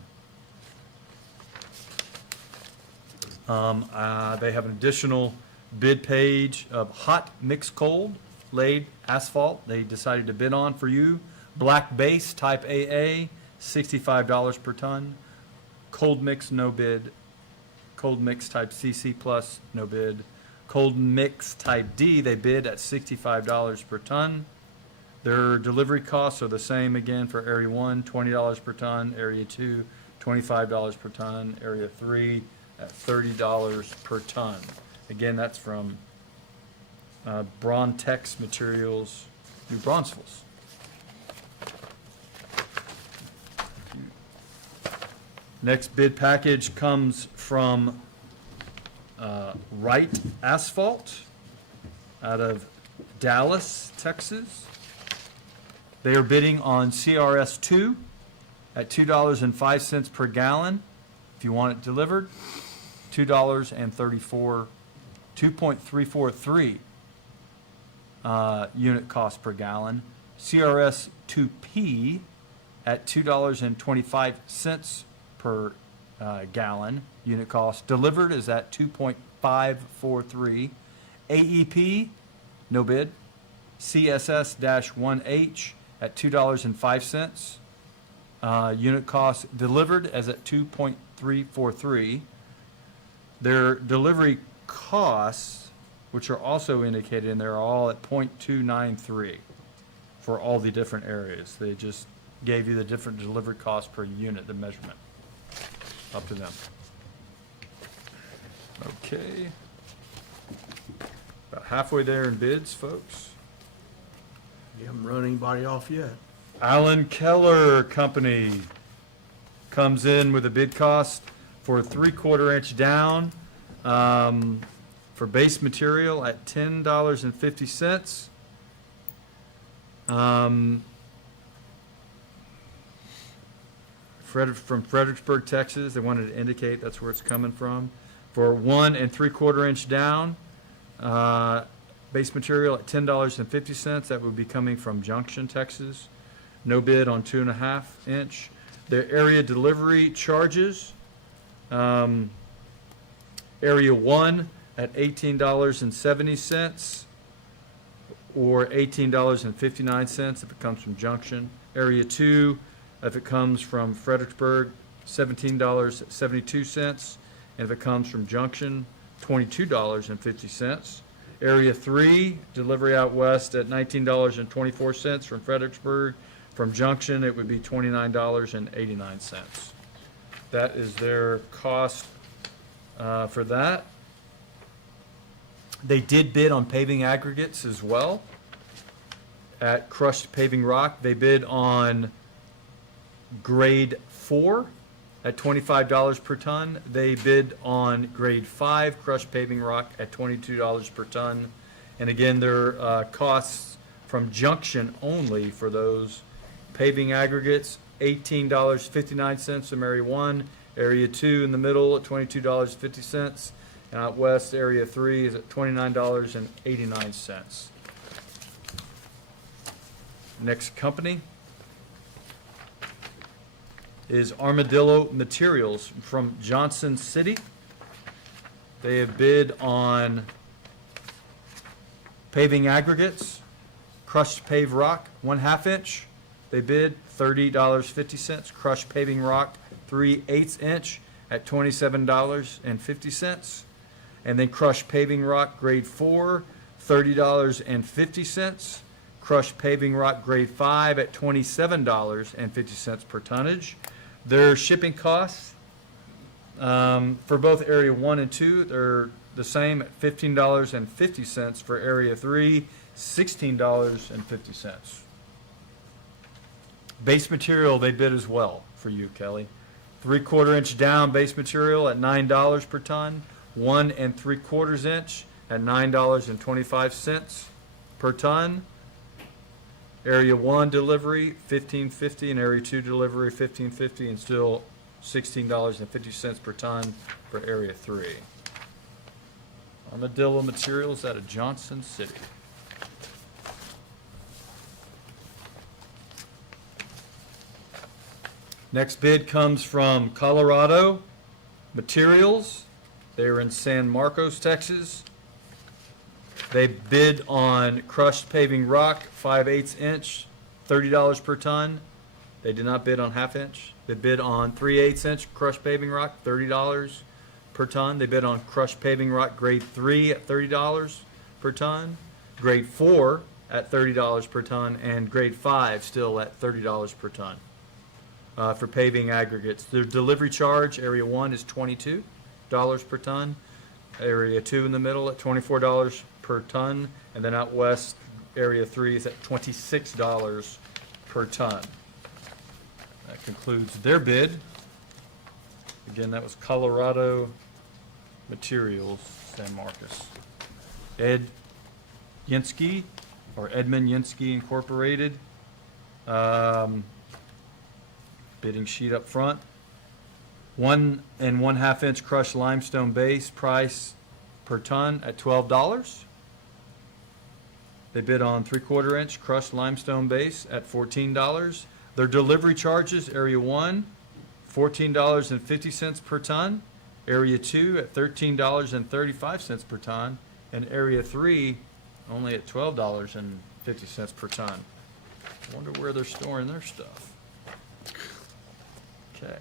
They have an additional bid page of hot mixed cold laid asphalt they decided to bid on for you. Black base type AA, $65 per ton. Cold mix, no bid. Cold mix type CC plus, no bid. Cold mix type D, they bid at $65 per ton. Their delivery costs are the same again for area 1, $20 per ton. Area 2, $25 per ton. Area 3 at $30 per ton. Again, that's from Brontex Materials, New Braunfels. Next bid package comes from Wright Asphalt out of Dallas, Texas. They are bidding on CRS 2 at $2.05 per gallon. If you want it delivered, $2.343 unit cost per gallon. CRS 2P at $2.25 per gallon unit cost. Delivered is at $2.543. AEP, no bid. CSS-1H at $2.05. Unit cost delivered as at $2.343. Their delivery costs, which are also indicated in there, are all at .293 for all the different areas. They just gave you the different delivery costs per unit, the measurement. Up to them. Okay. About halfway there in bids, folks. You haven't run anybody off yet. Alan Keller Company comes in with a bid cost for a 3/4 inch down, for base material at $10.50. From Fredericksburg, Texas, they wanted to indicate that's where it's coming from. For 1 3/4 inch down, base material at $10.50, that would be coming from Junction, Texas. No bid on 2.5 inch. The area delivery charges, area 1 at $18.70 or $18.59 if it comes from Junction. Area 2, if it comes from Fredericksburg, $17.72, and if it comes from Junction, $22.50. Area 3, delivery out west at $19.24 from Fredericksburg. From Junction, it would be $29.89. That is their cost for that. They did bid on paving aggregates as well. At crushed paving rock, they bid on grade 4 at $25 per ton. They bid on grade 5 crushed paving rock at $22 per ton. And again, their costs from Junction only for those paving aggregates, $18.59 from area 1, area 2 in the middle at $22.50, and out west, area 3 is at $29.89. Next company is Armadillo Materials from Johnson City. They have bid on paving aggregates, crushed paved rock, 1/2 inch. They bid $30.50. Crushed paving rock, 3/8 inch at $27.50. And then crushed paving rock, grade 4, $30.50. Crushed paving rock, grade 5 at $27.50 per tonnage. Their shipping costs for both area 1 and 2, they're the same at $15.50. For area 3, $16.50. Base material, they bid as well for you, Kelly. 3/4 inch down base material at $9 per ton. 1 3/4 inch at $9.25 per ton. Area 1 delivery, $15.50, and area 2 delivery, $15.50, and still $16.50 per ton for area 3. Armadillo Materials out of Johnson City. Next bid comes from Colorado Materials. They're in San Marcos, Texas. They bid on crushed paving rock, 5/8 inch, $30 per ton. They did not bid on 1/2 inch. They bid on 3/8 inch crushed paving rock, $30 per ton. They bid on crushed paving rock grade 3 at $30 per ton, grade 4 at $30 per ton, and grade 5 still at $30 per ton. For paving aggregates, their delivery charge, area 1 is $22 per ton, area 2 in the middle at $24 per ton, and then out west, area 3 is at $26 per ton. That concludes their bid. Again, that was Colorado Materials, San Marcos. Edmund Yinsky Incorporated. Bidding sheet up front. 1 1/2 inch crushed limestone base, price per ton at $12. They bid on 3/4 inch crushed limestone base at $14. Their delivery charges, area 1, $14.50 per ton, area 2 at $13.35 per ton, and area 3 only at $12.50 per ton. I wonder where they're storing their stuff. Okay.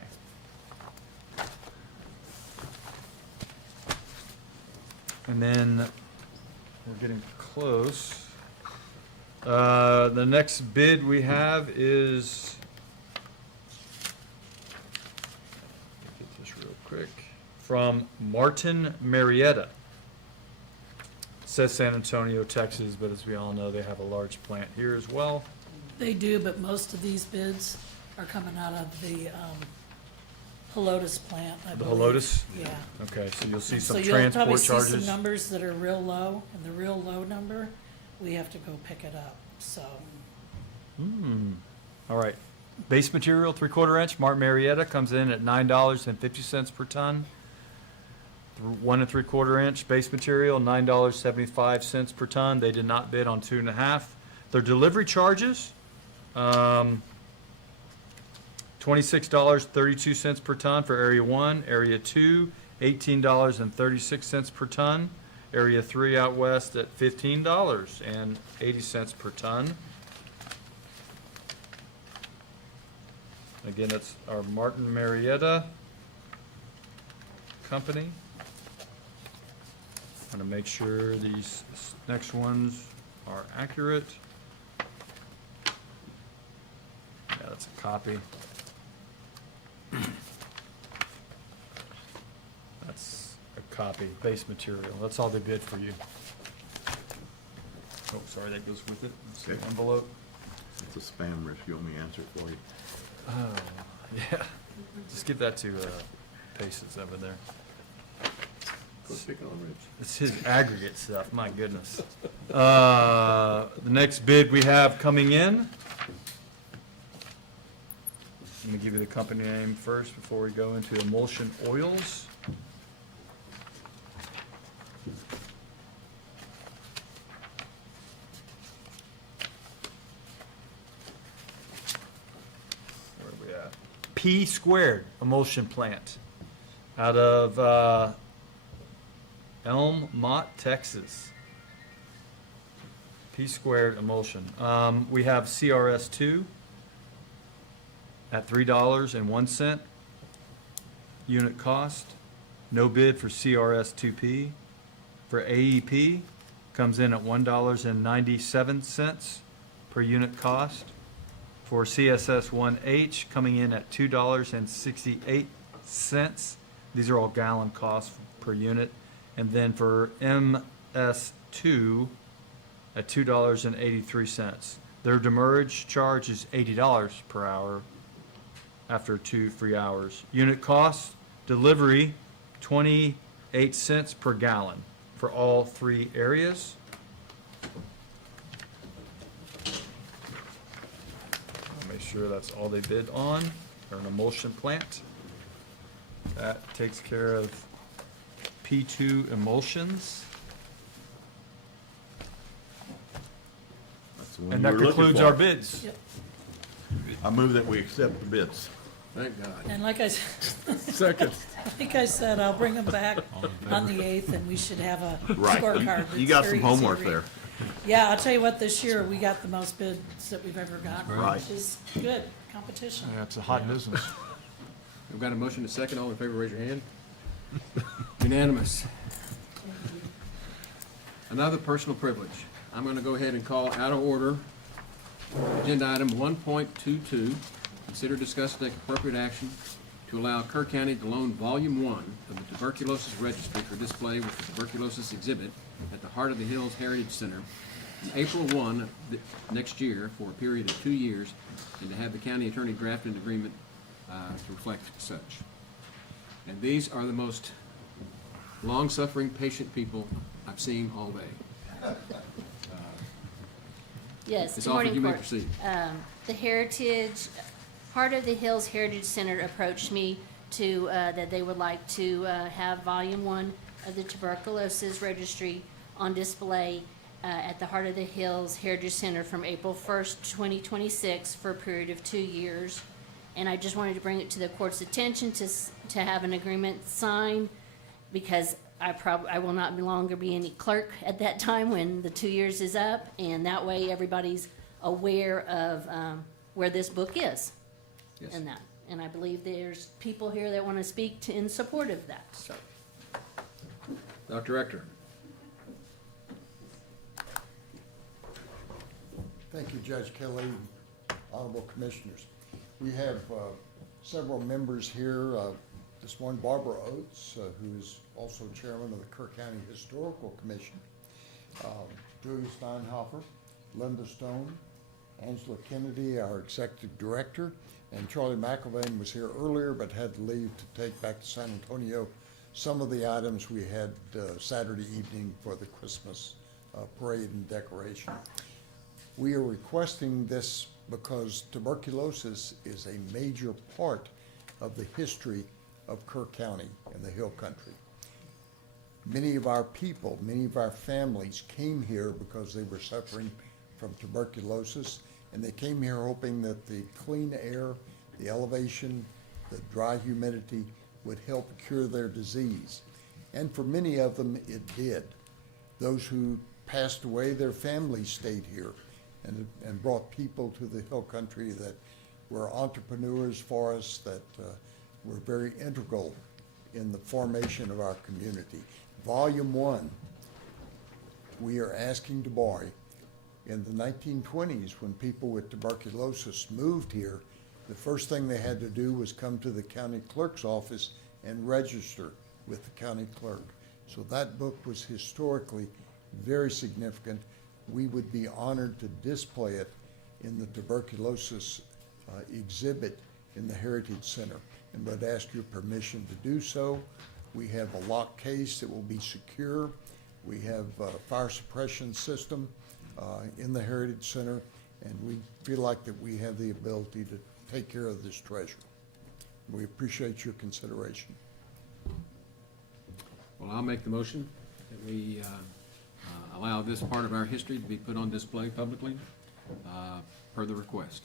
And then we're getting close. The next bid we have is, get this real quick, from Martin Marietta. says San Antonio, Texas, but as we all know, they have a large plant here as well. They do, but most of these bids are coming out of the Helotes plant, I The believe. Helotes? Yeah. Okay, so you'll see So some you'll probably transport see charges. some numbers that are real low, and the real low number, we have to go pick it up, so. All right. Base material, 3/4 inch, Martin Marietta comes in at $9.50 per ton. 1 3/4 inch base material, $9.75 per ton. They did not bid on 2.5. Their delivery charges, $26.32 per ton for area 1, area 2, $18.36 per ton, area 3 out west at $15.80 per ton. Again, that's our Martin Marietta company. Want to make sure these next ones are accurate. Yeah, that's a copy. That's a copy, base material. That's all they bid for you. Oh, sorry, that goes with it. It's the Okay. envelope. It's a spam risk. You want me to answer it for you? Oh, yeah. Just give that to Paces over there. Quit picking on Rich. It's his aggregate stuff, my goodness. The next bid we have coming in. Let me give you the company name first before we go into emulsion oils. Where are we at? P Squared Emulsion Plant out of Elm Mott, Texas. P Squared Emulsion. We have CRS2 at $3.01 unit cost. No bid for CRS2P. For AEP, comes in at $1.97 per unit cost. For CSS1H, coming in at $2.68. These are all gallon costs per unit. And then for MS2 at $2.83. Their demurrage charge is $80 per hour after 2 free hours. Unit cost, delivery, 28 cents per gallon for all 3 areas. I'll make sure that's all they bid on. They're an emulsion plant. That takes care of P2 emulsions. That's the one And you that were looking concludes for. our bids. Yep. I move that we accept the bids. Thank God. And like I Second. said, I'll bring them back on the 8th, and we should have a Right. scorecard. You that's got very some easy to homework read. there. Yeah, I'll tell you what, this year, we got the most bids that we've ever gotten, Right. which is good competition. Yeah, it's a hot business. We've got a motion to second. All in favor, raise your hand. Unanimous. Another personal privilege. I'm going to go ahead and call out of order agenda item 1.22. Consider, discuss, take appropriate action to allow Kerr County to loan Volume 1 of the Tuberculosis Registry for display with the tuberculosis exhibit at the Heart of the Hills Heritage Center on April 1 next year for a period of 2 years, and to have the county attorney draft an agreement to reflect such. And these are the most long-suffering, patient people I've seen all day. Yes, Ms. good Alford, morning, you may Court. proceed. The Heart of the Hills Heritage Center approached me to, that they would like to have Volume 1 of the Tuberculosis Registry on display at the Heart of the Hills Heritage Center from April 1st, 2026 for a period of 2 years. And I just wanted to bring it to the court's attention to have an agreement signed, because I will not longer be any clerk at that time when the 2 years is up, and that way everybody's aware of where this book is. Yes. And that, and I believe there's people here that want to speak in support of that, so. Dr. Rector. Thank you, Judge Kelly, honorable commissioners. We have several members here. This one, Barbara Oates, who is also chairman of the Kerr County Historical Commission. Julie Steinhofer, Linda Stone, Angela Kennedy, our executive director, and Charlie McElvain was here earlier but had to leave to take back to San Antonio some of the items we had Saturday evening for the Christmas parade and decoration. We are requesting this because tuberculosis is a major part of the history of Kerr County and the Hill Country. Many of our people, many of our families came here because they were suffering from tuberculosis, and they came here hoping that the clean air, the elevation, the dry humidity would help cure their disease. And for many of them, it did. Those who passed away, their families stayed here and brought people to the Hill Country that were entrepreneurs for us, that were very integral in the formation of our community. Volume 1, we are asking to borrow. In the 1920s, when people with tuberculosis moved here, the first thing they had to do was come to the county clerk's office and register with the county clerk. So that book was historically very significant. We would be honored to display it in the tuberculosis exhibit in the Heritage Center, and would ask your permission to do so. We have a lock case that will be secure. We have a fire suppression system in the Heritage Center, and we feel like that we have the ability to take care of this treasure. We appreciate your consideration. Well, I'll make the motion that we allow this part of our history to be put on display publicly per the request.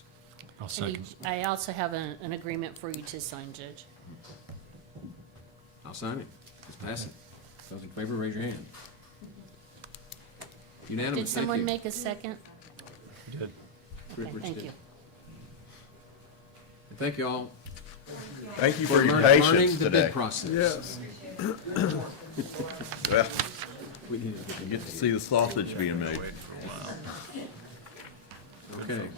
I'll And you- second. I also have an agreement for you to sign, Judge. I'll sign it. Let's pass it. Those in favor, raise your hand. Unanimous, Did thank someone you. make a second? Did. Okay, Rich thank did. you. And thank you all Thank you for for your learning patience the bid today. process. Yes. Well, We need to you get to see the sausage being made. Okay.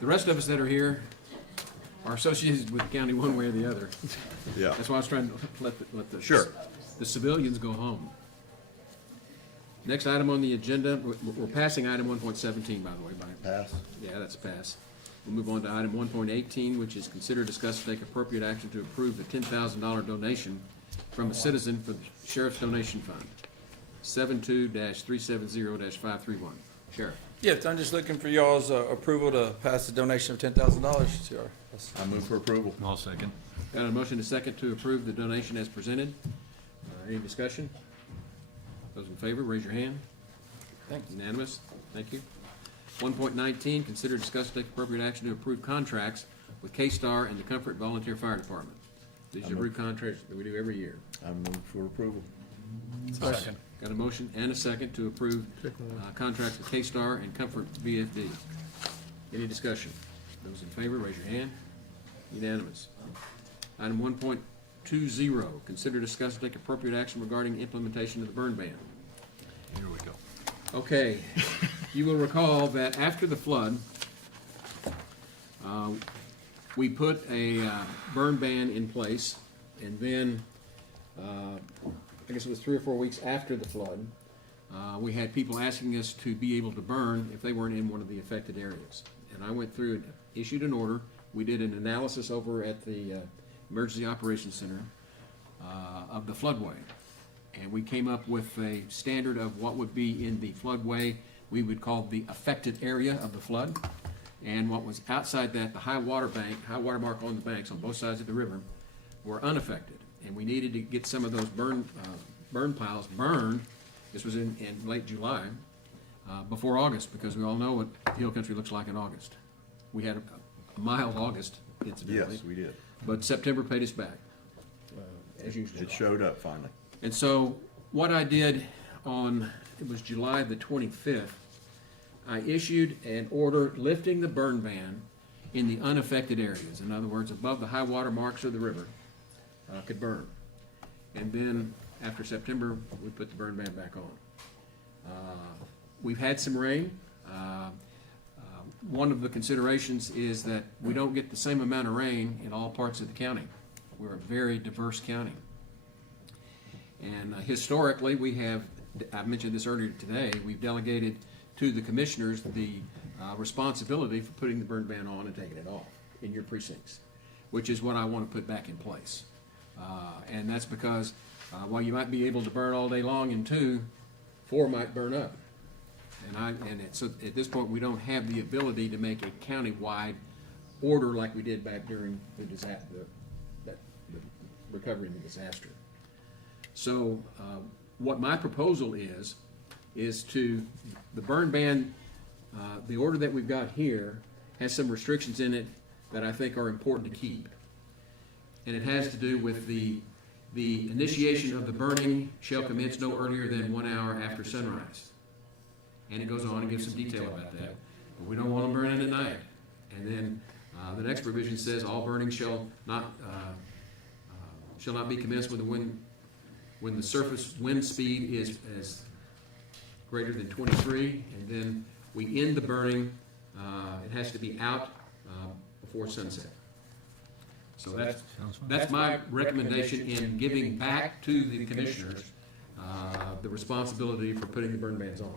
The rest of us that are here are associated with the county one way or the other. Yeah. That's why I was trying to let the Sure. the civilians go home. Next item on the agenda, we're passing item 1.17, by the way. Pass. Yeah, that's a pass. We'll move on to item 1.18, which is consider, discuss, and take appropriate action to approve the $10,000 donation from a citizen for the Sheriff's Donation Fund, 72-370-531. Sheriff. Yes, I'm just looking for y'all's approval to pass the donation of $10,000 to our. I move for approval. I'll second. Got a motion to second to approve the donation as presented. Any discussion? Those in favor, raise your hand. Thanks. Unanimous. Thank you. 1.19, consider, discuss, and take appropriate action to approve contracts with K-Star and the Comfort Volunteer Fire Department. These are approved contracts that we do every year. I move for approval. Second. Got a motion and a second to approve contracts with K-Star and Comfort VFD. Any discussion? Those in favor, raise your hand. Unanimous. Item 1.20, consider, discuss, and take appropriate action regarding implementation of the burn ban. Here we go. Okay, you will recall that after the flood, we put a burn ban in place, and then, I guess it was 3 or 4 weeks after the flood, we had people asking us to be able to burn if they weren't in one of the affected areas. And I went through and issued an order. We did an analysis over at the Emergency Operations Center of the floodway. And we came up with a standard of what would be in the floodway we would call the affected area of the flood. And what was outside that, the high water mark on the banks on both sides of the river, were unaffected. And we needed to get some of those burn piles burned. This was in late July, before August, because we all know what Hill Country looks like in August. We had a mild August, incidentally. Yes, we did. But September paid us back, as usual. It showed up finally. And so what I did it was July the 25th, I issued an order lifting the burn ban in the unaffected areas. In other words, above the high water marks of the river, could burn. And then after September, we put the burn ban back on. We've had some rain. One of the considerations is that we don't get the same amount of rain in all parts of the county. We're a very diverse county. And historically, we have, I mentioned this earlier today, we've delegated to the commissioners the responsibility for putting the burn ban on and taking it off in your precincts, which is what I want to put back in place. And that's because while you might be able to burn all day long in 2, 4 might burn up. So at this point, we don't have the ability to make a county-wide order like we did back during the recovery and the disaster. So what my proposal is to, the burn ban, the order that we've got here has some restrictions in it that I think are important to keep. And it has to do with the initiation of the burning shall commence no earlier than 1 hour after sunrise. And it goes on and gives some detail about that. But we don't want them burning at night. And then the next provision says all burning shall not be commenced when the surface wind speed is greater than 23. And then we end the burning. It has to be out before sunset. So that's my recommendation in giving back to the commissioners the responsibility for putting the burn bans on.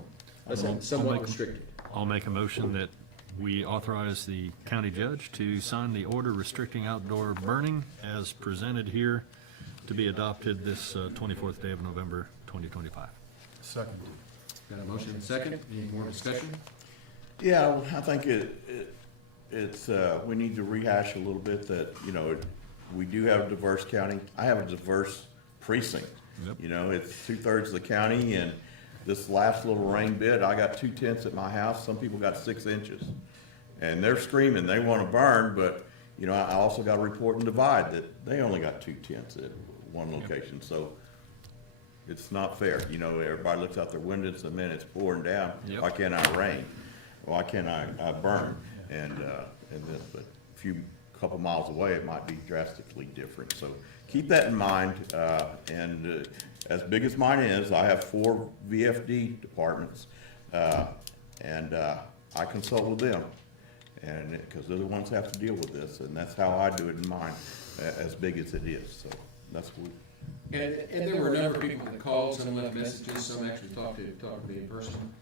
That's somewhat restricted. I'll make a motion that we authorize the county judge to sign the order restricting outdoor burning as presented here to be adopted this 24th day of November, 2025. Second. Got a motion and a second. Any more discussion? Yeah, well, I think it's we need to rehash a little bit that, you know, we do have a diverse county. I have a diverse precinct. Yep. You know, it's 2/3 of the county, and this last little rain bit, I got 2/10 at my house. Some people got 6 inches. And they're screaming, they want to burn, but, you know, I also got a report in Divide that they only got 2/10 at one location. So it's not fair. You know, everybody looks out their windows and man, it's pouring down. Yep. Why can't I rain? Why can't I burn? And then, but a couple miles away, it might be drastically different. So keep that in mind. As big as mine is, I have 4 VFD departments, and I consult with them, and because they're the ones that have to deal with this, and that's how I do it in mine, as big as it is. So that's what. And there were a number of people that called, some left messages, some actually talked to me in person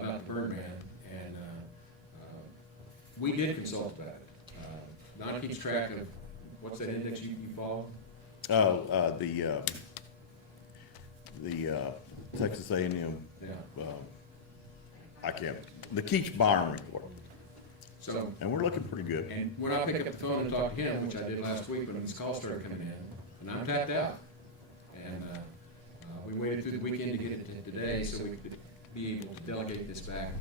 about the burn ban, and we did consult about it. Don keeps track of, what's that index you follow? Oh, the Texas A&M, Yeah. I can't, the Keach Byron report. So, And we're looking pretty good. and when I pick up the phone and talk to him, which I did last week when these calls started coming in, and I'm tapped out. And we waited through the weekend to get it to today so we could be able to delegate this back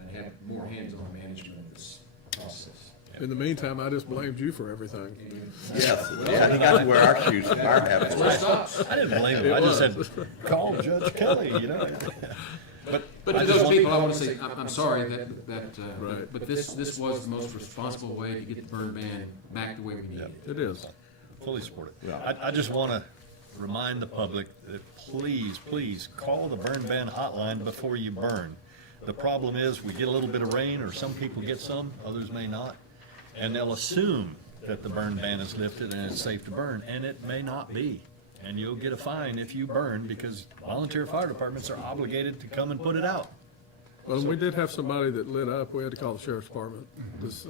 and have more hands-on management of this process. In the meantime, I just blamed you for everything. Yes, yeah, he got to wear our shoes, our hats. Where it stops. I didn't blame him. I just said, call Judge Kelly, you know? But to those people, I want to say, I'm sorry Right. but this was the most responsible way to get the burn ban back the way we need it. It is. Fully support it. Yeah. I just want to remind the public that please call the burn ban hotline before you burn. The problem is we get a little bit of rain, or some people get some, others may not, and they'll assume that the burn ban is lifted and it's safe to burn, and it may not be. And you'll get a fine if you burn, because volunteer fire departments are obligated to come and put it out. Well, we did have somebody that lit up. We had to call the sheriff's department this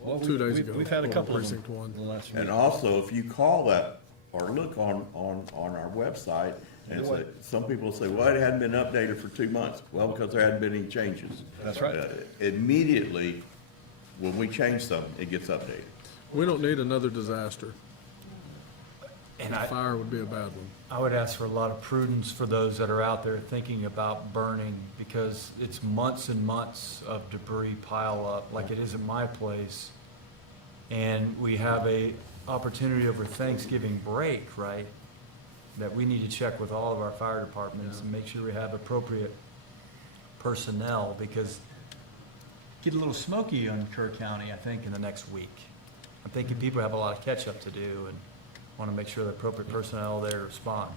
Well, 2 days we've- ago. We've had a couple of Precinct them 1. in the last few And weeks. also, if you call that or look on our website, and say, some people say, well, it hadn't been updated for 2 months. Well, because there hadn't been any changes. That's right. Immediately, when we change something, it gets updated. We don't need another disaster. And Fire would be a bad one. I would ask for a lot of prudence for those that are out there thinking about burning, because it's months and months of debris pile up, like it is at my place. And we have a opportunity over Thanksgiving break, right? That we need to check with all of our fire departments and make sure we have appropriate personnel, because get a little smoky on Kerr County, I think, in the next week. I'm thinking people have a lot of catch up to do and want to make sure the appropriate personnel are there to respond.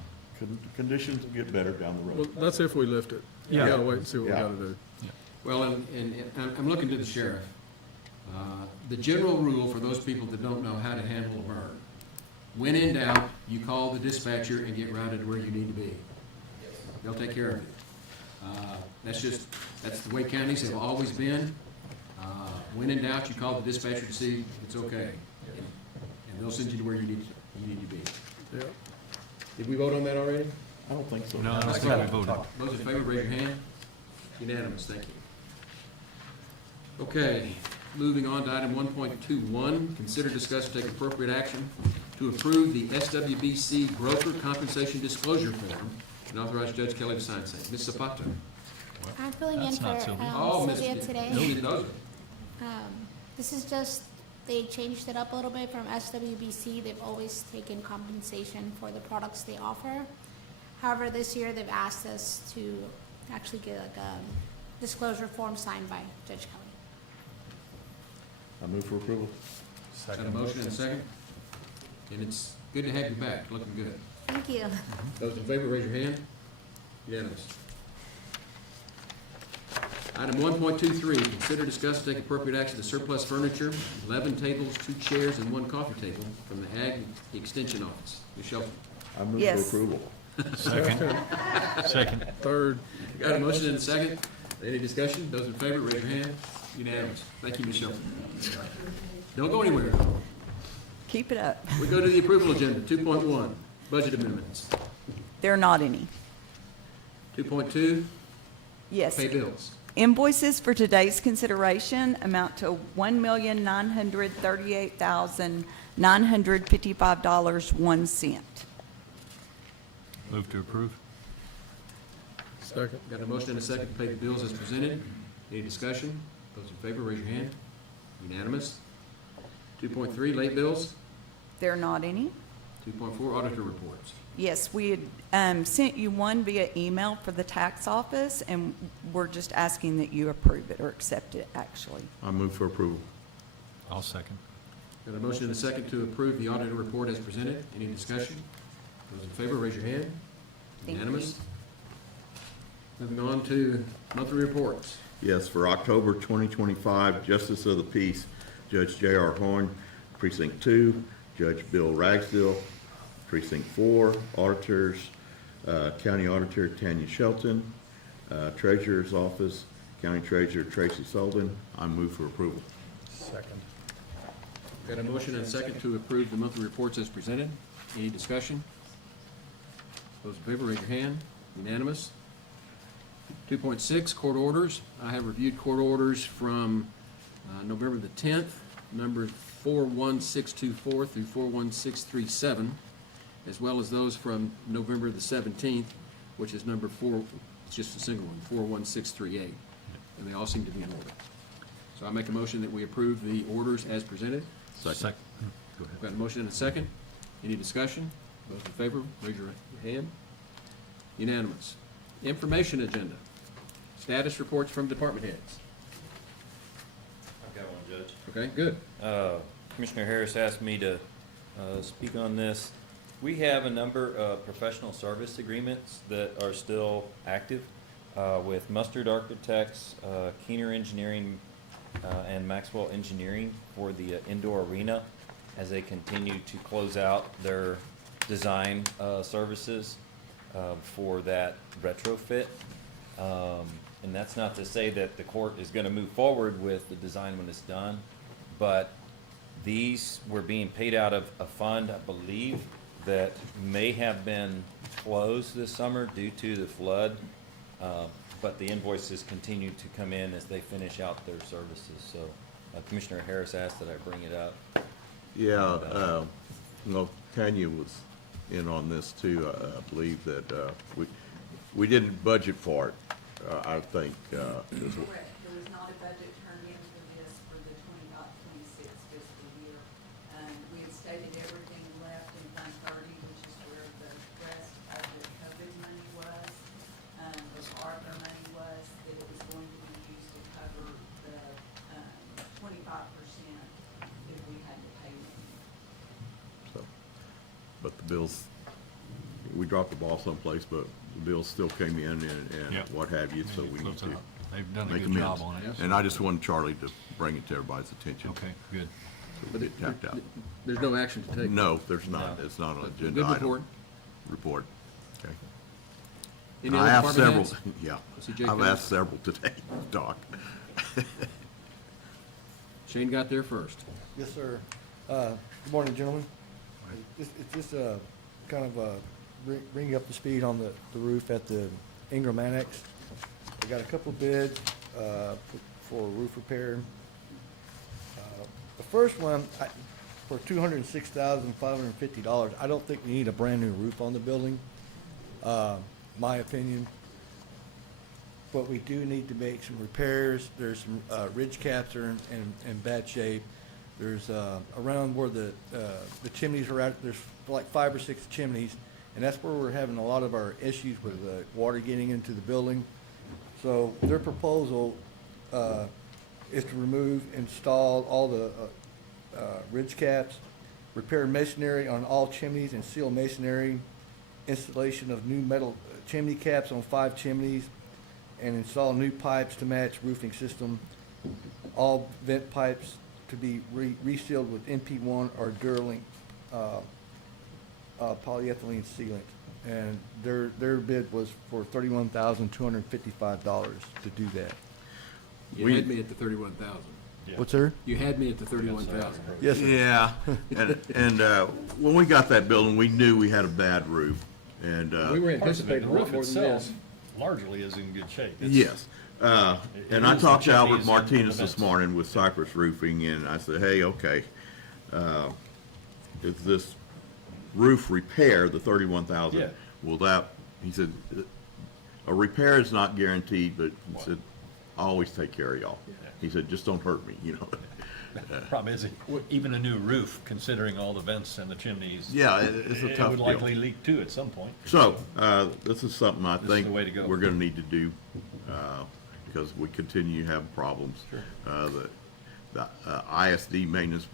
Conditions will get better down the Well, road. that's if we lift it. We Yeah. gotta wait and see what we Yeah. gotta do. Well, and I'm looking to the sheriff. The general rule for those people that don't know how to handle a burn When in doubt, you call the dispatcher and get routed to where you need to be. They'll take care of it. That's the way counties have always been. When in doubt, you call the dispatcher to see if it's okay. And they'll send you to where you need to be. Yeah. Did we vote on that already? I don't think so. No, I don't think we voted. Those in favor, raise your hand. Unanimous, thank you. Okay, moving on to item 1.21, consider, discuss, and take appropriate action to approve the SWBC broker compensation disclosure form and authorize Judge Kelly to sign same. Ms. Zapata. I'm filling That's in not for Sylvia. Oh, Ms. Sylvia today. Mendoza. This is just, they changed it up a little bit from SWBC. They've always taken compensation for the products they offer. However, this year they've asked us to actually get like a disclosure form signed by Judge Kelly. I move for approval. Got a motion and a second? And it's good to have you back, looking good. Thank you. Those in favor, raise your hand. Unanimous. Item 1.23, consider, discuss, and take appropriate action to surplus furniture, 11 tables, 2 chairs, and 1 coffee table from the Ag Extension Office. Ms. Shelton. I move for Yes. approval. Second. Second. Third. Got a motion and a second. Any discussion? Those in favor, raise your hand. Unanimous. Thank you, Ms. Shelton. Don't go anywhere. Keep it up. We go to the approval agenda, 2.1, budget amendments. There are not any. 2.2, Yes. pay bills. Invoices for today's consideration amount to $1,938,955.01. Move to approve. Second. Got a motion and a second to pay the bills as presented. Any discussion? Those in favor, raise your hand. Unanimous. 2.3, late bills. There are not any. 2.4, auditor reports. Yes, we had sent you one via email for the tax office, and we're just asking that you approve it or accept it, actually. I move for approval. I'll second. Got a motion and a second to approve the auditor report as presented. Any discussion? Those in favor, raise your hand. Thank Unanimous. Moving on to monthly reports. Yes, for October 2025, Justice of the Peace, Judge J.R. Horn, Precinct 2, Judge Bill Ragsdale, Precinct 4, Auditors, County Auditor Tanya Shelton, Treasurer's Office, County Treasurer Tracy Sullivan. I move for approval. Second. Got a motion and a second to approve the monthly reports as presented. Any discussion? Those in favor, raise your hand. Unanimous. 2.6, court orders. I have reviewed court orders from November the 10th, number 41624 through 41637, as well as those from November the 17th, which is number 4, it's just a single one, 41638. And they all seem to be in order. So I make a motion that we approve the orders as presented. Second. Got a motion and a second. Any discussion? Those in favor, raise your hand. Unanimous. Information agenda. Status reports from department heads. I've got one, Judge. Okay, good. Commissioner Harris asked me to speak on this. We have a number of professional service agreements that are still active with Mustard Architects, Keener Engineering, and Maxwell Engineering for the indoor arena as they continue to close out their design services for that retrofit. And that's not to say that the court is going to move forward with the design when it's done, but these were being paid out of a fund, I believe, that may have been closed this summer due to the flood, but the invoices continue to come in as they finish out their services. So Commissioner Harris asked that I bring it up. Yeah, well, Tanya was in on this too. I believe that we didn't budget for it, I think. Correct. There was not a budget turned in for this for the 25-26 fiscal year. We had stated everything left in Fund 30, which is where the rest of the COVID money was, the ARPA money was, that it was going to be used to cover the 25% if we had to pay them. So, but the bills, we dropped the ball someplace, but the bills still came in and Yep. what have you, so we need Close to out. They've done a make good job amends. on it. And I just wanted Charlie to bring it to everybody's attention. Okay, good. So we get tapped out. There's no action to take. No, there's not. It's not an agenda Good item. report. Report. Okay. Any I other asked department several, heads? yeah. I see Jake I've coming. asked several today, Doc. Shane got there first. Yes, sir. Good morning, gentlemen. It's just kind of bring you up to speed on the roof at the Ingram Annex. I got a couple of bids for roof repair. The first one, for $206,550, I don't think we need a brand-new roof on the building, my opinion. But we do need to make some repairs. There's some ridge caps that are in bad shape. There's around where the chimneys are at, there's like 5 or 6 chimneys, and that's where we're having a lot of our issues with the water getting into the building. So their proposal is to remove, install all the ridge caps, repair masonry on all chimneys and seal masonry, installation of new metal chimney caps on 5 chimneys, and install new pipes to match roofing system. All vent pipes to be resealed with NP1 or Duralink polyethylene sealant. And their bid was for $31,255 to do that. You had me at the 31,000. What's there? You had me at the 31,000. Yes, sir. Yeah, and when we got that building, we knew we had a bad roof, and. We were Parts of it, anticipating the a lot roof more than itself this. largely is in good shape. It's- Yes. it And I is the talked to Albert chimneys and Martinez the this vents. morning with Cypress Roofing, and I said, hey, okay, is this roof repair, the 31,000? Yeah. Will that, he said, a repair is not guaranteed, but he said, I'll always take care of y'all. He said, just don't hurt me, you know? Problem is, even a new roof, considering all the vents and the chimneys. Yeah, it's a it tough would deal. likely leak too at some point. So, this is something I This is think the way to go. we're gonna need to do, because we continue to have problems. Sure. The ISD maintenance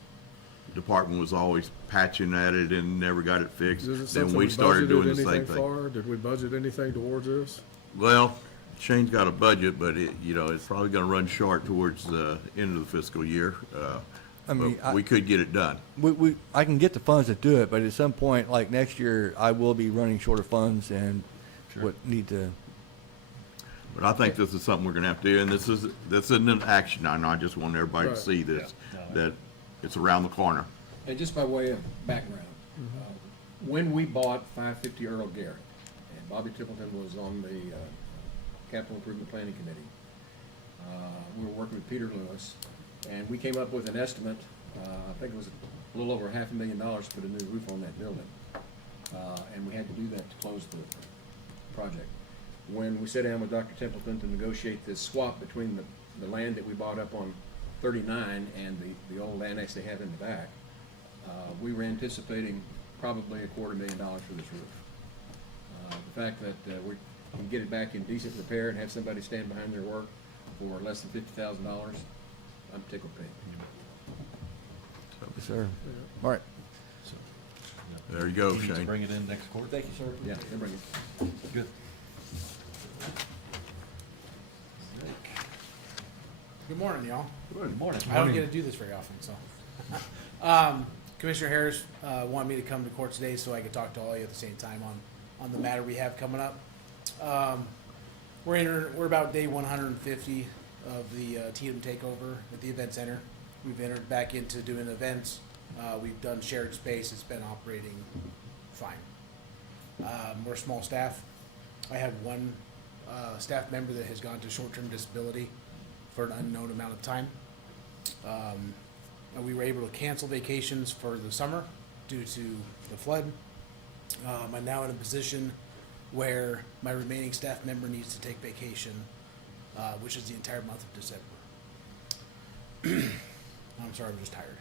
department was always patching at it and never got it fixed. Is it Then something we started doing the budgeted same anything thing. for? Did we budget anything towards this? Well, Shane's got a budget, but it's probably gonna run short towards the end of the fiscal year. I mean, But we could get it done. I can get the funds to do it, but at some point, like next year, I will be running short of funds and would need to. But I think this is something we're gonna have to do, and this isn't an action item. I just want everybody to Right. see this, Yeah. that it's around the corner. And just by way of background, when we bought 550 Earl Garrett, and Bobby Templeton was on the Capital Improvement Planning Committee, we were working with Peter Lewis, and we came up with an estimate, I think it was a little over $500,000 to put a new roof on that building. And we had to do that to close the project. When we sat down with Dr. Templeton to negotiate this swap between the land that we bought up on 39 and the old annex they have in the back, we were anticipating probably $250,000 for this roof. The fact that we can get it back in decent repair and have somebody stand behind their work for less than $50,000, I'm tickled pink. Yes, sir. All right. There you go, You need to Shane. bring it in next quarter. Thank you, sir. Yeah, they'll bring it. Good. Good morning, y'all. Good morning. I don't get to do this very often, so. Commissioner Harris wanted me to come to court today so I could talk to all of you at the same time on the matter we have coming up. We're about day 150 of the Tatum takeover at the event center. We've entered back into doing events. We've done shared space. It's been operating fine. We're a small staff. I have one staff member that has gone to short-term disability for an unknown amount of time. And we were able to cancel vacations for the summer due to the flood. I'm now in a position where my remaining staff member needs to take vacation, which is the entire month of December. I'm sorry, I'm just tired.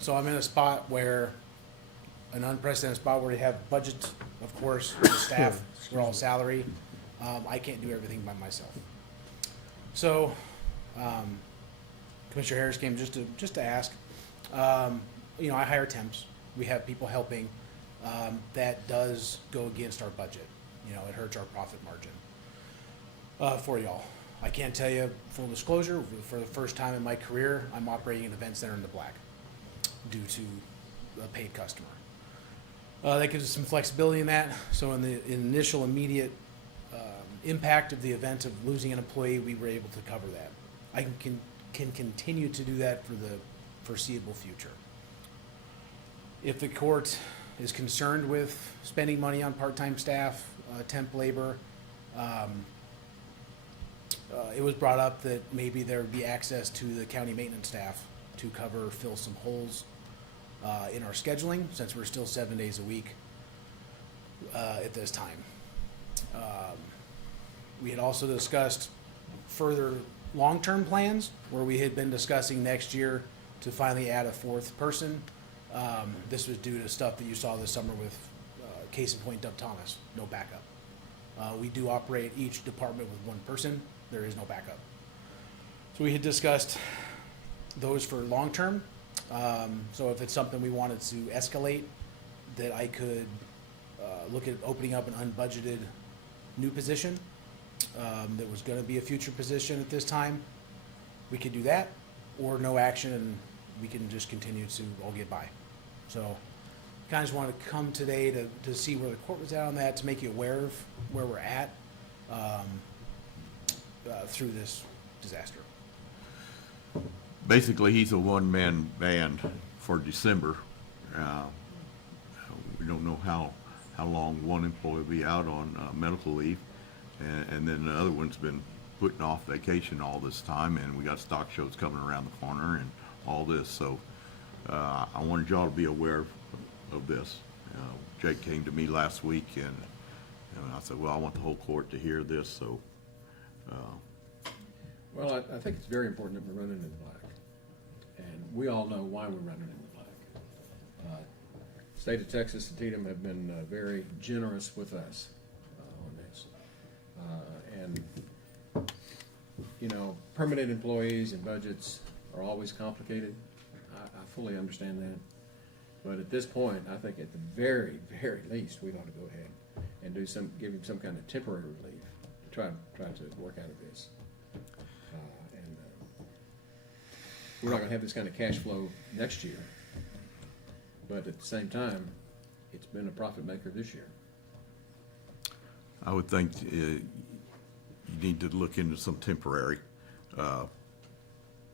So I'm in a spot where, an unprecedented spot where we have budgets, of course, for the staff, we're all salary. I can't do everything by myself. So, Commissioner Harris came just to ask. I hire temps. We have people helping. That does go against our budget. It hurts our profit margin for y'all. I can't tell you, full disclosure, for the first time in my career, I'm operating an event center in the black due to a paid customer. That gives us some flexibility in that. So in the initial immediate impact of the event of losing an employee, we were able to cover that. I can continue to do that for the foreseeable future. If the court is concerned with spending money on part-time staff, temp labor, it was brought up that maybe there would be access to the county maintenance staff to fill some holes in our scheduling, since we're still 7 days a week at this time. We had also discussed further long-term plans, where we had been discussing next year to finally add a fourth person. This was due to stuff that you saw this summer with case in point Doug Thomas, no backup. We do operate each department with one person. There is no backup. So we had discussed those for long-term. So if it's something we wanted to escalate, that I could look at opening up an unbudgeted new position that was going to be a future position at this time, we could do that, or no action and we can just continue to all get by. So kind of just wanted to come today to see where the court was at on that, to make you aware of where we're at through this disaster. Basically, he's a one-man band for December. We don't know how long one employee will be out on medical leave, and then the other one's been putting off vacation all this time, and we got stock shows coming around the corner and all this. So I wanted y'all to be aware of this. Jake came to me last week, and I said, well, I want the whole court to hear this. So. Well, I think it's very important that we're running in the black, and we all know why we're running in the black. State of Texas and Tatum have been very generous with us on this, and you know, permanent employees and budgets are always complicated. I fully understand that, but at this point, I think at the very, very least, we ought to go ahead and give him some kind of temporary relief, try to work out of this. We're not gonna have this kind of cash flow next year, but at the same time, it's been a profit maker this year. I would think you need to look into some temporary.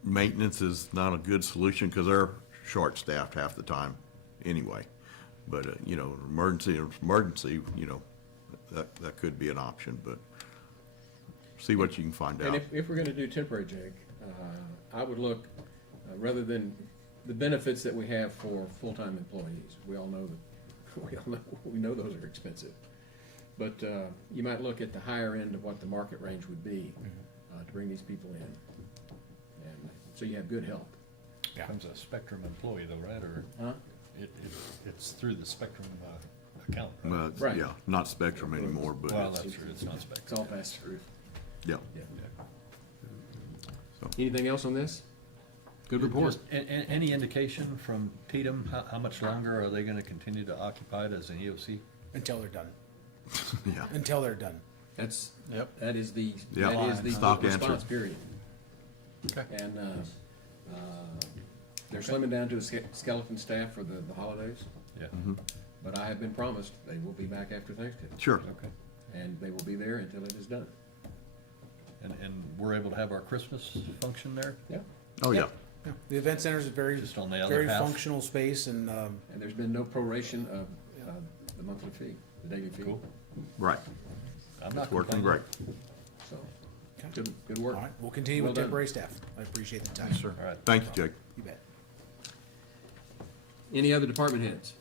Maintenance is not a good solution because they're short-staffed half the time anyway. But, you know, emergency, you know, that could be an option, but see what you can find out. And if we're gonna do temporary, Jake, I would look, rather than the benefits that we have for full-time employees, we know those are expensive. But you might look at the higher end of what the market range would be to bring these people in, and so you have good help. Becomes a Spectrum employee though, right? Or Huh? It's through the Spectrum account, right? Well, Right. yeah, not Spectrum anymore, but Well, it's- that's true, it's not Spectrum. It's all passed through. yeah. Yeah. Anything else on this? Good report. Just any indication from Tatum, how much longer are they gonna continue to occupy it as an EOC? Until they're done. Yeah. Until they're done. That is the Yeah. Stock answer. response period. Okay. And they're slimming down to a skeleton staff for the holidays, Yeah. but I have been promised they will be back after Thanksgiving. Sure. Okay. And they will be there until it is done. And we're able to have our Christmas function there? Yeah. Oh, yeah. Yeah. The event center is a very, Just on the other very half? functional space, and And there's been no proration of the monthly fee, the daily fee. Cool. Right. I'm It's not working great. complaining. So, good work. all right, we'll continue Well with done. temporary staff. I appreciate the time. All right. Thank you, Jake. You bet. Any other department heads?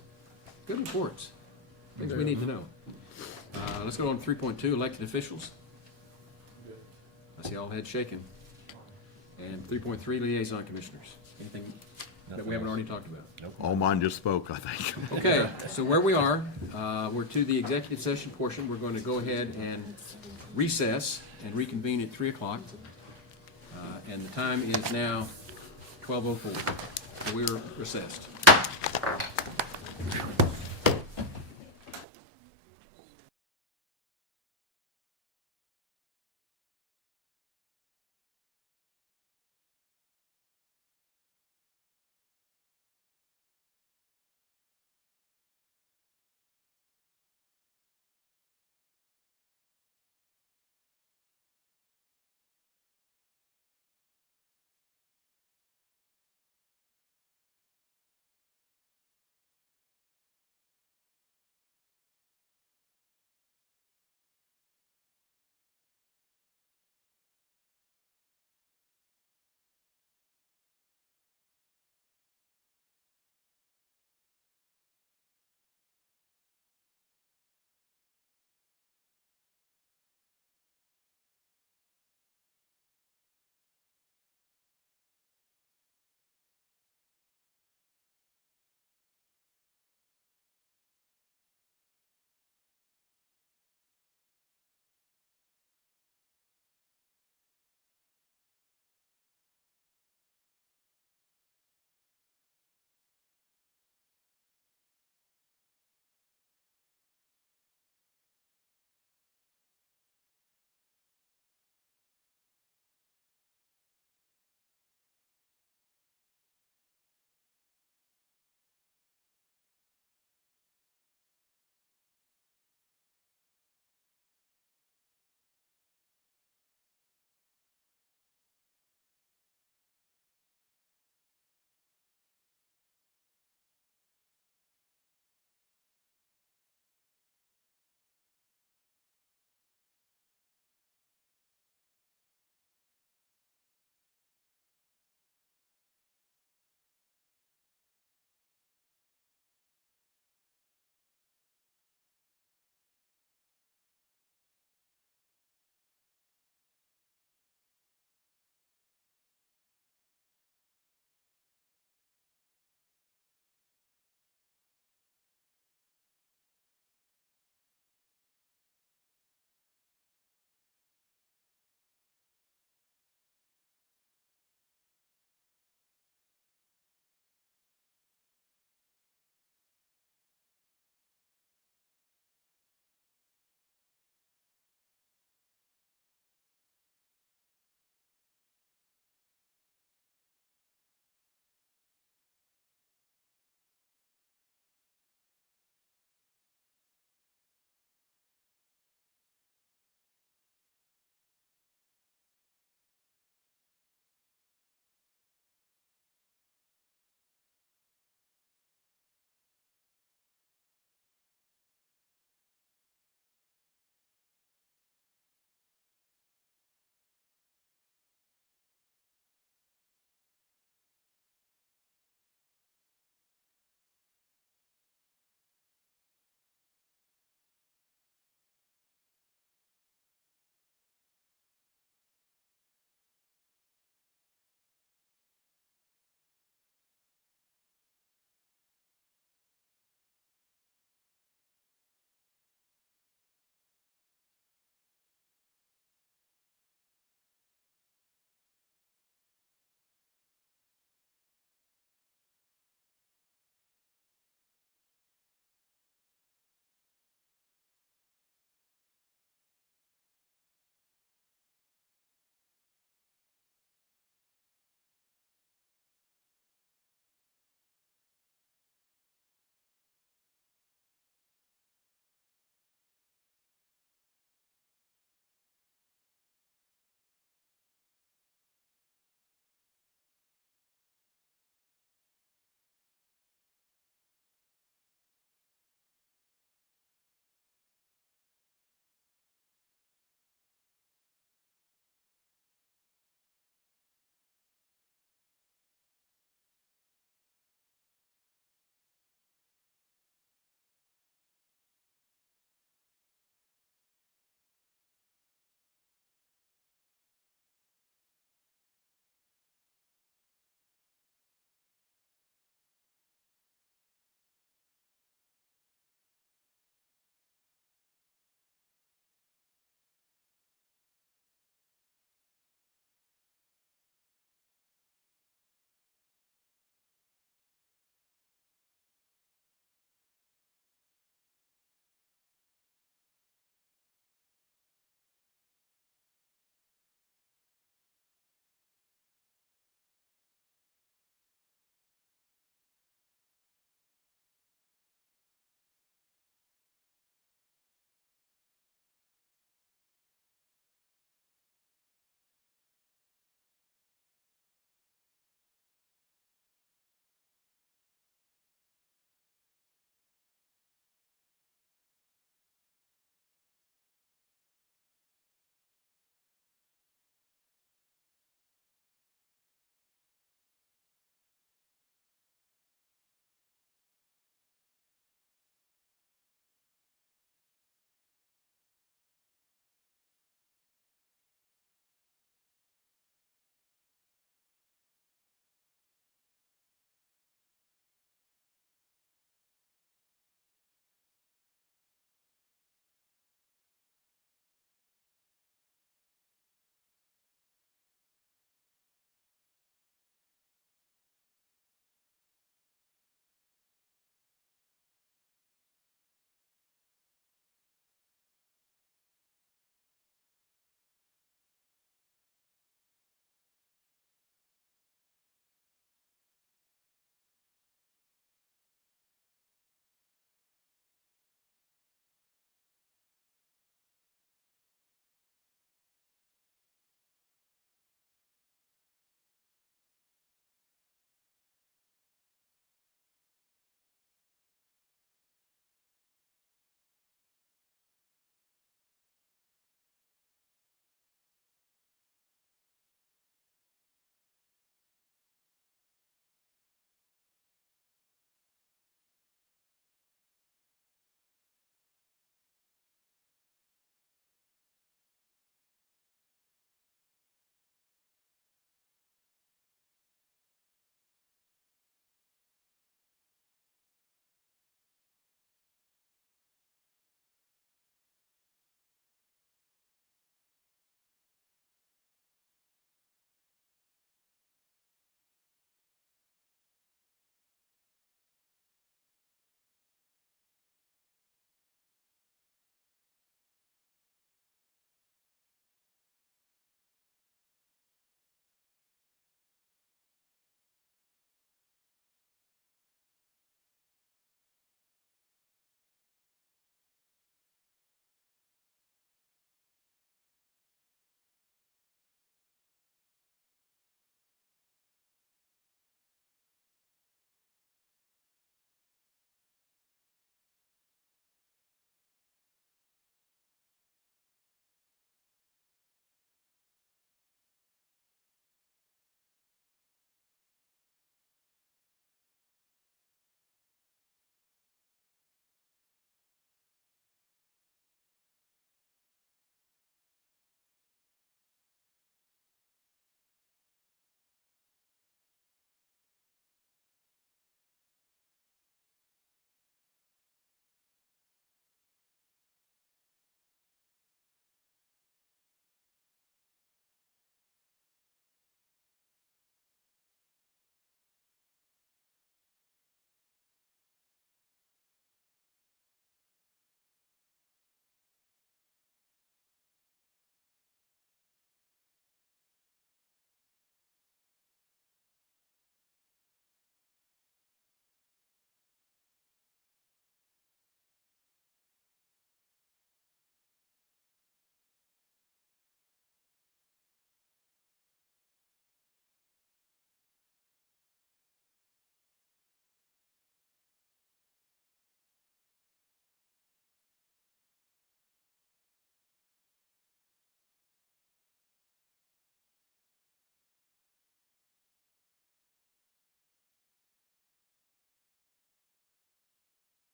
Good reports. Things we need to know. Let's go on 3.2, elected officials. I see all heads shaking. And 3.3, liaison commissioners. Anything that we haven't already talked about? All mine just spoke, I think. Okay, so where we are, we're to the executive session portion. We're going to go ahead and recess and reconvene at 3 o'clock. And the time is now 12:04. So we're recessed.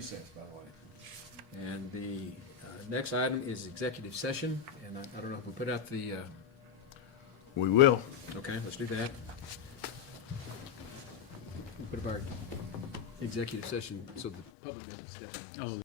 Recess, by the way. And the next item is executive session, and I don't know if we put out the, We will. okay, let's do that. We'll put up our executive session so the public doesn't step in.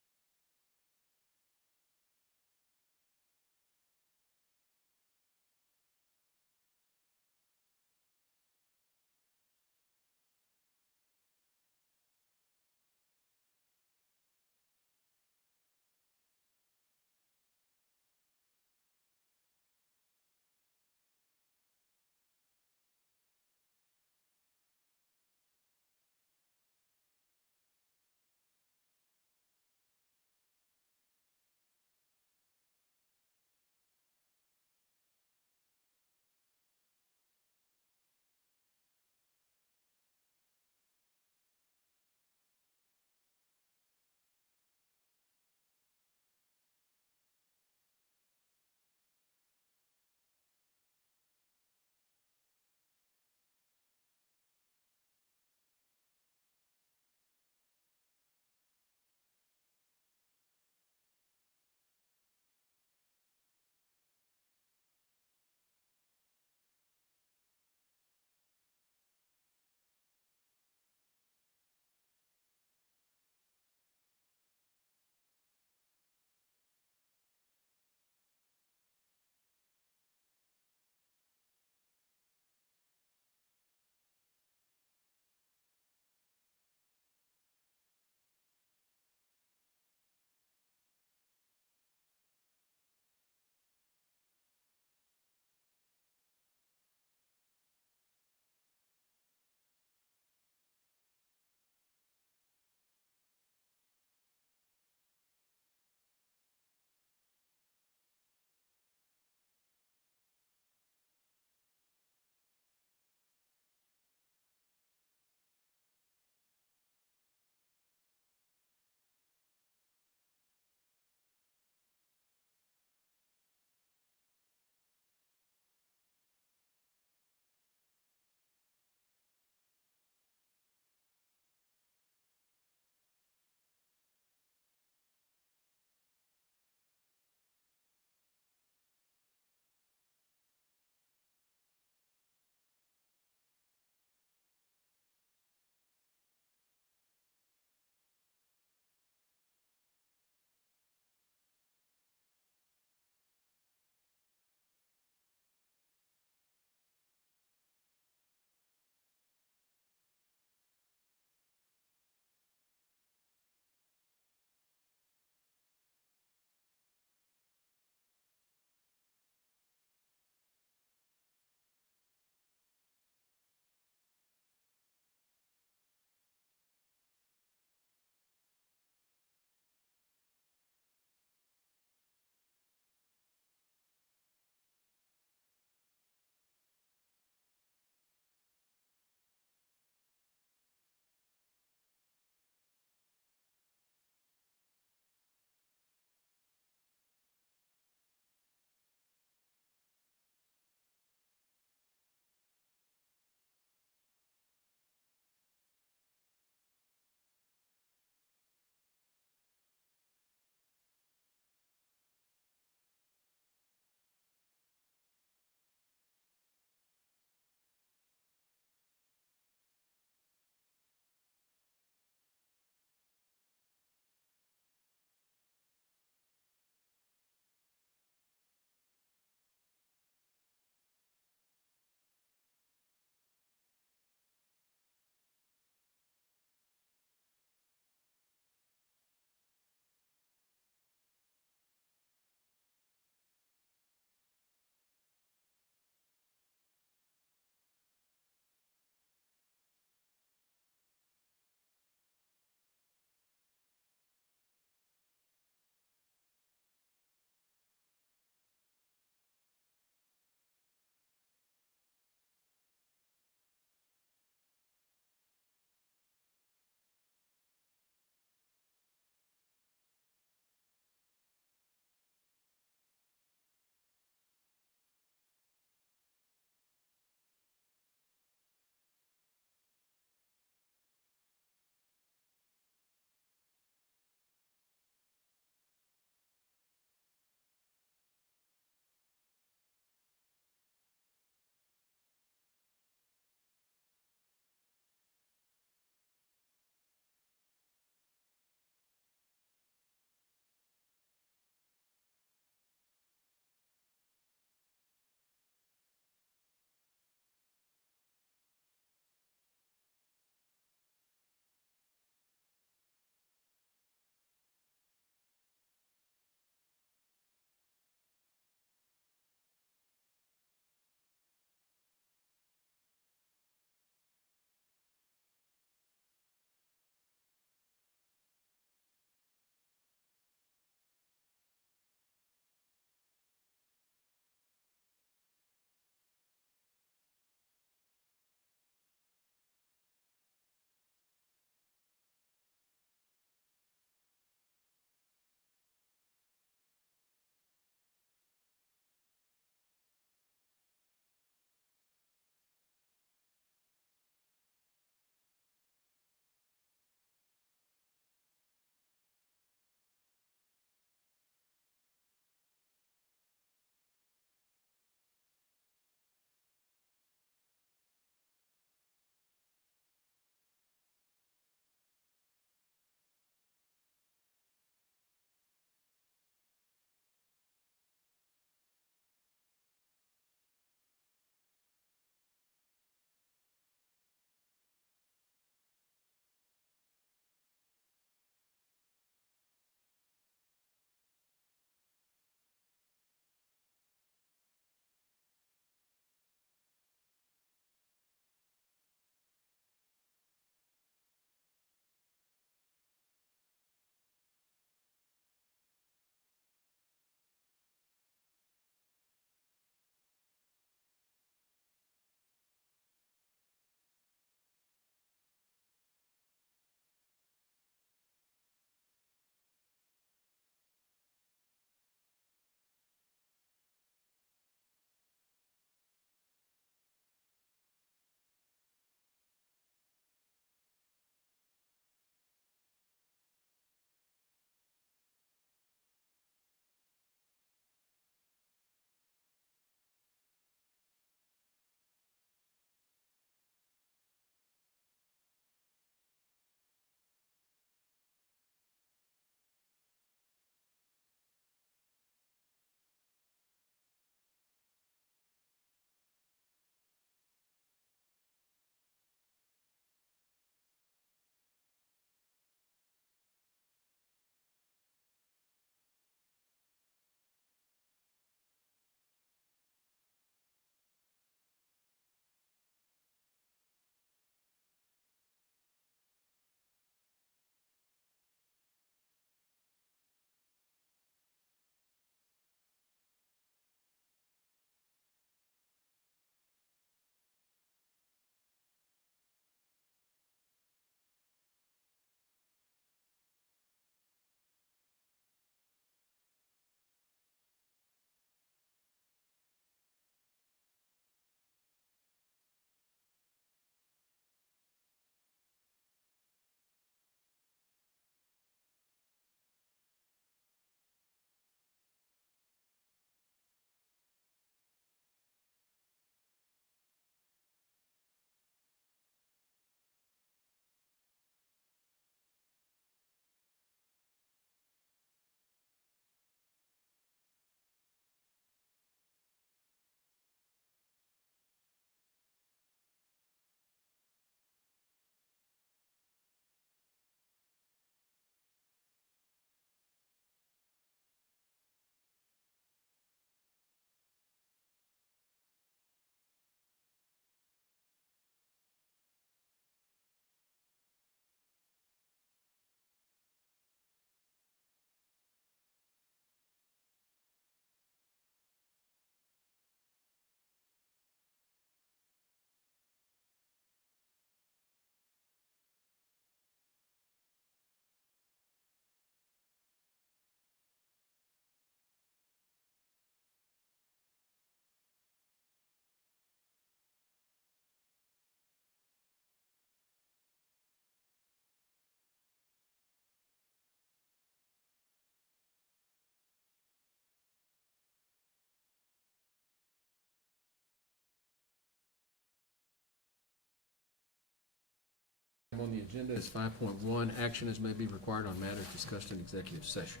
on the agenda is 5.1, action as may be required on matters discussed in executive session.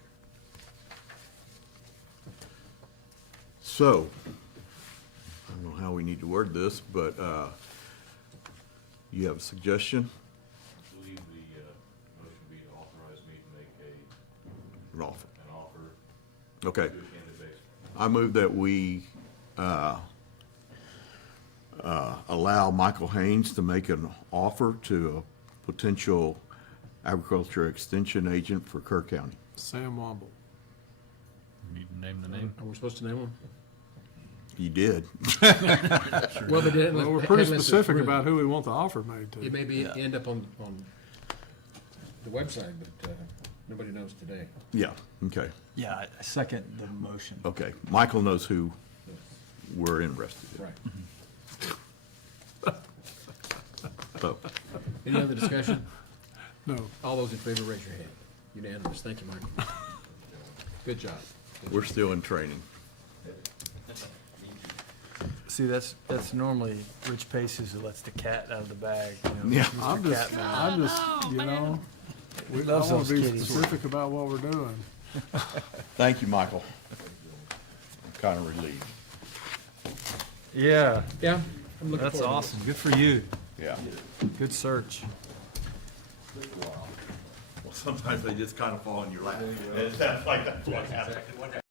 So, I don't know how we need to word this, but, you have a suggestion? I believe the motion would be to authorize me to make An offer. an offer Okay. to a candidate. I move that we allow Michael Haynes to make an offer to a potential agriculture extension agent for Kerr County. Sam Womble. Need to name the name? Are we supposed to name them? You did. Well, they didn't. Well, we're pretty specific about who we want the offer made to. It may be, end up on the website, but nobody knows today. Yeah, okay, Yeah, I second the motion. okay. Michael knows who we're interested in. Right. So, Any other discussion? No. All those in favor, raise your hand. Unanimous. Thank you, Michael. Good job. we're still in training. See, that's normally Rich Paces who lets the cat out of the bag, you know. Yeah. Mr. I'm just, Catman. I'm just, you know, I loves want those to be kitties. specific about what we're doing. Thank you, Michael. I'm kind of relieved. Yeah, Yeah, I'm looking that's forward to awesome. Good for you. Yeah. Good search. Well, sometimes they just kind of fall in your lap. It sounds like that's what happened.